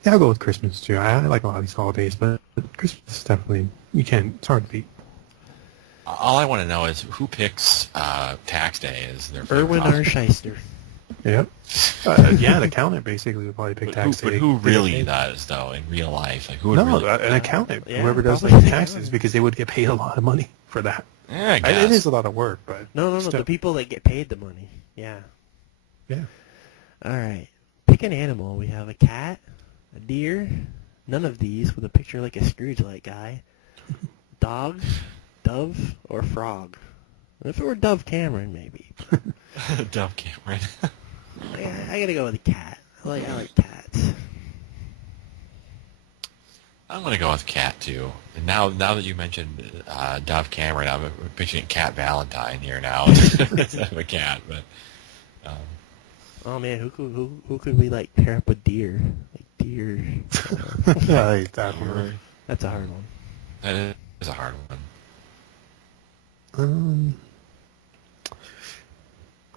yeah, I'll go with Christmas too. I like a lot of these holidays, but Christmas is definitely, you can't, it's hard to beat. All I want to know is who picks tax day as their favorite Erwin holiday? R. Shyster. Yep. Yeah, the accountant basically would probably pick But tax day. who really does, though, in real life? Like, who would No, really... an accountant. Yeah, Whoever does probably like the taxes, accountant. because they would get paid a lot of money for that. Yeah, I guess. It is a lot of work, but No, still. the people that get paid the money. Yeah. Yeah. All right. Pick an animal. We have a cat, a deer, none of these with a picture like a Scrooge-like guy, dog, dove, or frog. If it were Dove Cameron, maybe. Dove Cameron. I gotta go with a cat. I like cats. I'm going to go with cat, too. And now that you mentioned Dove Cameron, I'm picturing Cat Valentine here now instead of a cat. But Oh man, who could we like pair up with deer? Like deer. I like that one. That's a hard one. that is a hard one.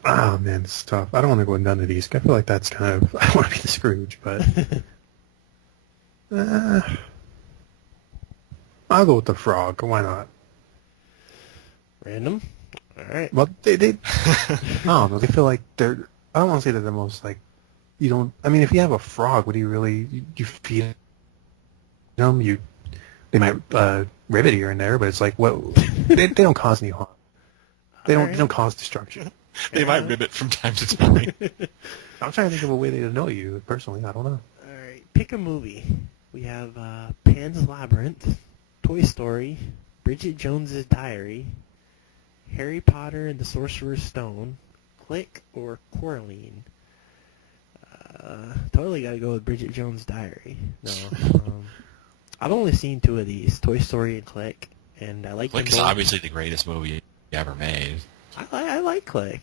Oh man, it's tough. I don't want to go with none of these. I feel like that's kind of, I don't want to be the Scrooge, but I'll go with the frog. Why not? Random. All right. Well, they I don't know. They feel like they're, I don't want to say they're the most like, you don't, I mean, if you have a frog, would you really, you feed them? They might rivet here and there, but it's like, what, they don't cause any harm. They don't cause destruction. They might ribbit from time to time. I'm trying to think of a way they annoy you personally. I don't know. All right. Pick a movie. We have Pan's Labyrinth, Toy Story, Bridget Jones's Diary, Harry Potter and the Sorcerer's Stone, Click, or Coraline. Totally got to go with Bridget Jones' Diary. No. I've only seen two of these, Toy Story and Click, and I like them Click's both. obviously the greatest movie ever made. I like Click.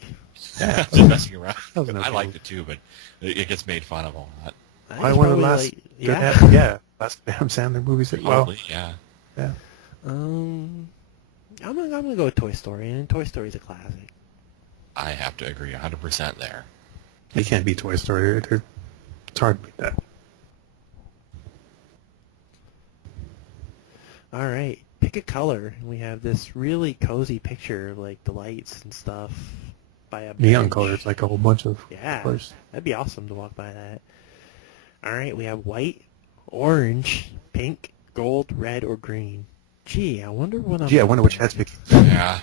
Yeah. Just messing around. That was an I okay liked movie. it too, but it gets made fun of a lot. Probably one of the last last Adam Sandler movies that, well, Probably, yeah. yeah. I'm gonna go with Toy Story, and Toy Story's a classic. I have to agree 100% there. You can't beat Toy Story. It's hard to beat that. All right, pick a color. We have this really cozy picture of like the lights and stuff by a Neon bench. colors, like a whole bunch of Yeah, colors. that'd be awesome to walk by that. All right, we have white, orange, pink, gold, red, or green. Gee, I wonder what I'm. Gee, I wonder which head's picking. Yeah.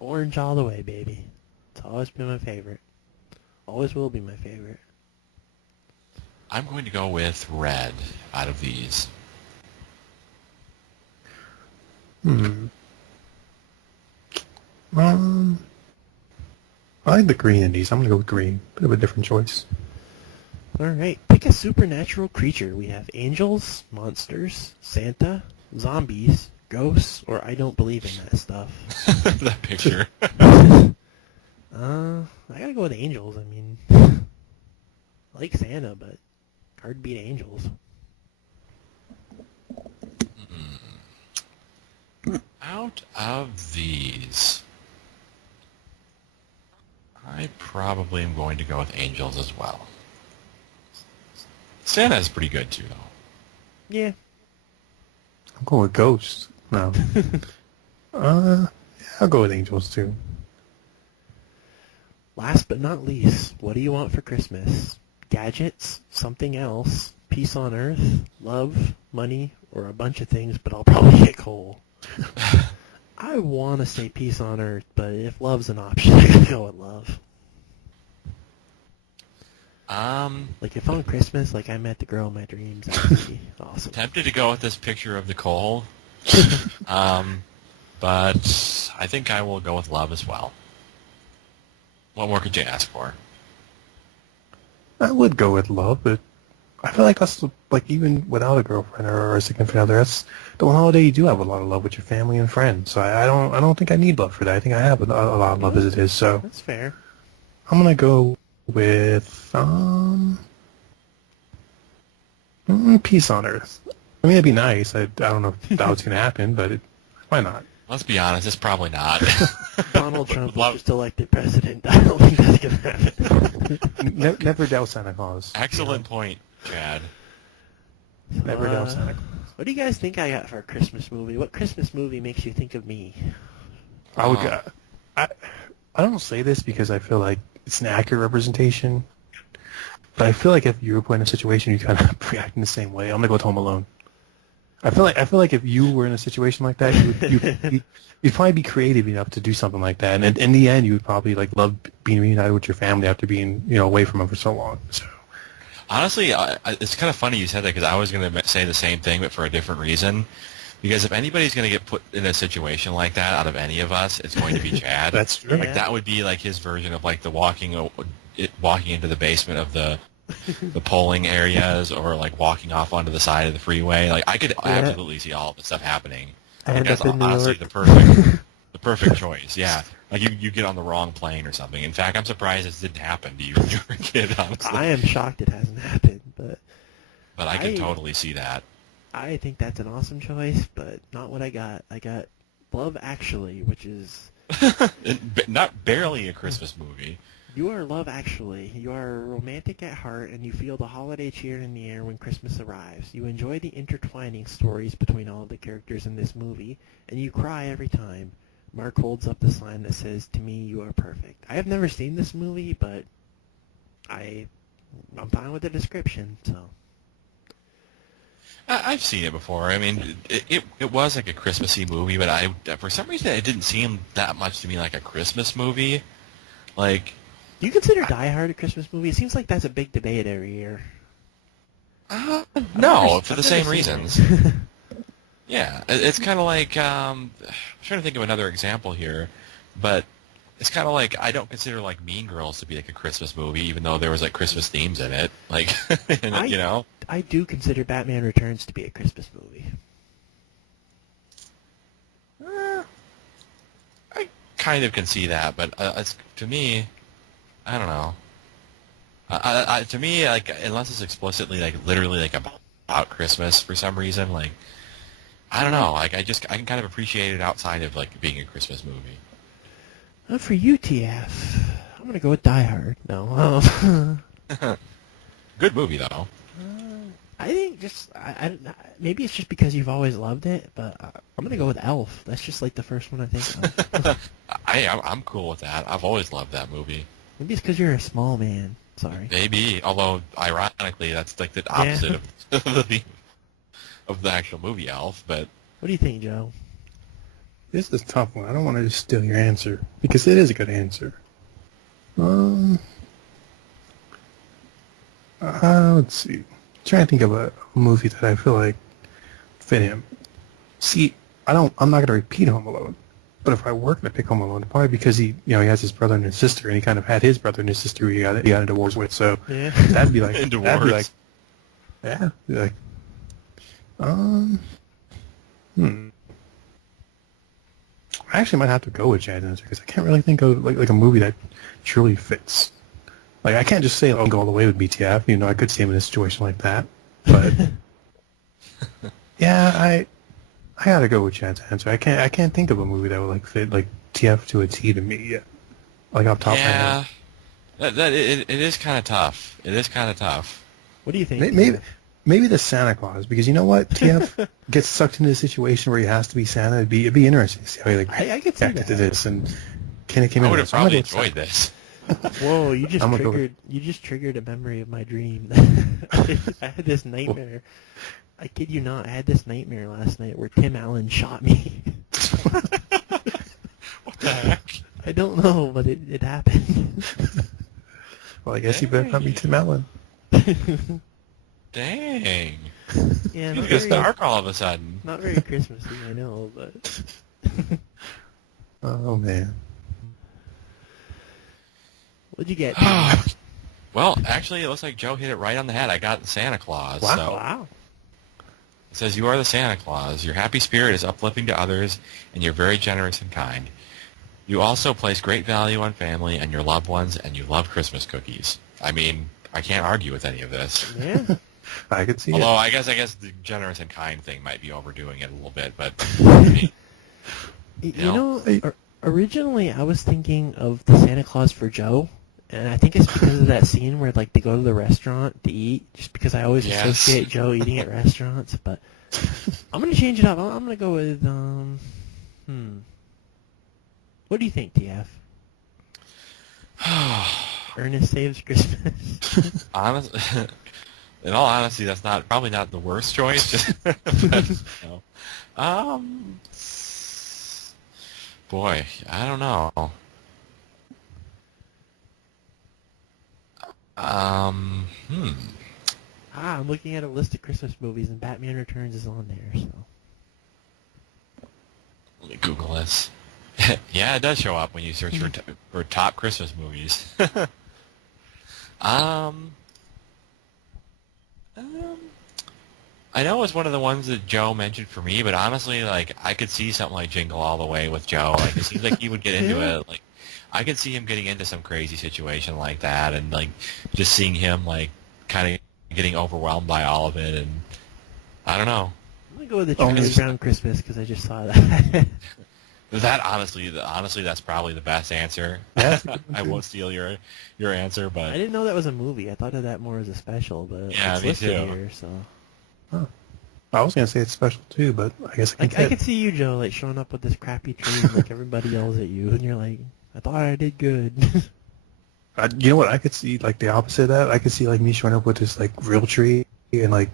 Orange all the way, baby. It's always been my favorite. Always will be my favorite. I'm going to go with red out of these. I like the green in these. I'm gonna go with green. Bit of a different choice. All right, pick a supernatural creature. We have angels, monsters, Santa, zombies, ghosts, or I don't believe in that stuff. That picture. I gotta go with angels. I mean, I like Santa, but hard to beat angels. Out of these, I probably am going to go with angels as well. Santa is pretty good too, though. Yeah. I'm going with ghosts. No. Yeah, I'll go with angels too. Last but not least, what do you want for Christmas? Gadgets, something else, peace on earth, love, money, or a bunch of things, but I'll probably get coal. I want to say peace on earth, but if love's an option, I gotta go with love. Like if on Christmas, like I met the girl of my dreams, that would be awesome. Tempted to go with this picture of the coal, but I think I will go with love as well. What more could you ask for? I would go with love, but I feel like that's like even without a girlfriend or a significant other, that's the one holiday you do have a lot of love with your family and friends. So I don't think I need love for that. I think I have a lot of love as it is. So That's fair. I'm gonna go with peace on earth. I mean, it'd be nice. I don't know if that was gonna happen, but why not? Let's be honest, it's probably not. Donald Trump was Love- just elected president. I don't think that's going to happen. Never doubt Santa Claus. Excellent point, Chad. Never doubt Santa Claus. What do you guys think I got for a Christmas movie? What Christmas movie makes you think of me? I would. I don't say this because I feel like it's an accurate representation, but I feel like if you were put in a situation, you kind of react in the same way. I'm gonna go with Home Alone. I feel like if you were in a situation like that, you'd probably be creative enough to do something like that, and in the end, you would probably like love being reunited with your family after being away from them for so long. So. Honestly, it's kind of funny you said that because I was going to say the same thing, but for a different reason. Because if anybody's going to get put in a situation like that out of any of us, it's going to be Chad. That's true. Like that would be like his version of like the walking into the basement of the polling areas, or like walking off onto the side of the freeway. Like I could absolutely see all of this stuff happening. I end That's up in New honestly York. the perfect choice. Yeah, like you get on the wrong plane or something. In fact, I'm surprised this didn't happen to you when you were a kid. Honestly, I am shocked it hasn't happened, but I can totally see that. I think that's an awesome choice, but not what I got. I got Love Actually, which is Not barely a Christmas movie. you are Love Actually. You are romantic at heart, and you feel the holiday cheer in the air when Christmas arrives. You enjoy the intertwining stories between all of the characters in this movie, and you cry every time. Mark holds up the sign that says, "To me, you are perfect." I have never seen this movie, but I'm fine with the description, so. I've seen it before. I mean, it was like a Christmassy movie, but for some reason it didn't seem that much to me like a Christmas movie. Like, Do you consider Die Hard a Christmas movie? It seems like that's a big debate every year. no, for the I've same never seen reasons. it. Yeah, it's kind of like I'm trying to think of another example here, but it's kind of like I don't consider like Mean Girls to be like a Christmas movie, even though there was like Christmas themes in it. Like, I do consider Batman Returns to be a Christmas movie. I kind of can see that, but to me, I don't know. To me, like unless it's explicitly like literally like about Christmas for some reason, like I don't know. Like I can kind of appreciate it outside of like being a Christmas movie. Not for you, TF. I'm gonna go with Die Hard. No. Good movie though. I think maybe it's just because you've always loved it, but I'm gonna go with Elf. That's just like the first one I think of. I'm cool with that. I've always loved that movie. Maybe it's because you're a small man. Sorry. Maybe, although ironically, that's like the opposite of the theme of the actual movie Elf. But What do you think, Joe? This is a tough one. I don't want to just steal your answer because it is a good answer. Let's see. I'm trying to think of a movie that I feel like fit him. See, I'm not going to repeat Home Alone, but if I were going to pick Home Alone, probably because he has his brother and his sister, and he kind of had his brother and his sister who he got into wars with. So Yeah. that'd be like Into that'd be wars. like, yeah, be like, I actually might have to go with Chad's answer because I can't really think of like a movie that truly fits. Like I can't just say I'll go all the way with BTF. I could see him in a situation like that, but yeah, I gotta go with Chad's answer. I can't think of a movie that would like fit like TF to a T to me yet. Like off top of my head. Yeah, it is kind of tough. It is kind of tough. What do you think? Maybe the Santa Claus, because you know what? TF gets sucked into a situation where he has to be Santa. It'd be interesting to see how he like I could see reacted to that. this and can it came I in. would have So I'm gonna probably go with enjoyed Santa. this. Whoa! You I'm gonna go just triggered a memory of my dream. I had this nightmare. I kid you not. I had this nightmare last night where Tim Allen shot me. What the heck? I don't know, but it happened. Well, I guess you better not be Tim Allen. Dang. Yeah, It not gets very, dark all of a sudden. not very Christmassy, I know, but Oh man. what'd you get? Well, actually, it looks like Joe hit it right on the head. I got Santa Claus. Wow. So. Wow. It says, you are the Santa Claus. Your happy spirit is uplifting to others, and you're very generous and kind. You also place great value on family and your loved ones, and you love Christmas cookies. I mean, I can't argue with any of this. Yeah. I could see Although it. I guess the generous and kind thing might be overdoing it a little bit, but I mean, You know, originally I was thinking of the Santa Claus for Joe, and I think it's because of that scene where like they go to the restaurant to eat, just because I always Yes. associate Joe eating at restaurants. But I'm gonna change it up. I'm gonna go with What do you think, TF? Ernest Saves Christmas. honest, in all honesty, that's probably not the worst choice. But, no. Boy, I don't know. I'm looking at a list of Christmas movies, and Batman Returns is on there. So. Let me Google this. Yeah, it does show up when you search for top Christmas movies. I know it's one of the ones that Joe mentioned for me, but honestly, like I could see something like Jingle All the Way with Joe. Like it seems like he would get into it. Like I could see him getting into some crazy situation like that, and like just seeing him like kind of getting overwhelmed by all of it. And I don't know. I'm gonna go with the Charlie Brown Christmas because I just saw that. That honestly, that's probably the best answer. Yeah, I won't steal your answer, but I didn't know that was a movie. I thought of that more as a special, but Yeah, it's me listed too. here, so. Huh. I was gonna say it's special too, but I guess I I could see you, Joe, like showing up with this crappy tree and like everybody yells at you, and you're like, I thought I did good. You know what? I could see like the opposite of that. I could see like me showing up with this like real tree and like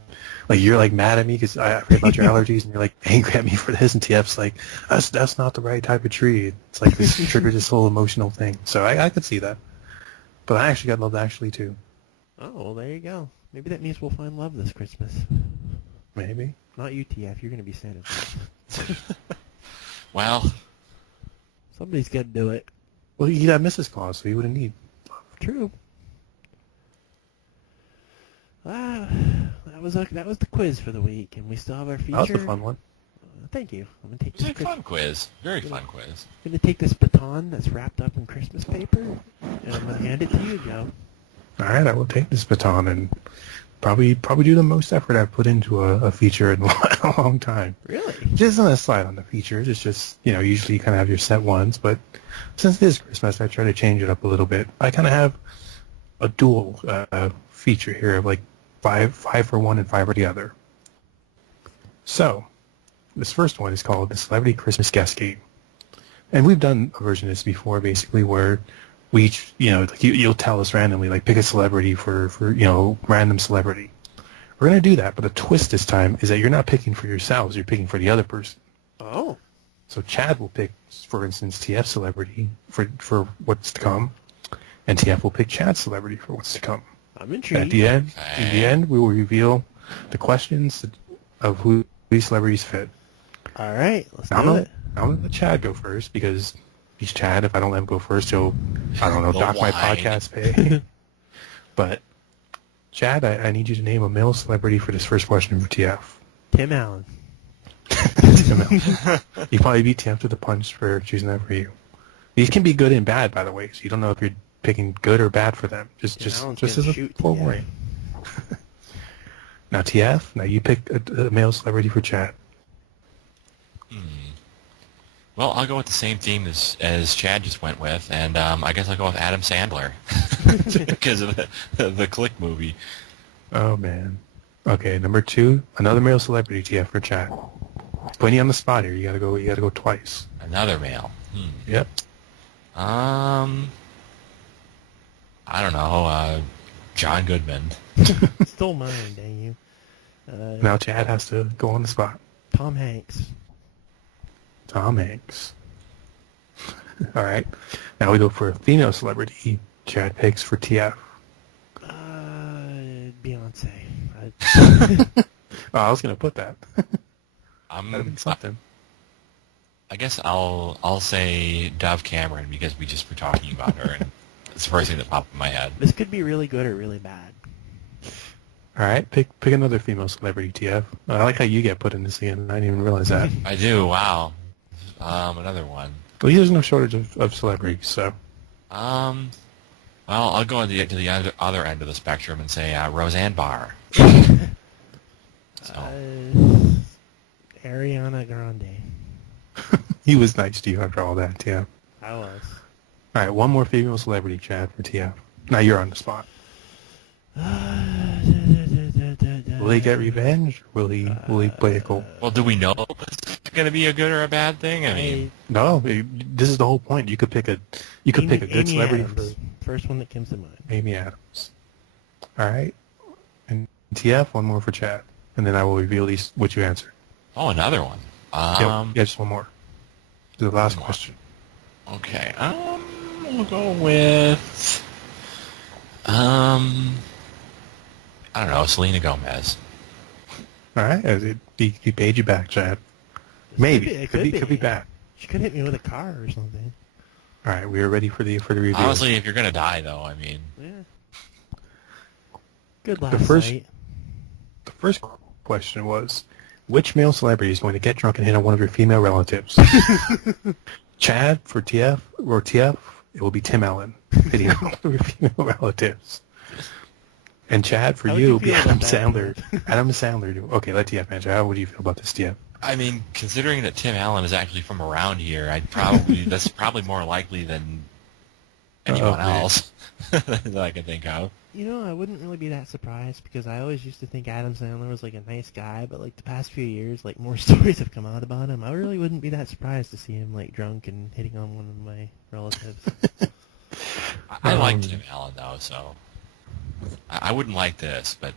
you're like mad at me because I forget about your allergies and you're like angry at me for this, and TF's like that's not the right type of tree. It's like this triggers this whole emotional thing. So I could see that. But I actually got Love Actually too. Oh, well, there you go. Maybe that means we'll find love this Christmas. Maybe. Not you, TF. You're gonna be Santa Claus. well, Somebody's got to do it. Well, you got Mrs. Claus, so you wouldn't need. True. That was the quiz for the week, and we still have our feature. That was a fun one. Thank you. I'm gonna take it was this. a fun quiz. Very fun quiz. I'm gonna take this baton that's wrapped up in Christmas paper, and I'm gonna hand it to you, Joe. All right, I will take this baton and probably do the most effort I've put into a feature in a long time. Really? Just on a slide on the features. It's just, usually you kind of have your set ones, but since it is Christmas, I try to change it up a little bit. I kind of have a dual feature here of like five for one and five for the other. So, this first one is called the Celebrity Christmas Guest Game. And we've done a version of this before, basically, where we each, like you'll tell us randomly, like pick a celebrity for random celebrity. We're going to do that, but the twist this time is that you're not picking for yourselves, you're picking for the other person. Oh. So Chad will pick, for instance, TF celebrity for what's to come, and TF will pick Chad's celebrity for what's to come. I'm intrigued. At the end, we will reveal the questions of who these celebrities fit. All right, let's Now, do it. I'm going to let Chad go first because he's Chad. If I don't let him go first, he'll, dock my whine. podcast pay. But, Chad, I need you to name a male celebrity for this first question for TF. Tim Allen. You probably beat TF to the punch for choosing that for you. These can be good and bad, by the way, so you don't know if you're picking good or bad for them. Just as a forewarning. Now, TF, now you pick a male celebrity for Chad. Well, I'll go with the same theme as Chad just went with, and I guess I'll go with Adam Sandler because of the Click movie. Oh, man. Okay, number 2, another male celebrity, TF, for Chad. Putting you on the spot here. You gotta go twice. Another male. Yep. I don't know. John Goodman. Stole mine, dang you. Now Chad has to go on the spot. Tom Hanks. Tom Hanks. All right. Now we go for a female celebrity. Chad picks for TF. Beyonce. Oh, I was gonna put that. I'm That'd been something. I guess I'll say Dove Cameron because we just were talking about her. And It's the first thing that popped in my head. This could be really good or really bad. All right, pick another female celebrity, TF. I like how you get put in this again. I didn't even realize that. I do. Wow. Another one. Well, there's no shortage of celebrities, so. Well, I'll go to the other end of the spectrum and say Roseanne Barr. So. Ariana Grande. He was nice to you after all that, TF. I was. All right, one more female celebrity, Chad, for TF. Now you're on the spot. Will he get revenge? Or will he play it cool? Well, do we know if it's going to be a good or a bad thing? I mean, No, this is the whole point. You could pick a good Amy celebrity Adams. First one that comes to mind. for Amy Adams. All right, and TF, one more for Chad, and then I will reveal what you answered. oh, another one. Yeah, just one more. The last one more. question. Okay. We'll go with I don't know, Selena Gomez. All right, he paid you back, Chad. Maybe It could be bad. She could hit me with a car or something. All right, we are ready for the reveal. Honestly, if you're gonna die, though, I mean, Yeah. Good last first- night. The first question was, which male celebrity is going to get drunk and hit on one of your female relatives? Chad for TF, or TF, it will be Tim Allen hitting on one of your female relatives. And Chad, for How would you, you will be feel Adam about that, Sandler. Adam Sandler. Okay, let TF answer. How would you feel about this, TF? I mean, considering that Tim Allen is actually from around here, that's probably more likely than anyone man. else that I can think of. You know, I wouldn't really be that surprised because I always used to think Adam Sandler was like a nice guy, but like the past few years, like more stories have come out about him. I really wouldn't be that surprised to see him like drunk and hitting on one of my relatives. I like Tim Allen though, so I wouldn't like this, but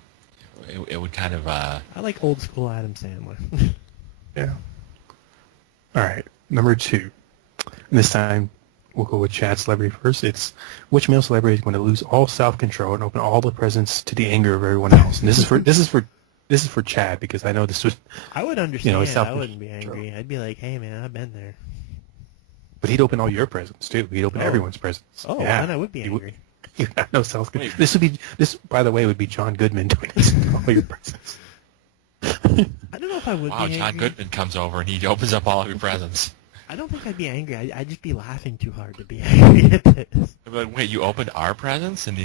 it would kind of. I like old school Adam Sandler. Yeah. All right, number 2. And this time, we'll go with Chad celebrity first. It's which male celebrity is going to lose all self-control and open all the presents to the anger of everyone else. And this is for Chad because I know this was. I would understand. it's I wouldn't be angry. I'd be like, hey man, I've been there. But he'd open all your presents too. He'd open everyone's presents. Oh, yeah. then I would be angry. You got no self-control. This, by the way, would be John Goodman doing this to all your presents. I don't know if I would wow, be John angry. Goodman comes over and he opens up all of your presents. I don't think I'd be angry. I'd just be laughing too hard to be angry at this. But wait, you opened our presents and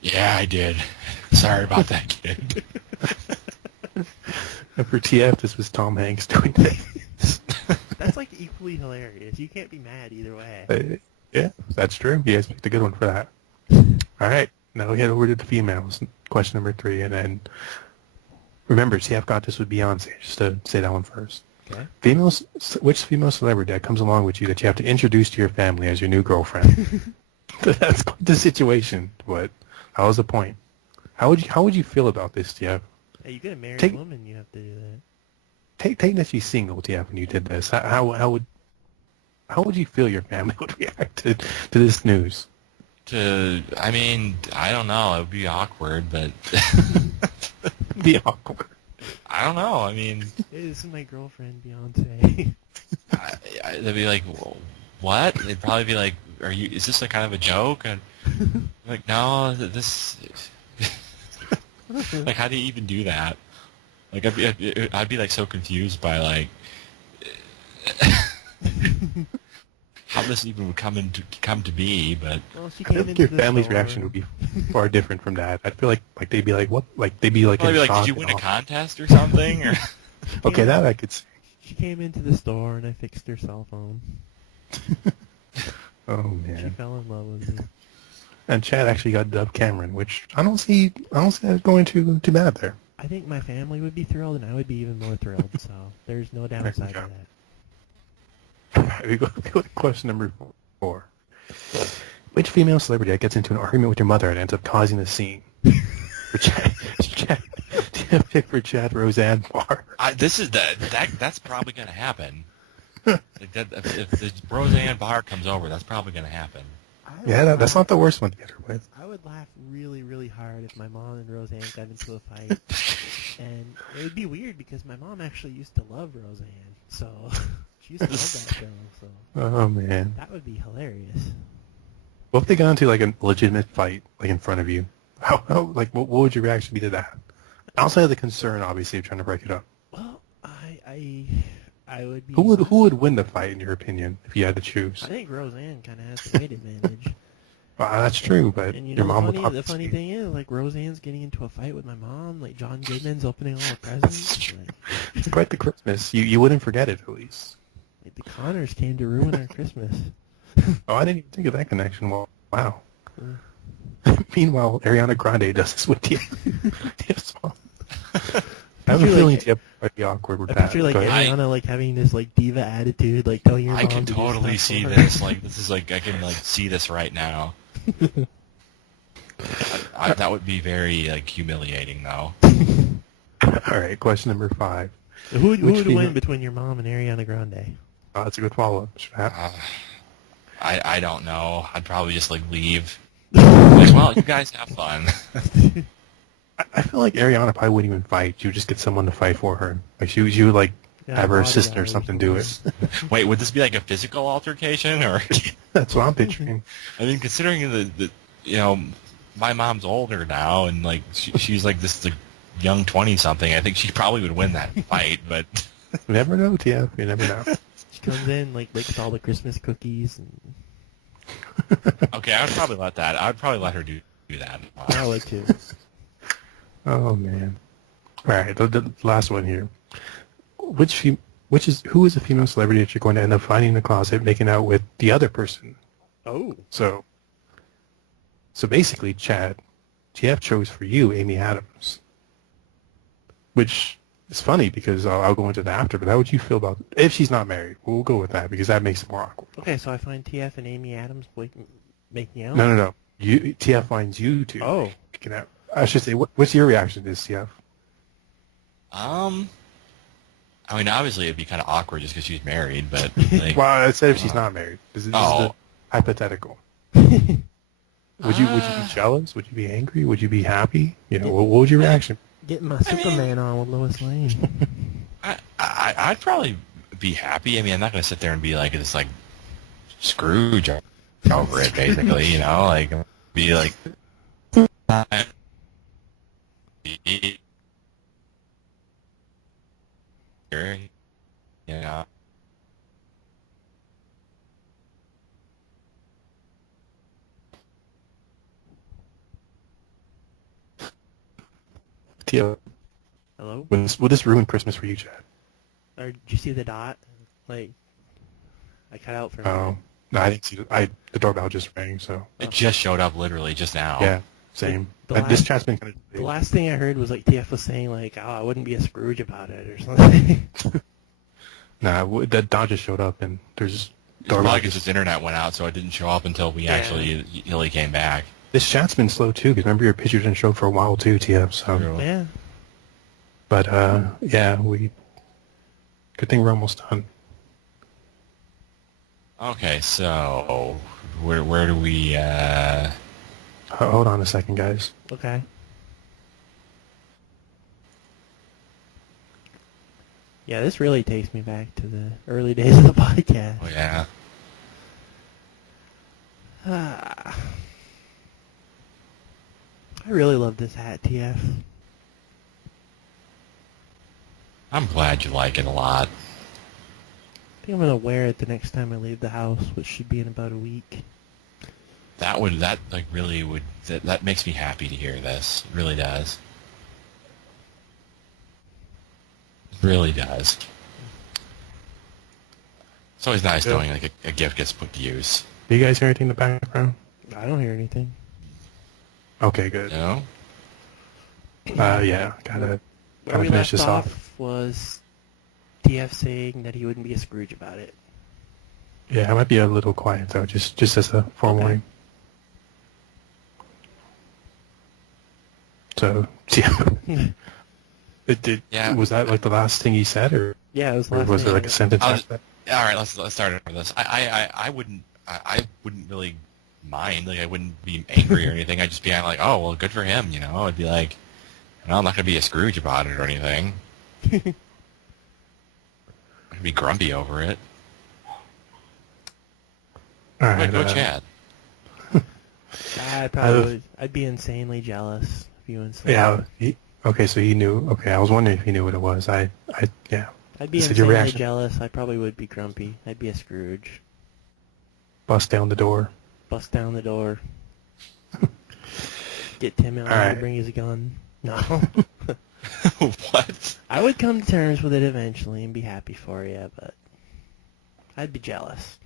yeah, I did. Sorry about that, kid. And for TF, this was Tom Hanks doing this. That's like equally hilarious. You can't be mad either way. Yeah, that's true. You guys picked a good one for that. All right, now we head over to the females. Question number 3, and then remember, TF got this with Beyonce. Just to say that one first. Okay. Which female celebrity that comes along with you that you have to introduce to your family as your new girlfriend? That's quite the situation, but that was the point. How would you feel about this, TF? Hey, you get a married woman, you have to do that. Take that she's single, TF, when you did this. How would you feel your family would react to this news? I mean, I don't know. It would be awkward, but Be awkward. I don't know. I mean, Hey, this is my girlfriend, Beyonce. they'd be like, "What?" They'd probably be like, Is this a kind of a joke?" And I'm like, no, this. Like, how do you even do that? Like, I'd be like so confused by like how this even would come to be. But Well, she I came feel like into your the family's store. reaction would be far different from that. I feel like they'd be like, what? Like they'd be like, probably in be like, shock "Did you and win a all. contest or something?" Or Okay, that I could see. She came into the store and I fixed her cell phone. Oh She man. fell in love with me. And Chad actually got dubbed Cameron, which I don't see that going too bad there. I think my family would be thrilled and I would be even more thrilled, so there's no downside to that. Alright, we go to question number 4. Which female celebrity that gets into an argument with your mother and ends up causing a scene? For Chad, do you pick for Chad Roseanne Barr? that's probably gonna happen. Like if the Roseanne Barr comes over, that's probably gonna happen. Yeah, that's not the worst one to get her with. I would laugh really, really hard if my mom and Roseanne got into a fight. And it would be weird because my mom actually used to love Roseanne. So she used to love that show. So Oh man. that would be hilarious. What if they got into like a legitimate fight, like in front of you? How like what would your reaction be to that? Outside of the concern, obviously, of trying to break it up. Well, I would be. Who would win the fight in your opinion if you had to choose? I think Roseanne kind of has the weight advantage. Well, that's true, but And you your know mom the funny thing is, like Roseanne's getting into a fight with my mom. Like John Goodman's opening all the presents. Like, It's quite the Christmas. You wouldn't forget it at least. like the Connors came to ruin our Christmas. Oh, I didn't even think of that connection. Well, wow. Meanwhile, Ariana Grande does this with you. Yes, Mom. I have a feeling Tiff might be awkward with I that. picture like but- Ariana like having this like diva attitude, like telling your mom. I can to do totally stuff see for her. this. Like this is like I can like see this right now. That would be very like humiliating, though. All right, question number 5. Who would Which win female- between your mom and Ariana Grande? Oh, that's a good follow-up. I don't know. I'd probably just like leave. Like, well, you guys have fun. I feel like Ariana probably wouldn't even fight. She would just get someone to fight for her. Like she would like Yeah, have her bodyguard assistant or or something do it. Wait, would this be like a physical altercation, or? That's what I'm picturing. I mean, considering the you know, my mom's older now, and like she's like this like young 20-something. I think she probably would win that fight, but You never know, TF. You never know. She comes in like licks all the Christmas cookies, and okay, I would probably let that. I would probably let her do that. I would too. Oh man. All right, the last one here. Who is a female celebrity that you're going to end up finding in the closet making out with the other person? Oh, So basically, Chad, TF chose for you Amy Adams, which is funny because I'll go into that after. But how would you feel about if she's not married? We'll go with that because that makes it more awkward. okay. So I find TF and Amy Adams making out. No. TF finds you two. Oh. making out. I should say, what's your reaction to this, TF? I mean, obviously it'd be kind of awkward just because she's married, but like, Well, I said if she's not married. This is Oh. the hypothetical. Would you be jealous? Would you be angry? Would you be happy? You know, what would your reaction? Getting my Superman on with Lois Lane. I'd probably be happy. I mean, I'm not going to sit there and be like this like Scrooge over it, basically. You know, like be like. Yeah. TF, Hello? will this ruin Christmas for you, Chad? Or did you see the dot? Like, I cut out for a Oh, minute. no, I didn't see the doorbell just rang, so It just showed up literally just now. yeah, same. The This last- chat's been kind The of last thing I heard was like TF was saying like, "Oh, I wouldn't be a Scrooge about it" or something. that dot just showed up and there's It's doorbell. probably because his internet went out, so it didn't show up until we actually really came back. This chat's been slow too, because remember your picture didn't show for a while too, TF. So, True. Yeah. but yeah, good thing we're almost done. Okay, so where do we? Hold on a second, guys. Okay. Yeah, this really takes me back to the early days of the podcast. Oh yeah. I really love this hat, TF. I'm glad you like it a lot. I think I'm gonna wear it the next time I leave the house, which should be in about a week. That makes me happy to hear this. It really does. It really does. It's always nice Yeah. knowing like a gift gets put to use. Do you guys hear anything in the background? I don't hear anything. Okay, good. You know? Yeah, gotta Where we finish left this off. off was TF saying that he wouldn't be a Scrooge about it. Yeah, I might be a little quiet though, just as a forewarning. So, yeah. Yeah. Was that like the last thing he said, or Yeah, it was or last was there night. like a sentence I after was- that? All right, let's start over this. I wouldn't really mind. Like I wouldn't be angry or anything. I'd just be like, oh well, good for him. You know, I'd be like, I'm not gonna be a Scrooge about it or anything. I'd be grumpy over it. All right, Go Chad. I probably would. I'd be insanely jealous if you insane. Yeah. Okay, so he knew. Okay, I was wondering if he knew what it was. Yeah. I'd be So your insanely reaction? jealous. I probably would be grumpy. I'd be a Scrooge. Bust down the door. Bust down the door. Get Tim out Alright. to bring his gun. No. What? I would come to terms with it eventually and be happy for you, but I'd be jealous.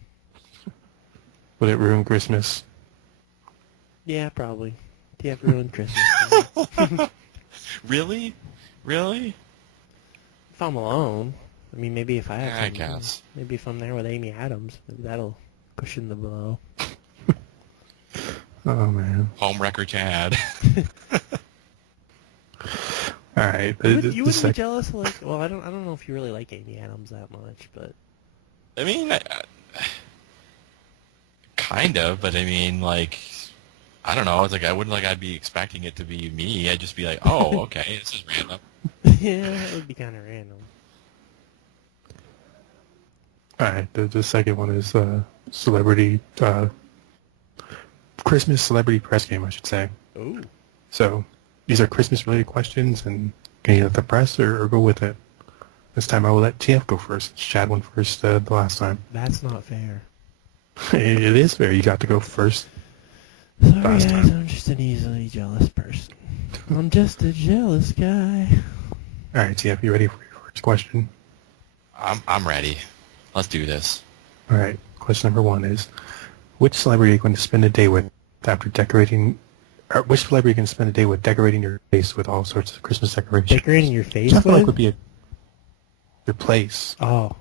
Would it ruin Christmas? Yeah, probably. TF ruined Christmas. Really? Really? If I'm alone, I mean, maybe if I have I someone- guess. Maybe if I'm there with Amy Adams, maybe that'll cushion the blow. Oh man. Homewrecker Chad. All right. You wouldn't be jealous of, like, well, I don't know if you really like Amy Adams that much, but I mean, kind of, but I mean, like, I don't know. It's like I'd be expecting it to be me. I'd just be like, oh, okay, this is random. yeah, it would be kind of random. All right. The second one is celebrity Christmas celebrity press game, I should say. Ooh. So these are Christmas-related questions, and can you let the press or go with it? This time I will let TF go first. Chad went first the last time. That's not fair. It is fair. You got to go first. Sorry, Last guys, time. I'm just an easily jealous person. I'm just a jealous guy. All right, TF, you ready for your first question? I'm ready. Let's do this. All right. Question number one is, which celebrity are you going to spend a day with after decorating? Or which celebrity are you going to spend a day with decorating your face with all sorts of Christmas decorations? Decorating your face Which I feel like with? would be your place, Oh.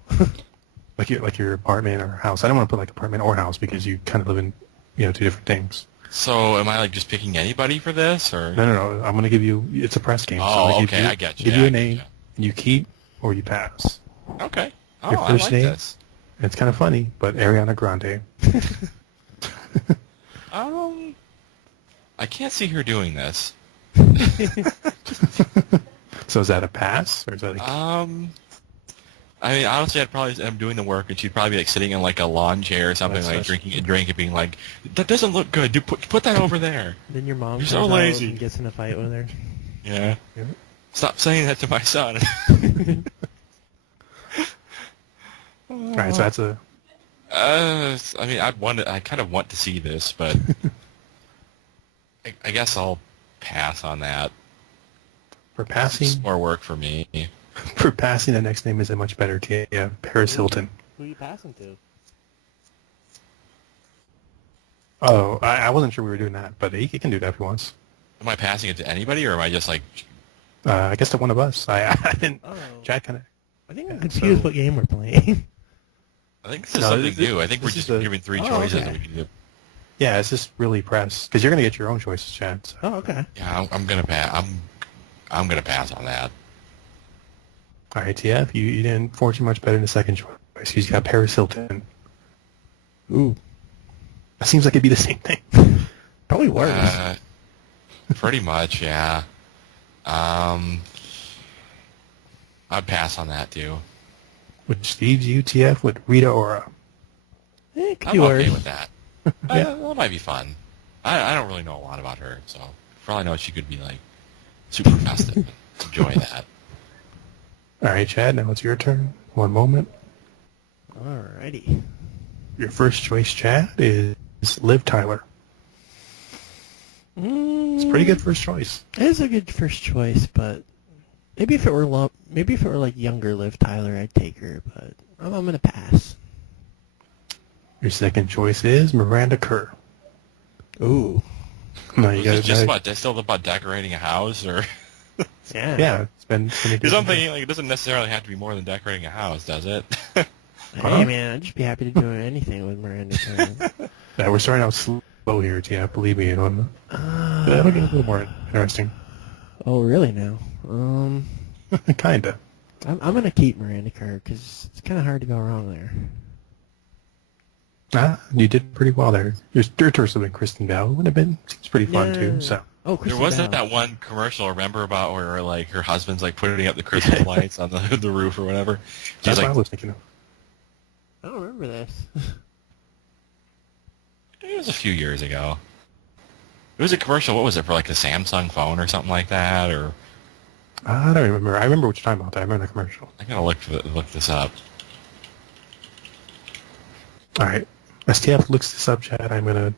like your apartment or house. I don't want to put like apartment or house because you kind of live in two different things. So, am I like just picking anybody for this, or? No. I'm going to give you. It's a press game. Oh, I'm gonna okay, I get you. Give Yeah, you I a get name, you. and you keep or you pass. Okay. Oh, Your I first like name? this. It's kind of funny, but Ariana Grande. I can't see her doing this. So is that a pass or is that a I mean, honestly, I'd probably end up doing the work, and she'd probably be like sitting in like a lawn chair or something, That's- like drinking a drink and being like, "That doesn't look good. Dude, put that over there." Then your mom You're comes so out lazy. and gets in a fight with her. Yeah. Yeah. Stop saying that to my son. All right, so that's a I mean, I kind of want to see this, but I guess I'll pass on that. for It's passing. more work for me. For passing, the next name is a much better. Yeah, Paris Hilton. Who are you passing to? Oh, I wasn't sure we were doing that, but he can do that if he wants. Am I passing it to anybody, or am I just like? I guess to one of us. I didn't. Oh. Chad kind of. I think Yeah, I'm confused so- what game we're playing. I think this is No, something this- new. I think we're this is just the- giving three Oh, choices. okay. And we can do. Yeah, it's just really press because you're gonna get your own choices, Chad. So. Oh, okay. Yeah, I'm gonna pass. I'm gonna pass on that. All right, TF, you didn't fortune much better in the second choice because you got Paris Hilton. Ooh. That seems like it'd be the same thing. Probably worse. Pretty much, yeah. I'd pass on that too. Which leaves you, TF, with Rita Ora. It could I'm be worse. okay with that. Yeah. That might be fun. I don't really know a lot about her, so for all I know, she could be like super festive. Enjoy that. All right, Chad, now it's your turn. One moment. Alrighty. Your first choice, Chad, is Liv Tyler. It's a pretty good first choice. It is a good first choice, but maybe if it were like younger Liv Tyler, I'd take her. But I'm gonna pass. Your second choice is Miranda Kerr. Ooh. No, you Is got it just to. about still about decorating a house, or Yeah. Yeah, it's been. because I'm thinking like it doesn't necessarily have to be more than decorating a house, does it? Hey man, I'd just be happy to do anything with Miranda Kerr. Yeah, we're starting out slow here, TF. Believe me, it'll get a little more interesting. Oh really now? Kinda. I'm gonna keep Miranda Kerr because it's kind of hard to go wrong there. You did pretty well there. Your third choice would have been Kristen Bell. It would have been seems pretty fun too. So Oh, There Kristen wasn't Bell. that one commercial, remember, about where like her husband's like putting up the Christmas lights on the roof or whatever. She's that's what I like, was thinking of. I don't remember this. it was a few years ago. It was a commercial. What was it for? Like a Samsung phone or something like that, or I don't remember. I remember what you're talking about. I remember the commercial. I gotta look this up. All right. STF looks this up, Chad. I'm gonna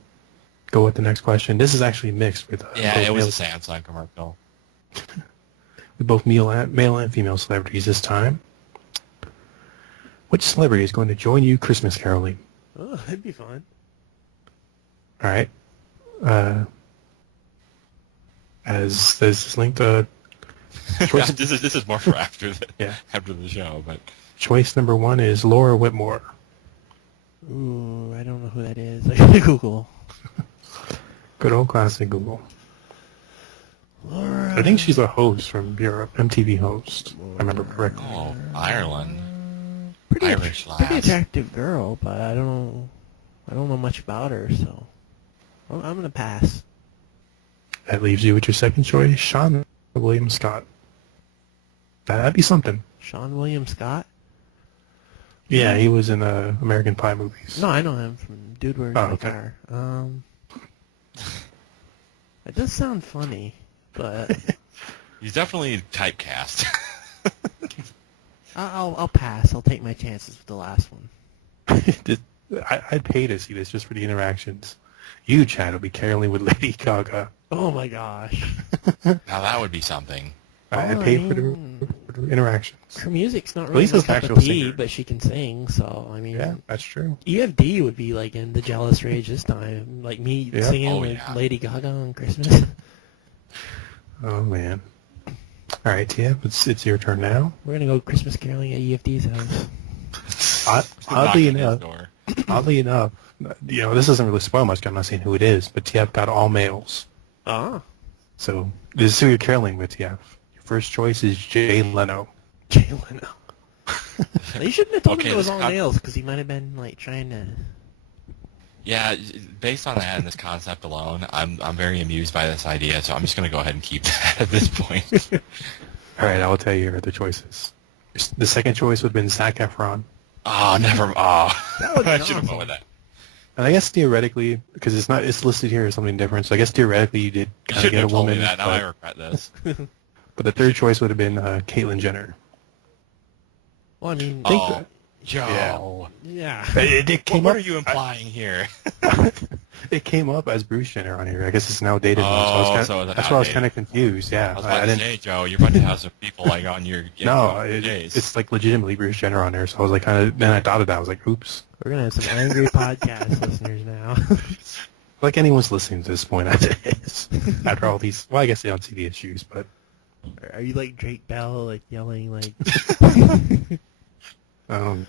go with the next question. This is actually mixed with Yeah, both it was male- a Samsung commercial. with both male and female celebrities this time. Which celebrity is going to join you Christmas caroling? Oh, that'd be fun. All right. As this is linked, choice, This is more for after the Yeah. after the show, but choice number 1 is Laura Whitmore. Ooh, I don't know who that is. I gotta Google. Good old classic Google. Laura. I think she's a host from Europe, MTV host. I remember correctly. oh, Ireland. Pretty, Irish pretty lass. attractive girl, but I don't know much about her, so I'm gonna pass. That leaves you with your second choice, Sean William Scott. That'd be something. Sean William Scott? Yeah, he was in American Pie movies. No, I know him from Dude, Where's Oh, My okay. Car? It does sound funny, but He's definitely typecast. I'll pass. I'll take my chances with the last one. I'd pay to see this just for the interactions. You, Chad, will be caroling with Lady Gaga. Oh my gosh. Now that would be something. I'd Oh, pay I for mean- the interactions. Her music's not At really least my it's an cup actual of tea, singer. but she can sing, so I mean, Yeah, that's true. EFD would be like in the jealous rage this time, like me Yeah. singing Oh, with yeah. Lady Gaga on Christmas. Oh, man. All right, Tia, it's your turn now. We're gonna go Christmas caroling at EFD's house. Oddly Knocking his enough, door. this doesn't really spoil much. 'Cause I'm not saying who it is, but Tiaf got all males. Ah, So this is who you're caroling with, Tiaf. Your first choice is Jay Leno. Jay Leno. You shouldn't have told Okay, him it was this all con- males, because he might have been like trying to. Yeah, based on that and this concept alone, I'm very amused by this idea, so I'm just going to go ahead and keep that at this point. All right, I will tell you your other choices. The second choice would have been Zac Efron. Oh, never. Oh, That would've I been should have awesome. gone with that. And I guess theoretically, because it's listed here as something different, so I guess theoretically you did You kind of shouldn't get a have told woman. me that. Now but, I regret this. but the third choice would have been Caitlyn Jenner. Well, I mean, Oh, Joe. yeah. It came What up. are you implying here? It came up as Bruce Jenner on here. I guess it's now dated. Oh, one, so it's that's why I was outdated. kind of confused. Yeah, I was about to didn't. say, Joe, you're about to have some people like on your No, days. it's like legitimately Bruce Jenner on there. So I was like, kind of. Then I thought of that. I was like, oops. We're gonna have some angry podcast listeners now. Like anyone's listening to this point after this, after all these. Well, I guess they don't see the issues, but Are you like Drake Bell, like yelling like? man,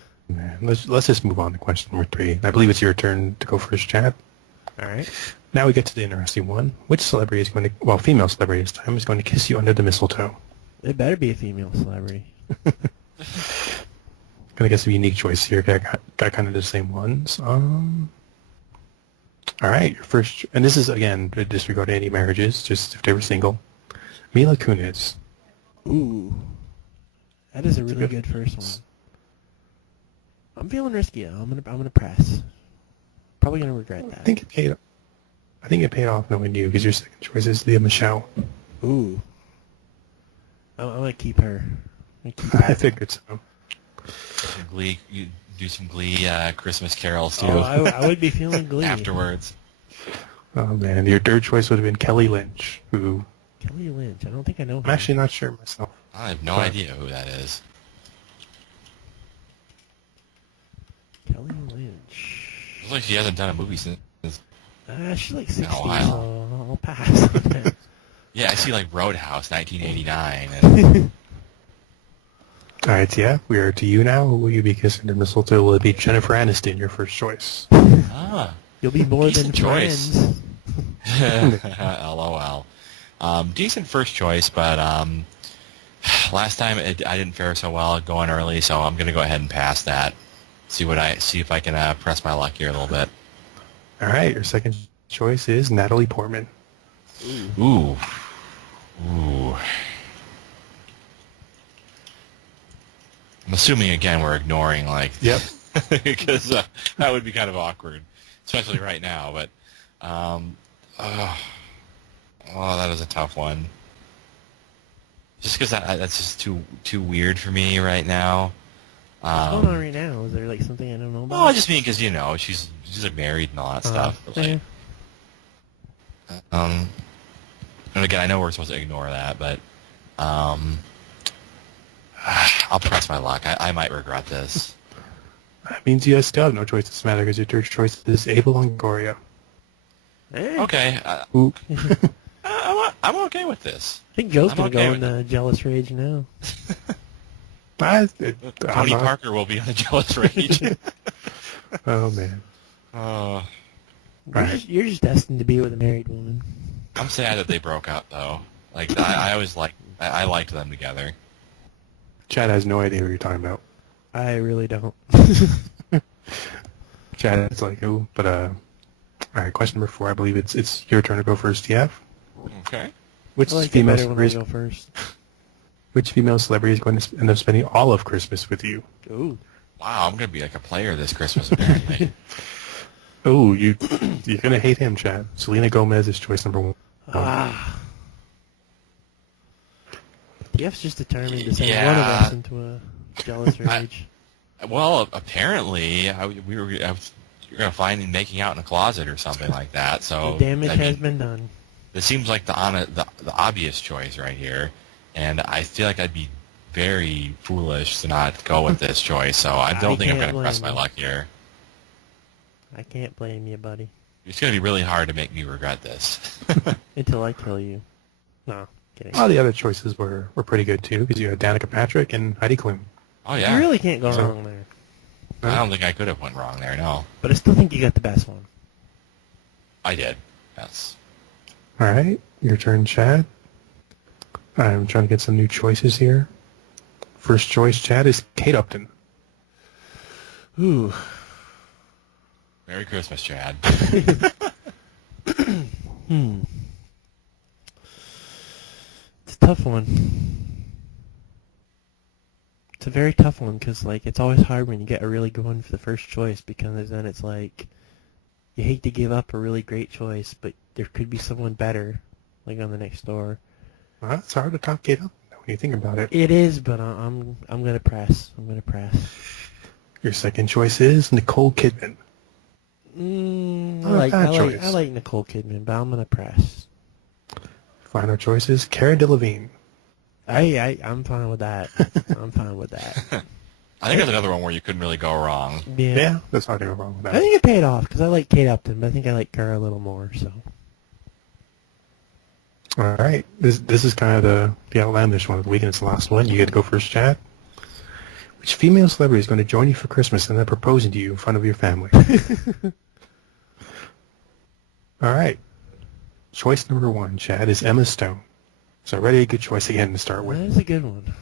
let's just move on to question number 3. I believe it's your turn to go first, Chad. All right. Now we get to the interesting one. Which celebrity is going to, well, female celebrity this time, is going to kiss you under the mistletoe? It better be a female celebrity. Gonna get some unique choice here. Got kind of the same ones. All right, your first, and this is again disregarding any marriages, just if they were single. Mila Kunis. Ooh, that is a really good- good first one. I'm feeling risky. I'm gonna press. Probably gonna regret that. I think it paid off knowing you because your second choice is Leah Michelle. Ooh. I'm gonna keep her. I'm gonna keep I her. figured so. Some Glee, you do some Glee Christmas carols too Oh, I would be feeling glee. afterwards. Oh man, your third choice would have been Kelly Lynch, who Kelly Lynch. I don't think I know her. I'm actually not sure myself. I have no idea who that is. Kelly Lynch. Looks like she hasn't done a movie since. She's like 60, Oh, wow. so I'll pass. Yeah, I see like Roadhouse, 1989. And All right, yeah, we are to you now. Who will you be kissing the mistletoe? Will it be Jennifer Aniston, your first choice? ah, You'll be more than Decent choice. friends. LOL. Decent first choice, but last time I didn't fare so well going early, so I'm gonna go ahead and pass that. See if I can press my luck here a little bit. All right, your second choice is Natalie Portman. Ooh. I'm assuming again we're ignoring like Yep. because that would be kind of awkward, especially right now. But Oh, that is a tough one. Just because that's just too weird for me right now. What's going on right now? Is there like something I don't know about? Well, I just mean because she's like married and all that stuff. But, like, and again, I know we're supposed to ignore that, but I'll press my luck. I might regret this. That means you guys still have no choice in this matter because your third choice is Abel Longoria. Okay. Ooh. I'm okay with this. I think Joe's going to okay go with into jealous rage now. Tony Parker will be on the jealous rage. Oh, man. Right. You're just destined to be with a married woman. I'm sad that they broke up, though. Like, I always I liked them together. Chad has no idea what you're talking about. I really don't. Chad is like, oh, but, all right, question number 4. I believe it's your turn to go first, TF. Okay. Which I like female it better when I celebrity? go first. Which female celebrity is going to end up spending all of Christmas with you? Ooh. Wow, I'm going to be like a player this Christmas, apparently. Oh, you're going to hate him, Chad. Selena Gomez is choice number 1. TF's just determined to send Yeah. one of us into a jealous rage. Well, apparently, we were going to find him making out in a closet or something like that. So The damage I mean, has been done. It seems like the obvious choice right here, and I feel like I'd be very foolish to not go with this choice. So I don't think I'm going to press my luck here. I can't blame you, buddy. It's going to be really hard to make me regret this. Until I kill you. No, kidding. All the other choices were pretty good, too, because you had Danica Patrick and Heidi Klum. Oh yeah, You really can't go wrong there. I don't think I could have went wrong there. No, But I still think you got the best one. I did. Yes. All right, your turn, Chad. I'm trying to get some new choices here. First choice, Chad, is Kate Upton. Ooh. Merry Christmas, Chad. It's a tough one. It's a very tough one because, like, it's always hard when you get a really good one for the first choice because then it's like you hate to give up a really great choice, but there could be someone better, like on the next door. Well, it's hard to top Kate Upton when you think about it. It is, but I'm gonna press. I'm gonna press. Your second choice is Nicole Kidman. I like Nicole Kidman, but I'm gonna press. Final choice is Cara Delevingne. I'm fine with that. I'm fine with that. I think there's another one where you couldn't really go wrong. Yeah, that's hard to go wrong with I that. think it paid off because I like Kate Upton, but I think I like Cara a little more. So. All right, this is kind of the outlandish one of the week, and it's the last one. You get to go first, Chad. Which female celebrity is going to join you for Christmas and then proposing to you in front of your family? All right. Choice number 1, Chad, is Emma Stone. So already a good choice again to start with. That is a good one.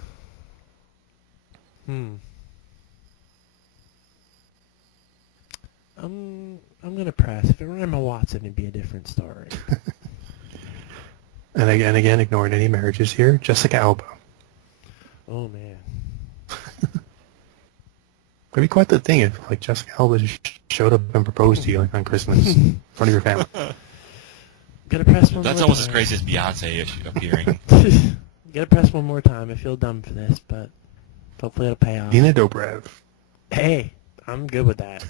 I'm gonna press. If it were Emma Watson, it'd be a different story. And again, ignoring any marriages here, Jessica Alba. Oh man. It'd be quite the thing if, like, Jessica Alba just showed up and proposed to you, like, on Christmas in front of your family. Gotta press one That's more almost as time. crazy as Beyonce appearing. Gotta press one more time. I feel dumb for this, but hopefully it'll pay off. Dina Dobrev. Hey, I'm good with that.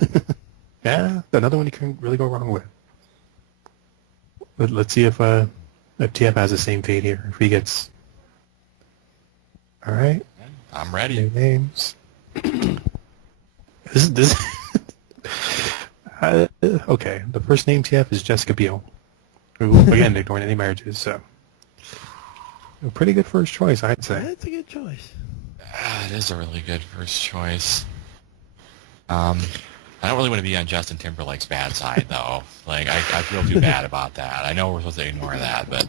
Yeah, another one you can't really go wrong with. Let's see if TF has the same fate here. If he gets... All right. I'm ready. New names. This okay. The first name TF is Jessica Biel, who, again, ignoring any marriages, so a pretty good first choice, I'd say. That's a good choice. It is a really good first choice. I don't really want to be on Justin Timberlake's bad side, though. Like, I feel too bad about that. I know we're supposed to ignore that, but...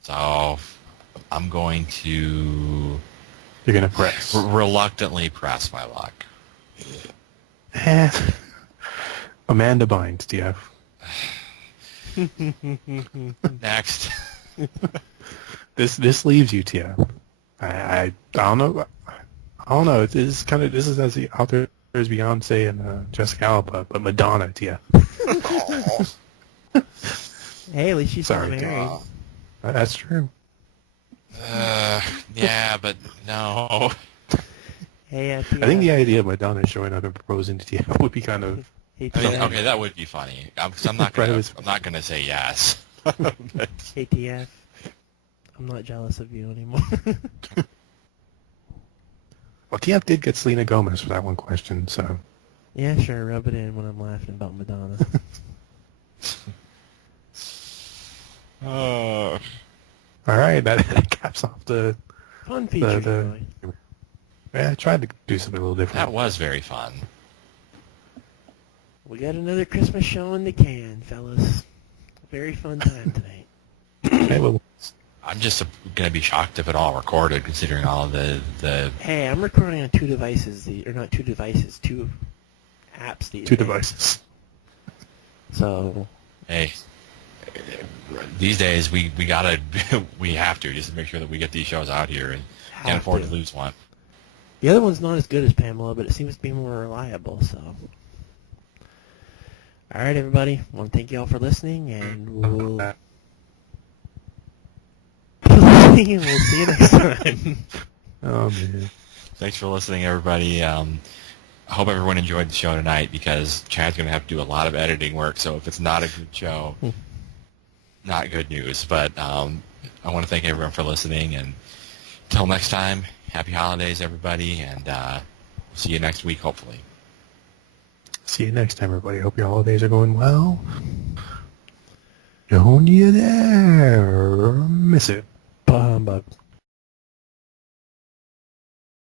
So, I'm going to... You're going to press. Reluctantly press my luck. Amanda Bynes, TF. Next. This leaves you, TF. I don't know. I don't know. This is as out there as Beyonce and Jessica Alba, but Madonna, TF. Hey, at least she's not Sorry. married. That's true. Yeah, but no. Hey, I think the idea of Madonna showing up and proposing to TF would be kind of... Hey, I mean, TF. okay, that would be funny. I'm not gonna say yes. But- Hey, TF. I'm not jealous of you anymore. Well, TF did get Selena Gomez for that one question, so... Yeah, sure. Rub it in when I'm laughing about Madonna. Uh, All right, that caps off the... Fun feature, Troy. Yeah, I tried to do something a little different. that was very fun. We got another Christmas show in the can, fellas. Very fun time tonight. Okay, well, I'm just gonna be shocked if it all recorded, considering all of the Hey, I'm recording on two devices, or not two devices, two apps these two days. devices. So, hey. These days, we gotta we have to just to make sure that we get these shows out here and can't have afford to. to lose one. The other one's not as good as Pamela, but it seems to be more reliable, so. All right, everybody. I want to thank you all for listening, and we'll see you next time. Oh, man. Thanks for listening, everybody. I hope everyone enjoyed the show tonight because Chad's going to have to do a lot of editing work, so if it's not a good show, not good news. But I want to thank everyone for listening, and until next time, happy holidays, everybody, and see you next week, hopefully. See you next time, everybody. Hope your holidays are going well. Don't you dare miss it. Humbug.